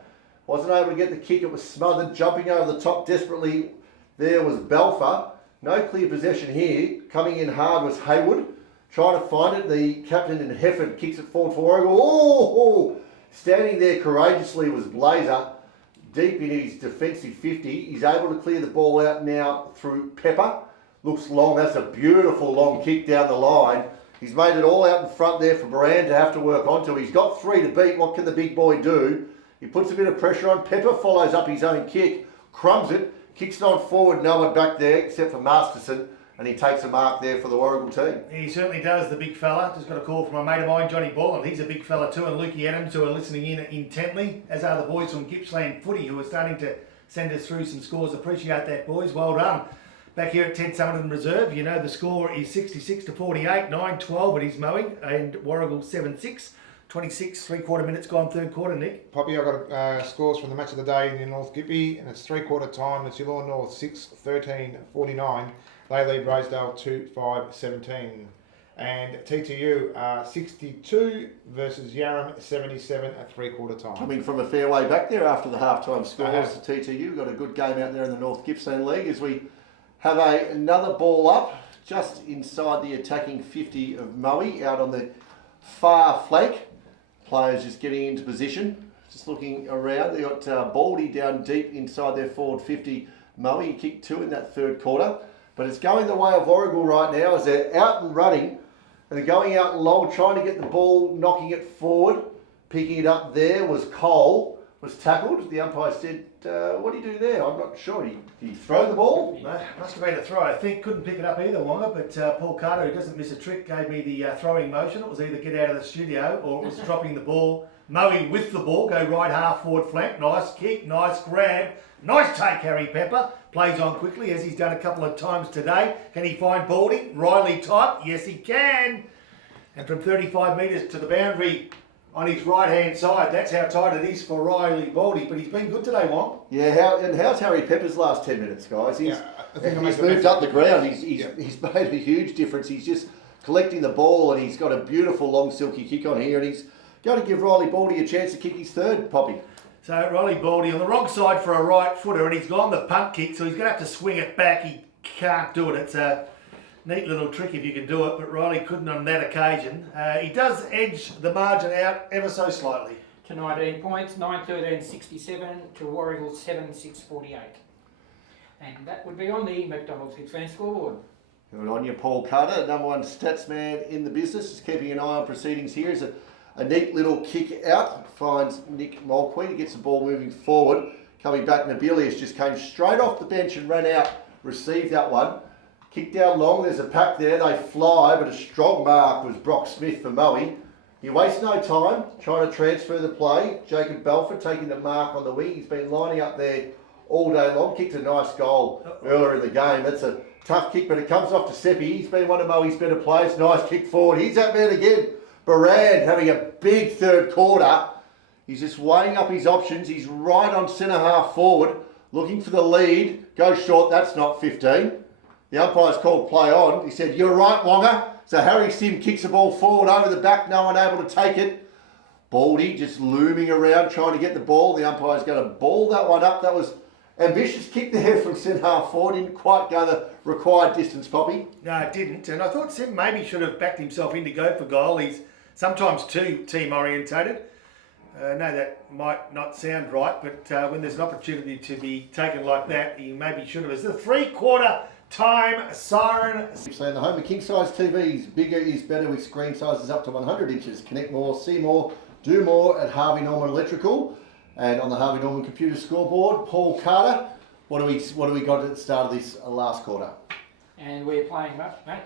Wasn't able to get the kick. It was smothered. Jumping over the top desperately there was Belfer. No clear possession here. Coming in hard was Hayward. Trying to find it. The captain in Hefford kicks it forward for Warragul. Oh! Standing there courageously was Blazer. Deep in his defensive 50. He's able to clear the ball out now through Pepper. Looks long. That's a beautiful long kick down the line. He's made it all out in front there for Moran to have to work onto. He's got 3 to beat. What can the big boy do? He puts a bit of pressure on. Pepper follows up his own kick. Crumbs it. Kicks it on forward. No one back there except for Masterson. And he takes a mark there for the Warragul team. He certainly does, the big fella. Just got a call from a mate of mine, Johnny Ball, and he's a big fella too, and Lukey Adams, who are listening in intently, as are the boys from Gippsland Footy, who are starting to send us through some scores. Appreciate that, boys. Well done. Back here at Ted Summerton Reserve, you know the score is 66 to 48, 9-12 at his Moe, and Warragul 7-6. 26, 3/4 minutes gone, third quarter, Nick. Poppy, I've got scores from the match of the day in North Gippy, and it's 3/4 time. It's Yallourn North 6-13-49. They lead Rosedale 2-5-17. And TTU 62 versus Yarram 77 at 3/4 time. Coming from a fair way back there after the half-time scores, TTU got a good game out there in the North Gippsland League as we have another ball up just inside the attacking 50 of Moe out on the far flank. Players just getting into position, just looking around. They got Baldy down deep inside their forward 50. Moe kicked 2 in that third quarter, but it's going the way of Warragul right now as they're out and running, and they're going out long, trying to get the ball, knocking it forward. Picking it up there was Cole, was tackled. The umpire said, what did he do there? I'm not sure. Did he throw the ball? No, must have been a throw, I think. Couldn't pick it up either, Wonga, but Paul Carter, who doesn't miss a trick, gave me the throwing motion. It was either get out of the studio or it was dropping the ball. Moe with the ball, go right half forward flank. Nice kick, nice grab. Nice take, Harry Pepper. Plays on quickly, as he's done a couple of times today. Can he find Baldy? Riley type? Yes, he can. And from 35 metres to the boundary on his right-hand side, that's how tight it is for Riley Baldy. But he's been good today, Wong. Yeah, how's Harry Pepper's last 10 minutes, guys? He's moved up the ground. He's made a huge difference. He's just collecting the ball, and he's got a beautiful long silky kick on here, and he's going to give Riley Baldy a chance to kick his third, Poppy. So Riley Baldy on the wrong side for a right footer, and he's gone the punt kick, so he's going to have to swing it back. He can't do it. It's a neat little trick if you can do it, but Riley couldn't on that occasion. He does edge the margin out ever so slightly. To 19 points, 9-13-67 to Warragul 7-6-48. And that would be on the McDonald's Gippsland scoreboard. Good on you, Paul Carter, number one stats man in the business. Just keeping an eye on proceedings here. Is a neat little kick out. Finds Nick Mulqueen. He gets the ball moving forward. Coming back, Nabilius just came straight off the bench and ran out. Received that one. Kick down long. There's a pack there. They fly, but a strong mark was Brock Smith for Moe. He wastes no time trying to transfer the play. Jacob Belford taking the mark on the wing. He's been lining up there all day long. Kicked a nice goal earlier in the game. That's a tough kick, but it comes off to Seppi. He's been one of Moe's better players. Nice kick forward. He's that man again. Baran having a big third quarter. He's just weighing up his options. He's right on centre half forward, looking for the lead. Goes short. That's not 15. The umpire's called play on. He said, "You're right, Wonga." So Harry Sim kicks the ball forward over the back. No one able to take it. Baldy just looming around trying to get the ball. The umpire's going to ball that one up. That was ambitious kick there from centre half forward. Didn't quite go the required distance, Poppy. No, it didn't. And I thought Sim maybe should have backed himself in to go for goal. He's sometimes too team orientated. I know that might not sound right, but when there's an opportunity to be taken like that, he maybe should have. It's the 3/4 time siren. Gippsland, the home of king size TVs. Bigger is better with screen sizes up to 100 inches. Connect more, see more, do more at Harvey Norman Electrical. And on the Harvey Norman computer scoreboard, Paul Carter. What do we got at the start of this last quarter? And we're playing, mate.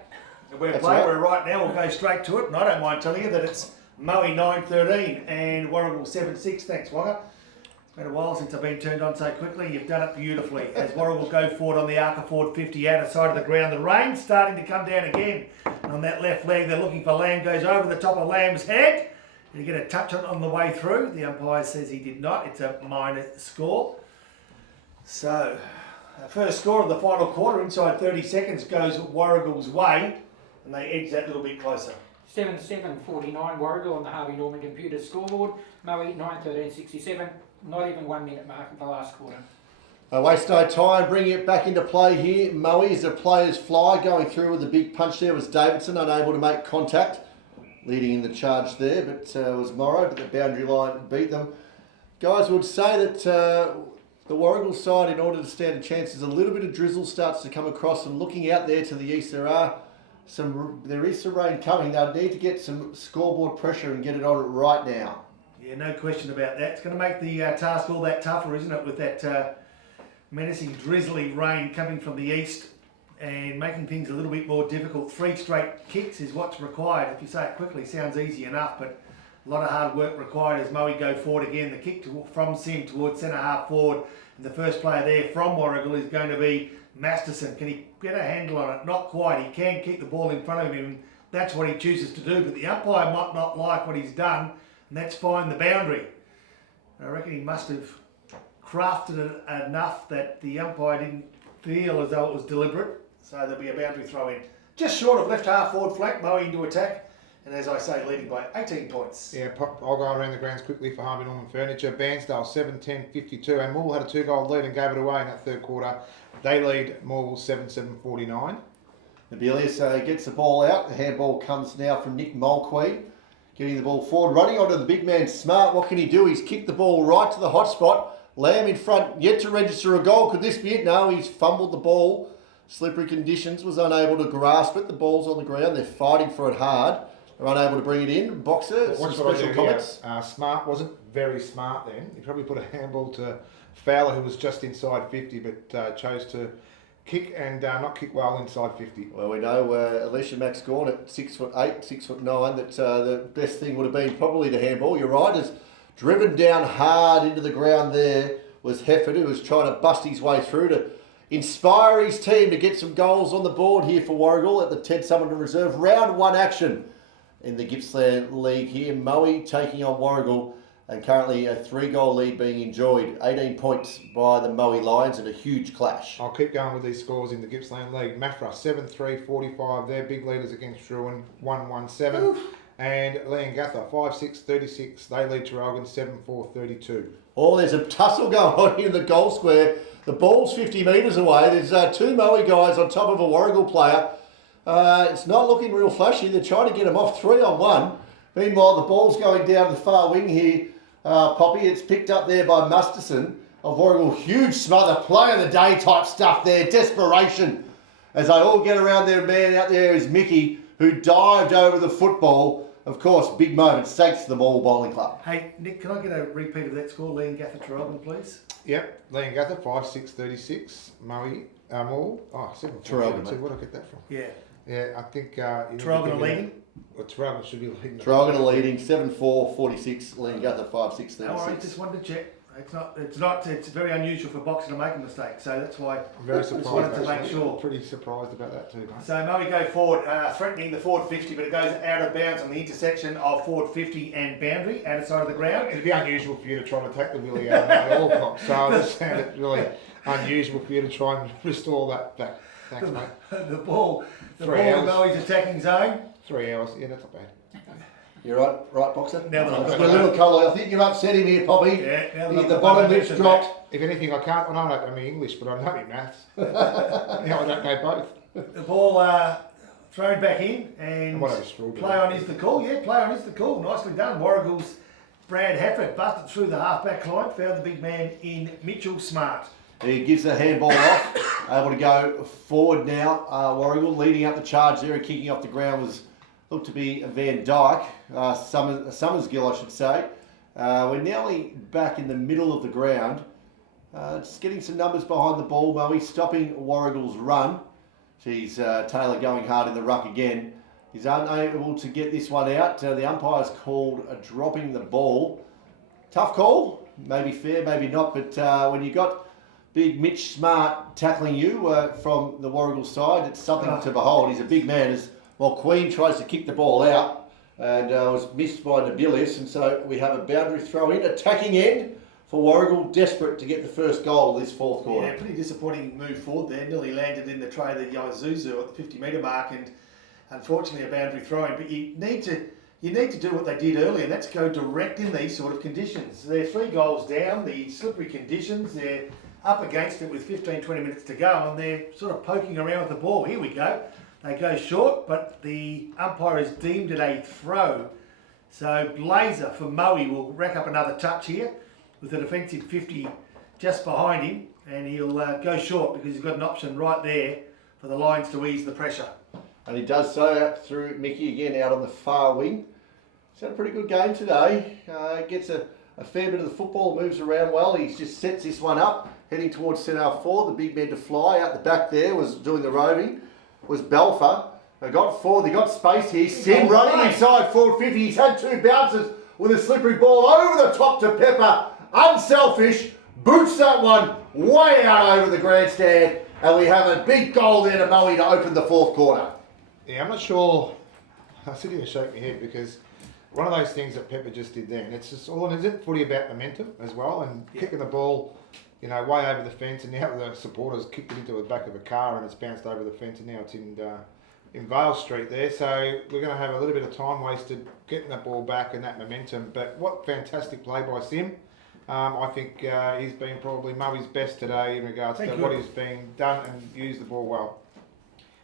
We're That's playing right. right now. We'll go straight to it. And I don't mind telling you that it's Moe 9-13 and Warragul 7-6. Thanks, Wonga. It's been a while since I've been turned on so quickly. You've done it beautifully. As Warragul go forward on the Arca Ford 50 out of side of the ground. The rain's starting to come down again. And on that left leg, they're looking for Lamb. Goes over the top of Lamb's head. Did he get a touch on the way through? The umpire says he did not. It's a minor score. So, first score of the final quarter inside 30 seconds goes Warragul's way. And they edge that little bit closer. 7-7-49 Warragul on the Harvey Norman computer scoreboard. Moe 9-13-67 Not even 1 minute mark of the last quarter. Waste no time, bringing it back into play here. Moe is a player's fly, going through with a big punch there was Davidson, unable to make contact. Leading in the charge there, but was Morrow, but the boundary line beat them. Guys would say that the Warragul side, in order to stand a chance, as a little bit of drizzle starts to come across, and looking out there to the east, there is some rain coming. They'll need to get some scoreboard pressure and get it on right now. Yeah, no question about that. It's going to make the task all that tougher, isn't it, with that menacing drizzly rain coming from the east and making things a little bit more difficult. 3 straight kicks is what's required. If you say it quickly, sounds easy enough, but a lot of hard work required as Moe go forward again. The kick from Sim towards centre half forward. And the first player there from Warragul is going to be Masterson. Can he get a handle on it? Not quite. He can keep the ball in front of him. That's what he chooses to do. But the umpire might not like what he's done, and that's fine the boundary. I reckon he must have crafted it enough that the umpire didn't feel as though it was deliberate. So there'll be a boundary throw in. Just short of left half forward flank, Moe into attack. And as I say, leading by 18 points. Yeah, I'll go around the grounds quickly for Harvey Norman Furniture. Bairnsdale 7-10-52, and Moore had a 2-goal lead and gave it away in that third quarter. They lead Moore 7-7-49. Nabilius gets the ball out. The handball comes now from Nick Mulqueen. Getting the ball forward, running onto the big man Smart. What can he do? He's kicked the ball right to the hot spot. Lamb in front, yet to register a goal. Could this be it? No, he's fumbled the ball. Slippery conditions, was unable to grasp it. The ball's on the ground. They're fighting for it hard. They're unable to bring it in. Boxer, some special comments. Smart wasn't very smart then. He probably put a handball to Fowler, who was just inside 50, but chose to kick and not kick well inside 50. Well, we know Alicia Max Gorn at 6'8", 6'9", that the best thing would have been probably the handball. You're right, is driven down hard into the ground there was Hefford, who was trying to bust his way through to inspire his team to get some goals on the board here for Warragul at the Ted Summerton Reserve. Round 1 action in the Gippsland League here. Moe taking on Warragul, and currently a 3-goal lead being enjoyed. 18 points by the Moe Lions and a huge clash. I'll keep going with these scores in the Gippsland League. Mafra 7-3-45. They're big leaders against Ruin 1-1-7. And Leongatha 5-6-36. They lead Traralgon 7-4-32. Oh, there's a tussle going on here in the goal square. The ball's 50 metres away. There's 2 Moe guys on top of a Warragul player. It's not looking real flashy. They're trying to get him off 3-on-1. Meanwhile, the ball's going down the far wing here, Poppy. It's picked up there by Masterson of Warragul. Huge smother, play of the day type stuff there. Desperation. As they all get around their man out there is Mickey, who dived over the football. Of course, big moment, thanks to the Mall Bowling Club. Hey, Nick, can I get a repeat of that score? Leongatha Traralgon, please. Yep, Leongatha 5-6-36. Moe, Mall, 7-4-32. Where did I get that from? Yeah. Yeah, I think... Traralgon are leading? Well, Traralgon should be leading. Traralgon are leading 7-4-46. Leongatha 5-6-36. No worries, just wanted to check. It's very unusual for boxing to make a mistake, so that's why I'm very surprised. just wanted to make sure. Pretty surprised about that too, mate. So Moe go forward, threatening the forward 50, but it goes out of bounds on the intersection of forward 50 and boundary, out of side of the ground. It'd be unusual for you to try to take the willy out of my all so I understand it's really unusual for you to try and restore that back. Thanks, mate. The ball in 3 hours. Moe's attacking zone. 3 hours, yeah, that's not bad. You're right, Boxer? Now that I've got a little colour. I think you're upsetting me here, Poppy. Yeah, now that I've The got bottom my lip's mention dropped. If anything, I can't, I know I don't know English, but I know my maths. Now I don't know both. The ball thrown back in, and What a strawberry. play on is the call. Yeah, play on is the call. Nicely done. Warragul's Brad Hefford busted through the half-back line, found the big man in Mitchell Smart. He gives the handball off, able to go forward now. Warragul leading up the charge there and kicking off the ground was looked to be Van Dyke, Summersgill I should say. We're nearly back in the middle of the ground. Just getting some numbers behind the ball, Moe, stopping Warragul's run. Geez, Taylor going hard in the ruck again. He's unable to get this one out. The umpire's called dropping the ball. Tough call, maybe fair, maybe not, but when you got big Mitch Smart tackling you from the Warragul side, it's something to behold. He's a big man, while Queen tries to kick the ball out and was missed by Nabilius, and so we have a boundary throw in, attacking end for Warragul, desperate to get the first goal this fourth quarter. Yeah, pretty disappointing move forward there. Nearly landed in the tray of the Yazuzu at the 50-metre mark, and unfortunately a boundary throw in. But you need to you need to do what they did earlier, and that's go direct in these sort of conditions. They're 3 goals down, the slippery conditions, they're up against it with 15, 20 minutes to go, and they're sort of poking around with the ball. Here we go. They go short, but the umpire has deemed it a throw. So Blazer for Moe will rack up another touch here with a defensive 50 just behind him, and he'll go short because he's got an option right there for the Lions to ease the pressure. And he does so through Mickey again out on the far wing. He's had a pretty good game today. Gets a fair bit of the football, moves around well. He just sets this one up, heading towards centre forward. The big man to fly out the back there was doing the roving, was Belfer. They got forward, they got space here. Sim running inside forward 50. He's had 2 bounces with a slippery ball over the top to Pepper. Unselfish, boots that one way out over the grandstand. And we have a big goal there to Moe to open the 4th quarter. Yeah, I'm not sure. I sit here and shake my head because one of those things that Pepper just did then, it's just all, isn't footy about momentum as well, and kicking the ball, you know, way over the fence, and now the supporters kicked it into the back of a car and it's bounced over the fence, and now it's in Vale Street there. So we're going to have a little bit of time wasted getting that ball back and that momentum. But what fantastic play by Sim. I think he's been probably Moe's best today in regards to what he's been done and used the ball well.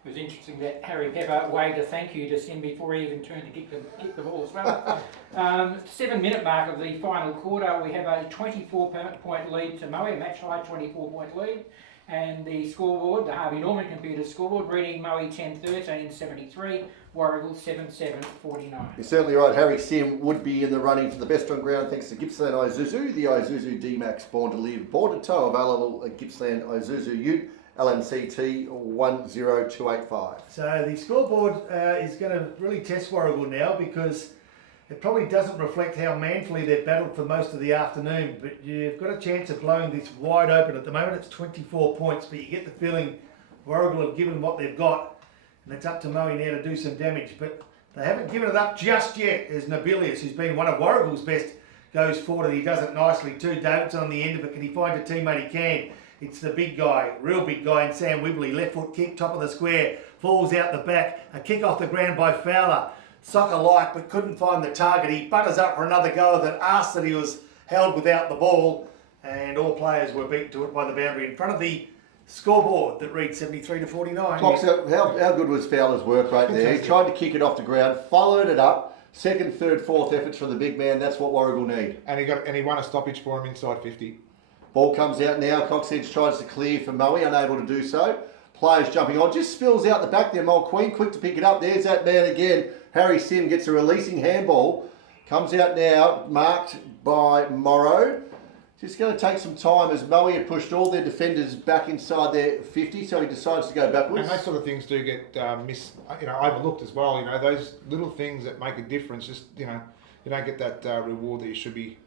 It was interesting that Harry Pepper waved a thank you to Sim before he even turned to kick the ball as well. 7-minute mark of the final quarter, we have a 24-point lead to Moe, a match high 24-point lead. And the scoreboard, the Harvey Norman computer scoreboard, reading Moe 10-13 73, Warragul 7-7-49. You're certainly right. Harry Sim would be in the running for the best on ground thanks to Gippsland Isuzu. The Isuzu D-Max born to live, born to tow, available at Gippsland Isuzu Ute. LMCT 10285. So the scoreboard is going to really test Warragul now, because it probably doesn't reflect how manfully they've battled for most of the afternoon, but you've got a chance of blowing this wide open. At the moment it's 24 points, but you get the feeling Warragul have given what they've got, and it's up to Moe now to do some damage. But they haven't given it up just yet, as Nobilius, who's been one of Warragul's best, goes forward, and he does it nicely too. Davidson on the end of it. Can he find a teammate? He can. It's the big guy, real big guy, and Sam Wibley, left foot kick, top of the square, falls out the back, a kick off the ground by Fowler. Soccer-like, but couldn't find the target. He butters up for another goal that asked that he was held without the ball, and all players were beat to it by the boundary in front of the scoreboard that reads 73-49. Box, how good was Fowler's work right there? He tried to kick it off the ground, followed it up. Second, third, fourth efforts from the big man. That's what Warragul need. And he won a stoppage for him inside 50. Ball comes out now. Coxedge tries to clear for Moe, unable to do so. Players jumping on. Just spills out the back there. Mulqueen quick to pick it up. There's that man again. Harry Sim gets a releasing handball. Comes out now, marked by Morrow. Just going to take some time as Moe had pushed all their defenders back inside their 50, so he decides to go backwards. And those sort of things do get overlooked as well. You know, those little things that make a difference. Just you don't get that reward that you should be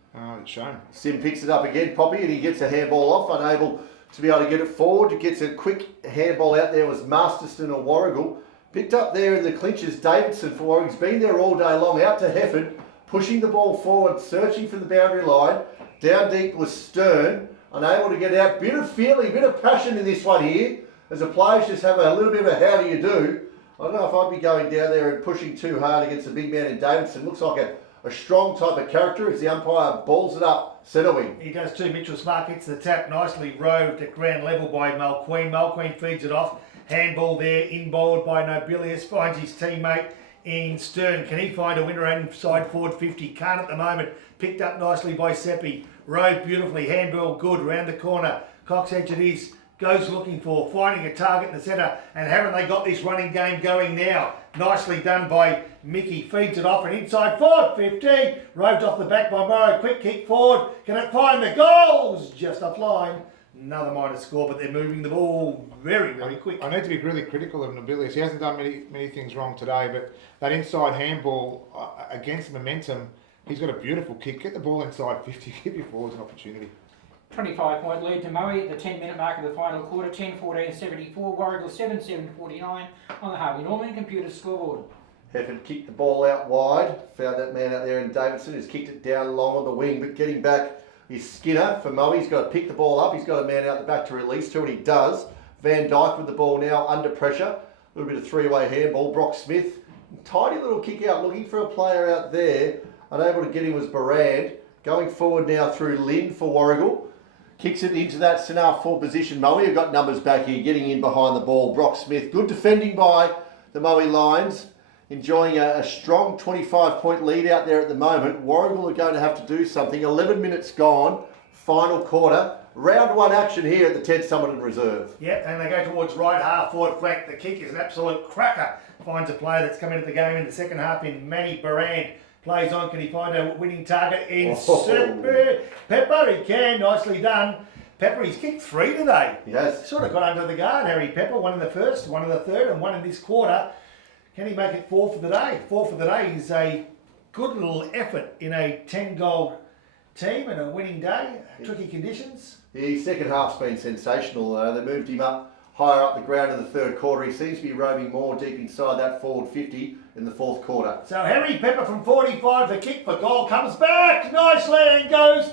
shown. Sim picks it up again, Poppy, and he gets a handball off, unable to be able to get it forward. He gets a quick handball out there. Was Masterston or Warragul. Picked up there in the clinches, Davidson for Warragul. He's been there all day long, out to Hefford, pushing the ball forward, searching for the boundary line. Down deep was Stern, unable to get out. Bit of feeling, bit of passion in this one here, as the players just have a little bit of a how do you do. I don't know if I'd be going down there and pushing too hard against the big man in Davidson. Looks like a strong type of character as the umpire balls it up centre wing. He does too. Mitchell Smart gets the tap nicely roved at ground level by Mulqueen. Mulqueen feeds it off. Handball there, inbowled by Nobilius. Finds his teammate in Stern. Can he find a winner inside forward 50? Can't at the moment. Picked up nicely by Seppi. Rode beautifully. Handball good. Round the corner. Coxedge it is. Goes looking for. Finding a target in the centre. And haven't they got this running game going now? Nicely done by Mickey. Feeds it off and inside forward 50. Roved off the back by Morrow. Quick kick forward. Can it find the goals? Just offline. Another minor score, but they're moving the ball very, very quick. I need to be really critical of Nobilius. He hasn't done many things wrong today, but that inside handball against momentum, he's got a beautiful kick. Get the ball inside 50, give your forwards an opportunity. 25-point lead to Moe at the 10-minute mark of the final quarter, 10-14-74, Warragul 7-7-49 on the Harvey Norman computer scoreboard. Hefford kicked the ball out wide, found that man out there in Davidson, who's kicked it down long on the wing, but getting back is Skinner for Moe. He's got to pick the ball up. He's got a man out the back to release to, and he does. Van Dyke with the ball now under pressure. A little bit of three-way handball. Brock Smith Tidy little kick out, looking for a player out there. Unable to get him was Barand. Going forward now through Lynn for Warragul. Kicks it into that centre forward position. Moe, you've got numbers back here, getting in behind the ball. Brock Smith, good defending by the Moe Lions. Enjoying a strong 25-point lead out there at the moment. Warragul are going to have to do something. 11 minutes gone, final quarter. Round 1 action here at the Ted Summerton Reserve. Yep, and they go towards right half forward flank. The kick is an absolute cracker. Finds a player that's come into the game in the second half in Manny Barand. Plays on, can he find a winning target in Pepper? He can, nicely done. Pepper, he's kicked 3 today. Yes. Sort of got under the guard, Harry Pepper. 1 in the first, 1 in the third, and 1 in this quarter. Can he make it 4 for the day? 4 for the day is a good little effort in a 10-goal team and a winning day. Tricky conditions. The second half's been sensational. They moved him up higher up the ground in the third quarter. He seems to be roaming more deep inside that forward 50 in the fourth quarter. So Harry Pepper from 45, the kick for goal comes back nicely and goes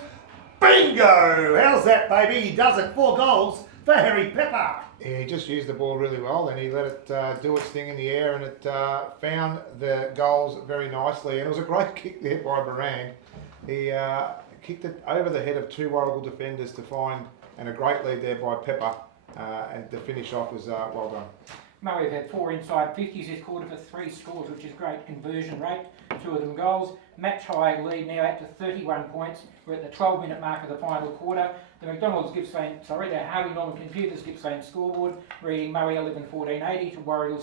bingo! How's that, baby? He does it. 4 goals for Harry Pepper. Yeah, he just used the ball really well, and he let it do its thing in the air, and it found the goals very nicely. And it was a great kick there by Barang. He kicked it over the head of 2 Warragul defenders to find, and a great lead there by Pepper. And the finish off was well done. Moe have had 4 inside 50s this quarter for 3 scores, which is great conversion rate. 2 of them goals. Match high lead now out to 31 points. We're at the 12-minute mark of the final quarter. The the Harvey Norman Computers Gippsland scoreboard reading Moe 11-14-80 to Warragul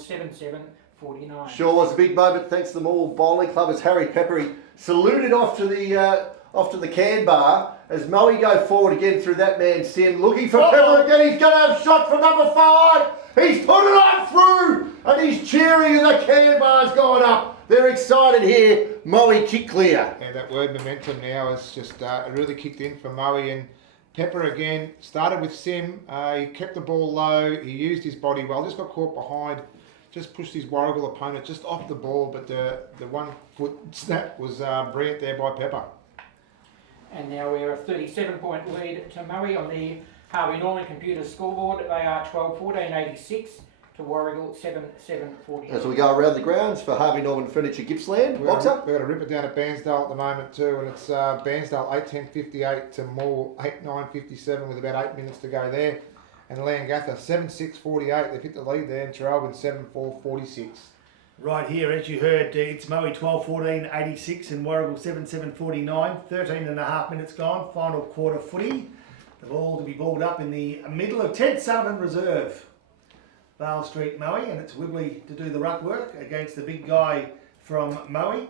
7-7-49. Sure was a big moment. Thanks to the Moore Bowling Club as Harry Pepper he saluted off to the can bar as Moe go forward again through that man Sim, looking for Pepper again. He's going to have a shot from number 5. He's put it on through and he's cheering and the can bar's gone up. They're excited here. Moe kick clear. And that word momentum now has just really kicked in for Moe, and Pepper again started with Sim. He kept the ball low. He used his body well. Just got caught behind. Just pushed his Warragul opponent just off the ball, but the 1 foot snap was brilliant there by Pepper. And now we're a 37-point lead to Moe on the Harvey Norman Computers scoreboard. They are 12-14-86 to Warragul 7-7-49. As we go around the grounds for Harvey Norman Furniture Gippsland. Boxer. We've got a ripper down at Bairnsdale at the moment too, and it's Bairnsdale 8-10-58 to Moore 8-9-57 with about 8 minutes to go there. And Leongatha 7-6-48, they've hit the lead there, and Traralgon 7-4-46. Right here, as you heard, it's Moe 12-14-86 and Warragul 7-7-49. 13 and a half minutes gone, final quarter footy. The ball to be balled up in the middle of Ted Summerton Reserve. Vale Street Moe, and it's Wibbly to do the ruck work against the big guy from Moe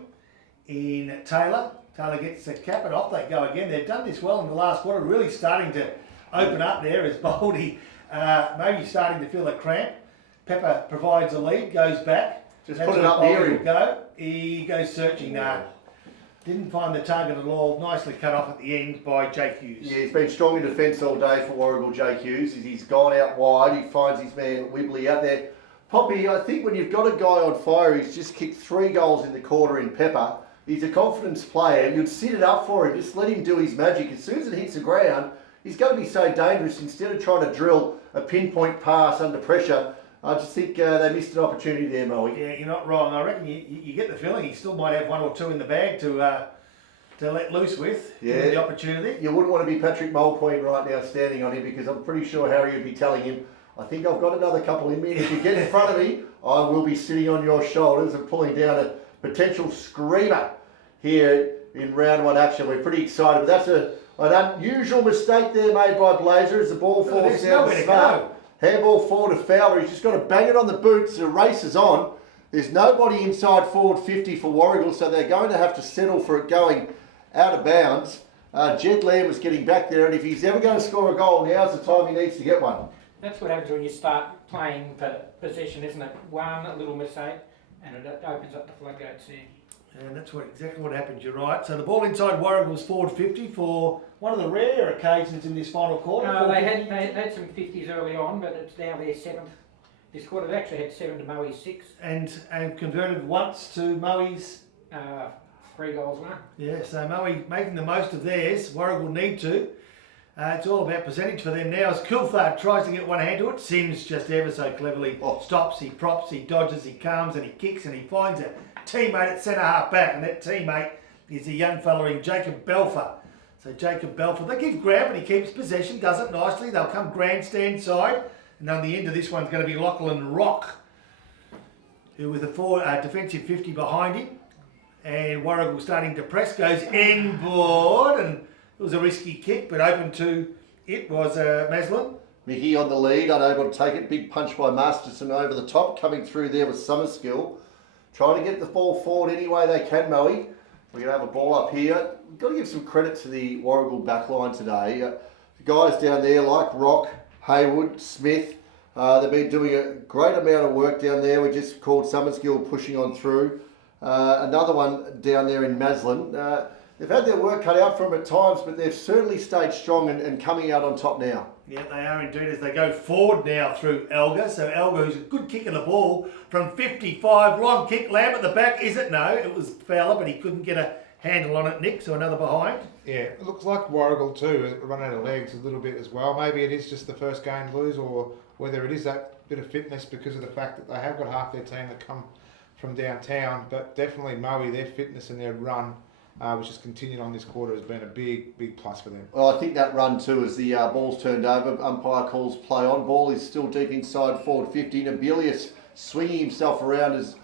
in Taylor. Taylor gets the cap and off they go again. They've done this well in the last quarter, really starting to open up there as Boldy maybe starting to feel a cramp. Pepper provides a lead, goes back. Just put it up near him. He goes searching. Didn't find the target at all. Nicely cut off at the end by Jake Hughes. Yeah, he's been strong in defence all day for Warragul, Jake Hughes. He's gone out wide. He finds his man Wibbly out there. Poppy, I think when you've got a guy on fire, he's just kicked 3 goals in the quarter in Pepper. He's a confidence player. You'd sit it up for him. Just let him do his magic. As soon as it hits the ground, he's going to be so dangerous. Instead of trying to drill a pinpoint pass under pressure, I just think they missed an opportunity there, Moe. Yeah, you're not wrong. I reckon you get the feeling he still might have 1 or 2 in the bag to let loose with. Yeah. The opportunity. You wouldn't want to be Patrick Mulqueen right now standing on him, because I'm pretty sure Harry would be telling him, I think I've got another couple in me. If you get in front of me, I will be sitting on your shoulders and pulling down a potential screamer here in round 1 action. We're pretty excited. But that's an unusual mistake there made by Blazer as the ball falls down the smart. Handball forward to Fowler. He's just got to bang it on the boots. The race is on. There's nobody inside forward 50 for Warragul, so they're going to have to settle for it going out of bounds. Jed Lamb was getting back there, and if he's ever going to score a goal, now's the time he needs to get one. That's what happens when you start playing for possession, isn't it? One little mistake and it opens up the floodgates there. And that's exactly what happened, you're right. So the ball inside Warragul's forward 50 for one of the rare occasions in this final quarter. No, they had some 50s early on, but it's now their 7th. This quarter they actually had 7 to Moe's 6. And converted once to Moe's 3 goals now. Yeah, so Moe making the most of theirs. Warragul need to. It's all about percentage for them now. As Coulthard tries to get one hand to it, Sims just ever so cleverly stops, he props, he dodges, he calms and he kicks and he finds a teammate at centre half back, and that teammate is a young fella in Jacob Belfer. So Jacob Belfer, they give ground but he keeps possession, does it nicely. They'll come grandstand side, and on the end of this one's going to be Lachlan Rock, who with a defensive 50 behind him. And Warragul starting to press, goes inboard, and it was a risky kick, but open to it was Maslin. Mickey on the lead, unable to take it. Big punch by Masterson over the top, coming through there with Summerskill. Trying to get the ball forward any way they can, Moe. We're going to have a ball up here. We've got to give some credit to the Warragul backline today. The guys down there like Rock, Haywood, Smith, they've been doing a great amount of work down there. We just called Summerskill pushing on through. Another one down there in Maslin. They've had their work cut out for them at times, but they've certainly stayed strong and coming out on top now. Yeah, they are indeed, as they go forward now through Elga. So Elga, who's a good kick of the ball from 55, long kick, Lamb at the back. Is it? No, it was Fowler, but he couldn't get a handle on it, Nick, so another behind. Yeah, it looks like Warragul too, run out of legs a little bit as well. Maybe it is just the first game lose, or whether it is that bit of fitness because of the fact that they have got half their team that come from downtown. But definitely Moe, their fitness and their run, which has continued on this quarter, has been a big plus for them. Well, I think that run too, as the ball's turned over, umpire calls play on. Ball is still deep inside forward 50. Nabilius swinging himself around has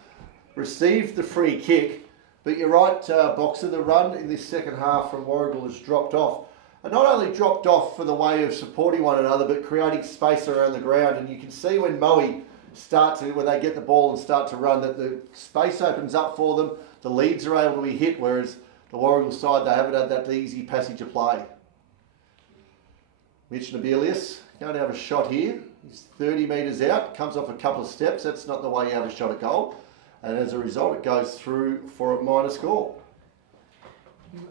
received the free kick. But you're right, Boxer, the run in this second half from Warragul has dropped off. And not only dropped off for the way of supporting one another, but creating space around the ground. And you can see when Moe when they get the ball and start to run, that the space opens up for them. The leads are able to be hit, whereas the Warragul side, they haven't had that easy passage of play. Mitch Nabilius going to have a shot here. He's 30 metres out, comes off a couple of steps. That's not the way you have a shot at goal. And as a result, it goes through for a minor score.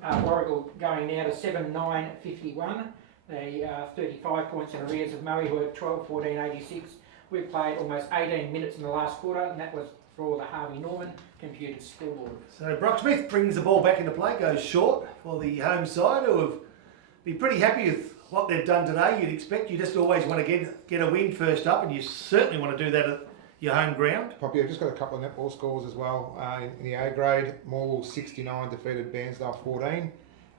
Warragul going now to 7-9-51. They are 35 points in arrears of Moe, who are 12-14-86. We've played almost 18 minutes in the last quarter, and that was for the Harvey Norman computed scoreboard. So Brock Smith brings the ball back into play, goes short for the home side, who have been pretty happy with what they've done today. You'd expect you just always want to get a win first up, and you certainly want to do that at your home ground. Poppy, I've just got a couple of netball scores as well. In the A grade, Morwell 69 defeated Bairnsdale 14,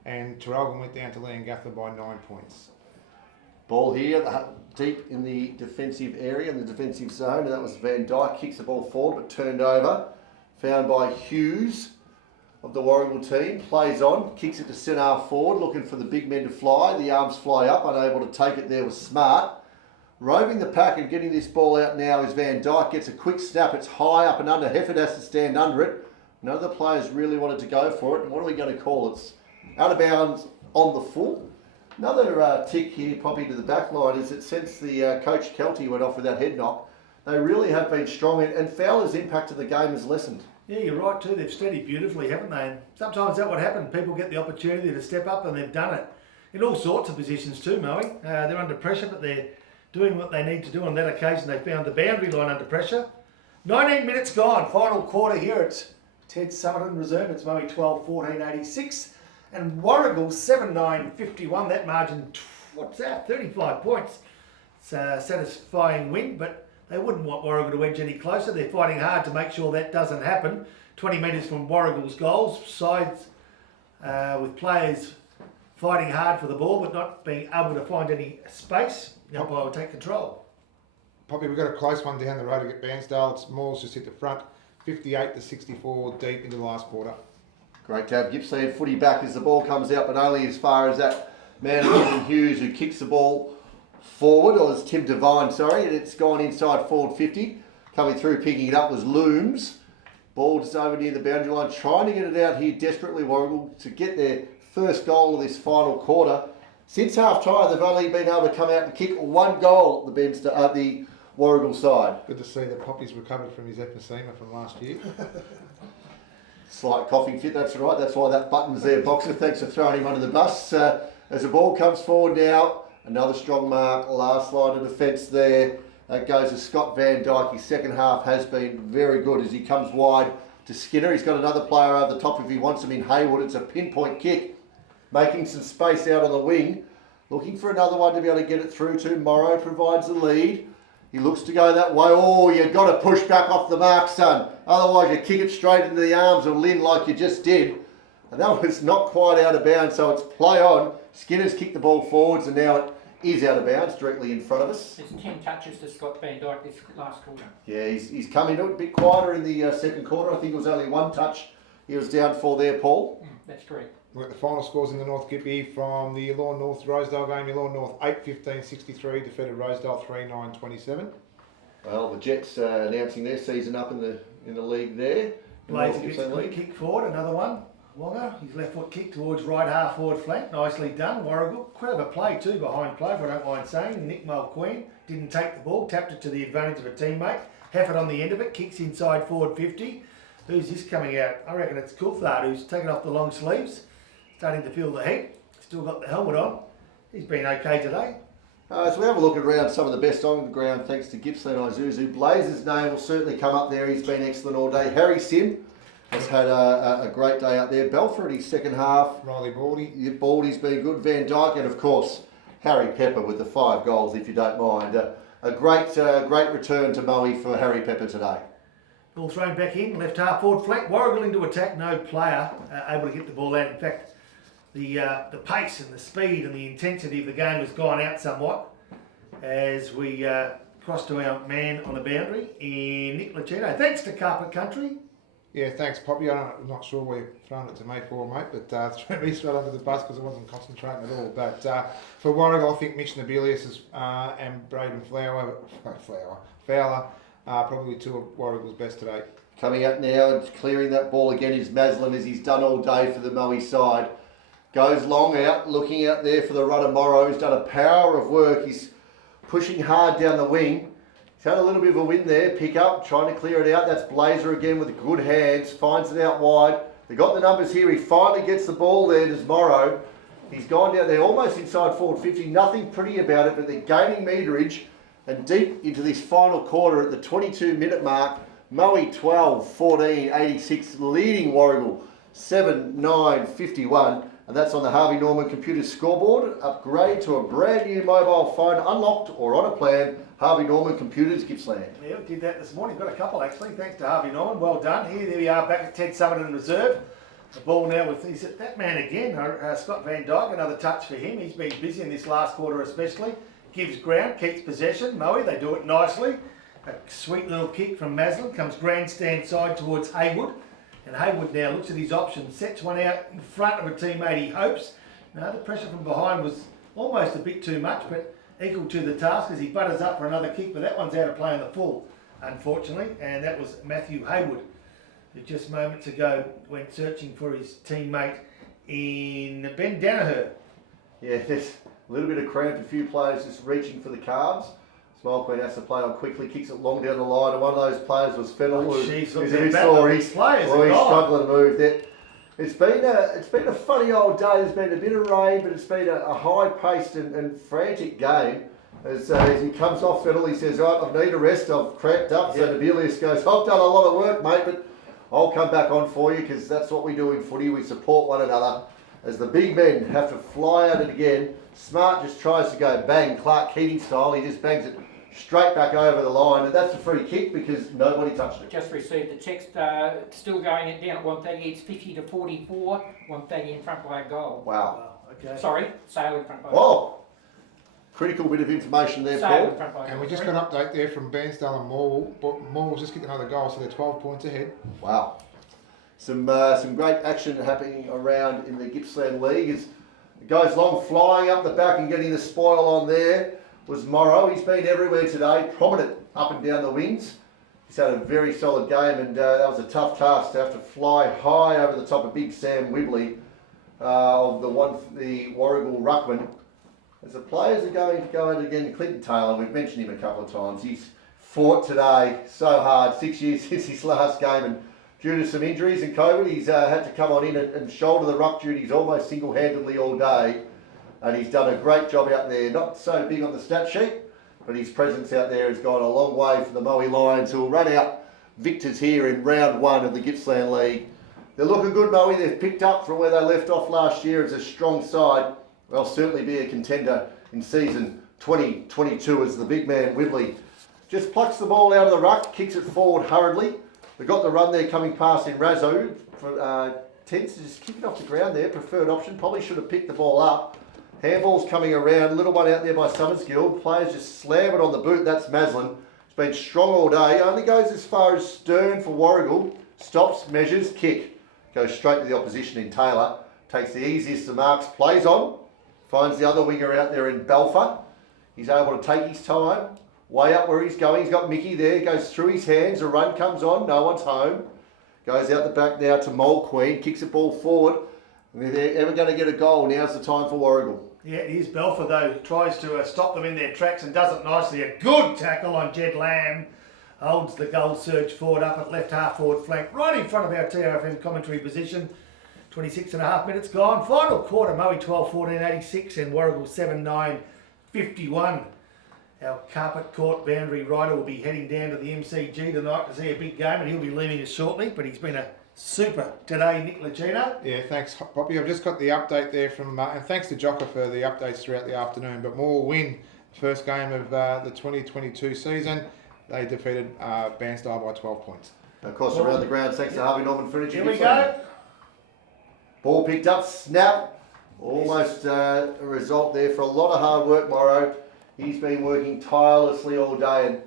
and Traralgon went down to Leongatha by 9 points. Ball here, deep in the defensive area, in the defensive zone, and that was Van Dyke. Kicks the ball forward, but turned over. Found by Hughes of the Warragul team. Plays on, kicks it to centre half forward, looking for the big men to fly. The arms fly up, unable to take it there was Smart. Roving the pack and getting this ball out now is Van Dyke. Gets a quick snap, it's high up and under. Hefford has to stand under it. None of the players really wanted to go for it. And what are we going to call it? It's out of bounds on the full. Another tick here, Poppy, to the back line is that since the coach Kelty went off with that head knock, they really have been strong, and Fowler's impact of the game has lessened. Yeah, you're right too. They've steadied beautifully, haven't they? And sometimes that's what happens. People get the opportunity to step up, and they've done it in all sorts of positions too, Moe. They're under pressure, but they're doing what they need to do. On that occasion, they found the boundary line under pressure. 19 minutes gone. Final quarter here at Ted Summerton Reserve. It's Moe 12-14-86. And Warragul 7-9-51. That margin, what's that? 35 points. It's a satisfying win, but they wouldn't want Warragul to edge any closer. They're fighting hard to make sure that doesn't happen. 20 metres from Warragul's goals. Sides with players fighting hard for the ball, but not being able to find any space. The umpire will take control. Poppy, we've got a close one down the road to get Bairnsdale. It's Moore's just hit the front, 58-64 deep into the last quarter. Great to have Gippsland footy back as the ball comes out, but only as far as that man Tim Hughes who kicks the ball forward, or it's Tim Devine, sorry, and it's gone inside forward 50. Coming through, picking it up was Looms. Ball just over near the boundary line, trying to get it out here desperately, Warragul, to get their first goal of this final quarter. Since half-time, they've only been able to come out and kick one goal at the Warragul side. Good to see that Poppy's recovered from his emphysema from last year. Slight coughing fit, that's right. That's why that button's there, Boxer. Thanks for throwing him under the bus. As the ball comes forward now, another strong mark, last line of defence there. That goes to Scott Van Dyke. His second half has been very good as he comes wide to Skinner. He's got another player over the top if he wants him in Haywood. It's a pinpoint kick, making some space out on the wing Looking for another one to be able to get it through to. Morrow provides the lead. He looks to go that way. Oh, you've got to push back off the mark, son. Otherwise, you kick it straight into the arms of Lynn like you just did. And that was not quite out of bounds, so it's play on. Skinner's kicked the ball forwards, and now it is out of bounds, directly in front of us. There's 10 touches to Scott Van Dyke this last quarter. Yeah, he's come into it a bit quieter in the second quarter. I think it was only one touch he was down for there, Paul. That's correct. We've got the final scores in the North Gippy from the Lawn North Rosedale game. Lawn North 8-15-63, defeated Rosedale 3-9-27. Well, the Jets announcing their season up in the league there. Blaze gets a quick kick forward, another one. Wonga, his left foot kick towards right half forward flank, nicely done. Warragul, clever play too, behind play, if I don't mind saying. Nick Mulqueen didn't take the ball, tapped it to the advantage of a teammate. Hefford on the end of it, kicks inside forward 50. Who's this coming out? I reckon it's Coulthard, who's taken off the long sleeves, starting to feel the heat. Still got the helmet on. He's been okay today. So we have a look around some of the best on the ground thanks to Gippsland Isuzu. Blaze's name will certainly come up there. He's been excellent all day. Harry Sim has had a great day out there. Belford, his second half. Riley Baldy. Yeah, Baldy's been good. Van Dyke, and of course, Harry Pepper with the 5 goals, if you don't mind. A great return to Moe for Harry Pepper today. Ball thrown back in, left half forward flank. Warragul into attack, no player able to get the ball out. In fact, the pace and the speed and the intensity of the game has gone out somewhat as we cross to our man on the boundary in Nick Lichetto. Thanks to Carpet Country. Yeah, thanks, Poppy. I'm not sure where you're throwing it to me for, mate, but threw me straight under the bus because I wasn't concentrating at all. But for Warragul, I think Mitch Nobilius and Braden Fowler probably two of Warragul's best today. Coming up now and clearing that ball again is Maslin, as he's done all day for the Moe side. Goes long out, looking out there for the rudder Morrow. He's done a power of work. He's pushing hard down the wing. He's had a little bit of a win there, pick up, trying to clear it out. That's Blazer again with good hands, finds it out wide. They got the numbers here. He finally gets the ball there to Morrow. He's gone down there almost inside forward 50. Nothing pretty about it, but they're gaining meterage. And deep into this final quarter at the 22-minute mark, Moe 12-14-86, leading Warragul 7-9-51. And that's on the Harvey Norman computer scoreboard. Upgrade to a brand new mobile phone, unlocked or on a plan. Harvey Norman Computers, Gippsland. Yeah, we did that this morning. Got a couple actually. Thanks to Harvey Norman. Well done. There we are back at Ted Summit in reserve. The ball now with that man again, Scott Van Dyke. Another touch for him. He's been busy in this last quarter especially. Gives ground, keeps possession. Moe, they do it nicely. A sweet little kick from Maslin. Comes grandstand side towards Haywood. And Haywood now looks at his options, sets one out in front of a teammate he hopes. Now the pressure from behind was almost a bit too much, but equal to the task as he butters up for another kick, but that one's out of play in the full, unfortunately. And that was Matthew Haywood, who just moments ago went searching for his teammate in Ben Danaher. Yeah, there's a little bit of cramp, a few players just reaching for the calves. Smile Queen has to play on quickly, kicks it long down the line, and one of those players was Fennell, who's a bit sore. He's struggling to move there. It's been a funny old day. There's been a bit of rain, but it's been a high-paced and frantic game. As he comes off Fennell, he says, right, I need a rest, I've cramped up. So Nobilius goes, I've done a lot of work, mate, but I'll come back on for you, because that's what we do in footy. We support one another. As the big men have to fly at it again, Smart just tries to go bang, Clark Keating style. He just bangs it straight back over the line, and that's a free kick because nobody touched it. Just received the text, still going down at 130, it's 50-44, 130 in front by a goal. Wow. Okay. Sorry, Sale in front by a Whoa. goal. Critical bit of information there, Sale in Paul. front by a And goal. we just got an update there from Bairnsdale and Morwell, but Morwell's just kicked another goal, so they're 12 points ahead. Wow. Some great action happening around in the Gippsland League as it goes long, flying up the back and getting the spoil on there was Morrow. He's been everywhere today, prominent up and down the wings. He's had a very solid game, and that was a tough task to have to fly high over the top of big Sam Wibley of the Warragul Ruckman. As the players are going to go out again, Clinton Taylor, we've mentioned him a couple of times. He's fought today so hard, 6 years since his last game, and due to some injuries and COVID, he's had to come on in and shoulder the ruck duties almost single-handedly all day. And he's done a great job out there. Not so big on the stat sheet, but his presence out there has gone a long way for the Moe Lions, who will run out victors here in round 1 of the Gippsland League. They're looking good, Moe. They've picked up from where they left off last year as a strong side. They'll certainly be a contender in season 2022 as the big man Whibley just plucks the ball out of the ruck, kicks it forward hurriedly. They've got the run there coming past in Razzo. Tends to just kick it off the ground there, preferred option. Probably should have picked the ball up. Handball's coming around, little one out there by Summersgill. Players just slam it on the boot, that's Maslin. It's been strong all day, only goes as far as Stern for Warragul. Stops, measures, kick. Goes straight to the opposition in Taylor. Takes the easiest of marks, plays on. Finds the other winger out there in Belfer. He's able to take his time, way up where he's going. He's got Mickey there, goes through his hands, a run comes on, no one's home. Goes out the back now to Mole Queen, kicks the ball forward. And if they're ever going to get a goal, now's the time for Warragul. Yeah, here's Belfer though, tries to stop them in their tracks and does it nicely. A good tackle on Jed Lamb. Holds the goal surge forward up at left half forward flank, right in front of our TRFM commentary position. 26 and a half minutes gone. Final quarter, Moe 12-14-86 and Warragul 7-9-51. Our carpet court boundary rider will be heading down to the MCG tonight to see a big game, and he'll be leaving us shortly, but he's been a super today, Nick Lagina. Yeah, thanks, Poppy. I've just got the update there from, and thanks to Jocker for the updates throughout the afternoon. But Moore win the first game of the 2022 season. They defeated Bairnsdale by 12 points. Of course, around the ground, thanks to Harvey Norman Furniture. Here we go. Ball picked up, snap. Almost a result there for a lot of hard work, Morrow. He's been working tirelessly all day and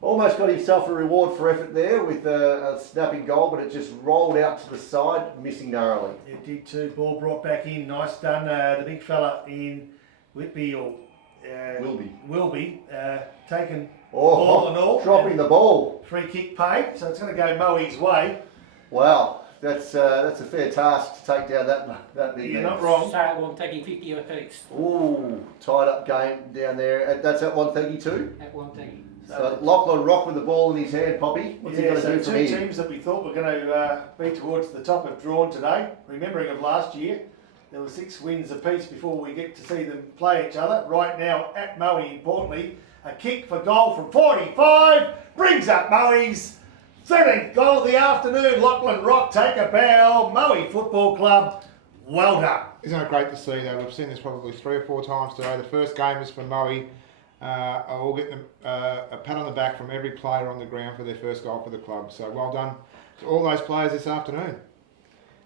almost got himself a reward for effort there with a snapping goal, but it just rolled out to the side, missing narrowly. It did too. Ball brought back in. Nice done. The big fella in Whitby or Wilby taken all in all. Dropping the ball. Free kick paid, so it's going to go Moe's way. Wow, that's a fair task to take down that big You're man. not wrong. So it will take you 50 apiece Ooh, tied up game down there. That's at 132. at 130. So Lachlan Rock with the ball in his hand, Poppy. What's he Yeah, going to so do from two here? teams that we thought were going to be towards the top have drawn today. Remembering of last year, there were 6 wins apiece before we get to see them play each other. Right now at Moe, importantly, a kick for goal from 45 brings up Moe's 13th goal of the afternoon. Lachlan Rock take a bow. Moe Football Club, well done. Isn't it great to see though? We've seen this probably 3 or 4 times today. The first game is for Moe. I'll get a pat on the back from every player on the ground for their first goal for the club. So well done to all those players this afternoon.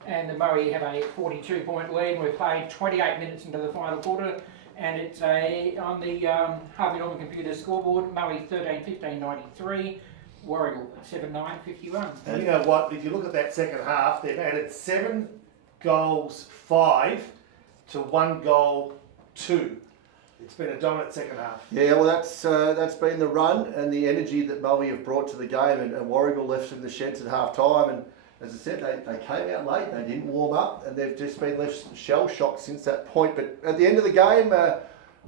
And the Moe have a 42-point lead. We've played 28 minutes into the final quarter, and it's on the Harvey Norman computer scoreboard. Moe 13-15-93, Warragul 7-9-51. And you know what? If you look at that second half, they've added 7 goals 5 to 1 goal 2. It's been a dominant second half. Yeah, well, that's been the run and the energy that Moe have brought to the game, and Warragul left in the sheds at half time. And as I said, they came out late, they didn't warm up, and they've just been left shell shocked since that point. But at the end of the game, of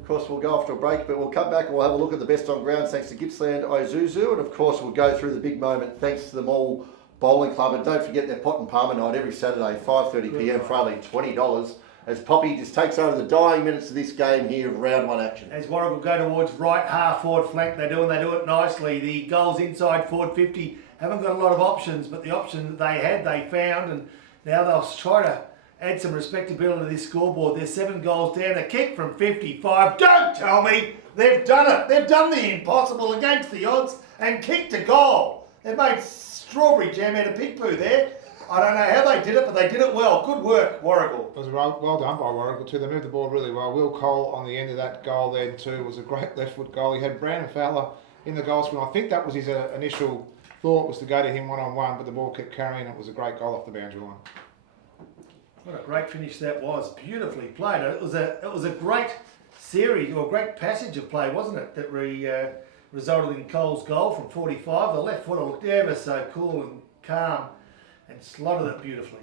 course, we'll go after a break, but we'll come back and we'll have a look at the best on ground thanks to Gippsland Isuzu. And of course, we'll go through the big moment thanks to the Mall Bowling Club. And don't forget their Pot and Palmer night every Saturday, 5:30 p.m. for only $20. As Poppy just takes over the dying minutes of this game here of round 1 action. As Warragul go towards right half forward flank, they do it nicely. The goals inside forward 50 haven't got a lot of options, but the option that they had, they found, and now they'll try to add some respectability to this scoreboard. There's 7 goals down, a kick from 55. Don't tell me they've done it. They've done the impossible against the odds and kicked a goal. They've made strawberry jam out of pig poo there. I don't know how they did it, but they did it well. Good work, Warragul. It was well done by Warragul too. They moved the ball really well. Will Cole on the end of that goal there too was a great left foot goal. He had Brandon Fowler in the goal screen. I think that was his initial thought was to go to him one-on-one, but the ball kept carrying. It was a great goal off the boundary line. What a great finish that was. Beautifully played. It was a great series or a great passage of play, wasn't it? That resulted in Cole's goal from 45. The left footer looked ever so cool and calm and slotted it beautifully.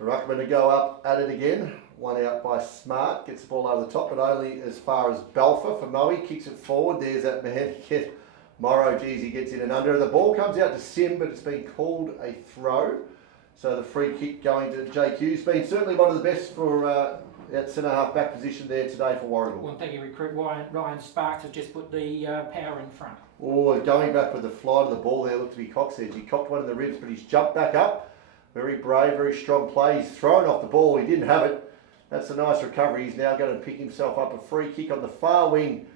The ruckman to go up at it again. One out by Smart. Gets the ball over the top, but only as far as Belfer for Moe. Kicks it forward. There's that man. Morrow, geez, he gets in and under. The ball comes out to Sim, but it's been called a throw. So the free kick going to JQ's been certainly one of the best for that centre half back position there today for Warragul. One thing you recruit Ryan Sparks has just put the power in front. Oh, going back with the fly to the ball there looked to be Cox edge. He copped one in the ribs, but he's jumped back up. Very brave, very strong play. He's thrown off the ball. He didn't have it. That's a nice recovery. He's now going to pick himself up a free kick on the far wing.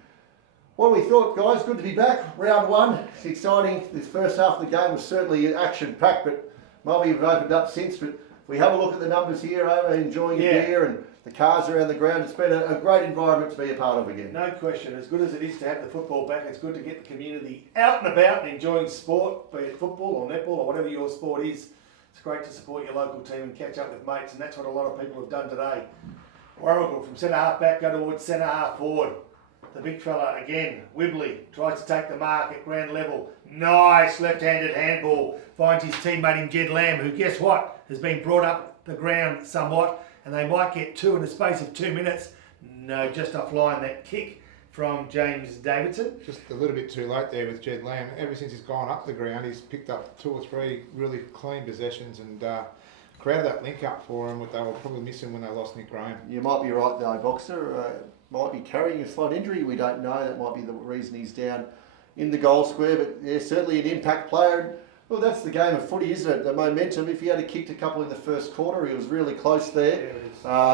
What we thought, guys, good to be back. Round one, it's exciting. This first half of the game was certainly action-packed, but Moe have opened up since. But we have a look at the numbers here, enjoying the beer and the cars around the ground. It's been a great environment to be a part of again. No question. As good as it is to have the football back, it's good to get the community out and about and enjoying sport, be it football or netball or whatever your sport is. It's great to support your local team and catch up with mates, and that's what a lot of people have done today. Warragul from centre half back go towards centre half forward. The big fella again, Wibley, tries to take the mark at ground level. Nice left-handed handball. Finds his teammate in Jed Lamb, who, guess what, has been brought up the ground somewhat, and they might get two in the space of 2 minutes. No, just offline that kick from James Davidson. Just a little bit too late there with Jed Lamb. Ever since he's gone up the ground, he's picked up 2 or 3 really clean possessions and created that link up for him, what they were probably missing when they lost Nick Graham. You might be right though, Boxer. Might be carrying a slight injury. We don't know. That might be the reason he's down in the goal square. But yeah, certainly an impact player. Well, that's the game of footy, isn't it? The momentum. If he had kicked a couple in the first quarter, he was really close there.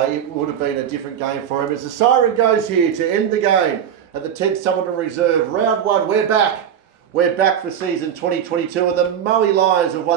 It would have been a different game for him. As the siren goes here to end the game at the 10th Summerton Reserve. Round one, we're back. We're back for season 2022, and the Moe Lions have won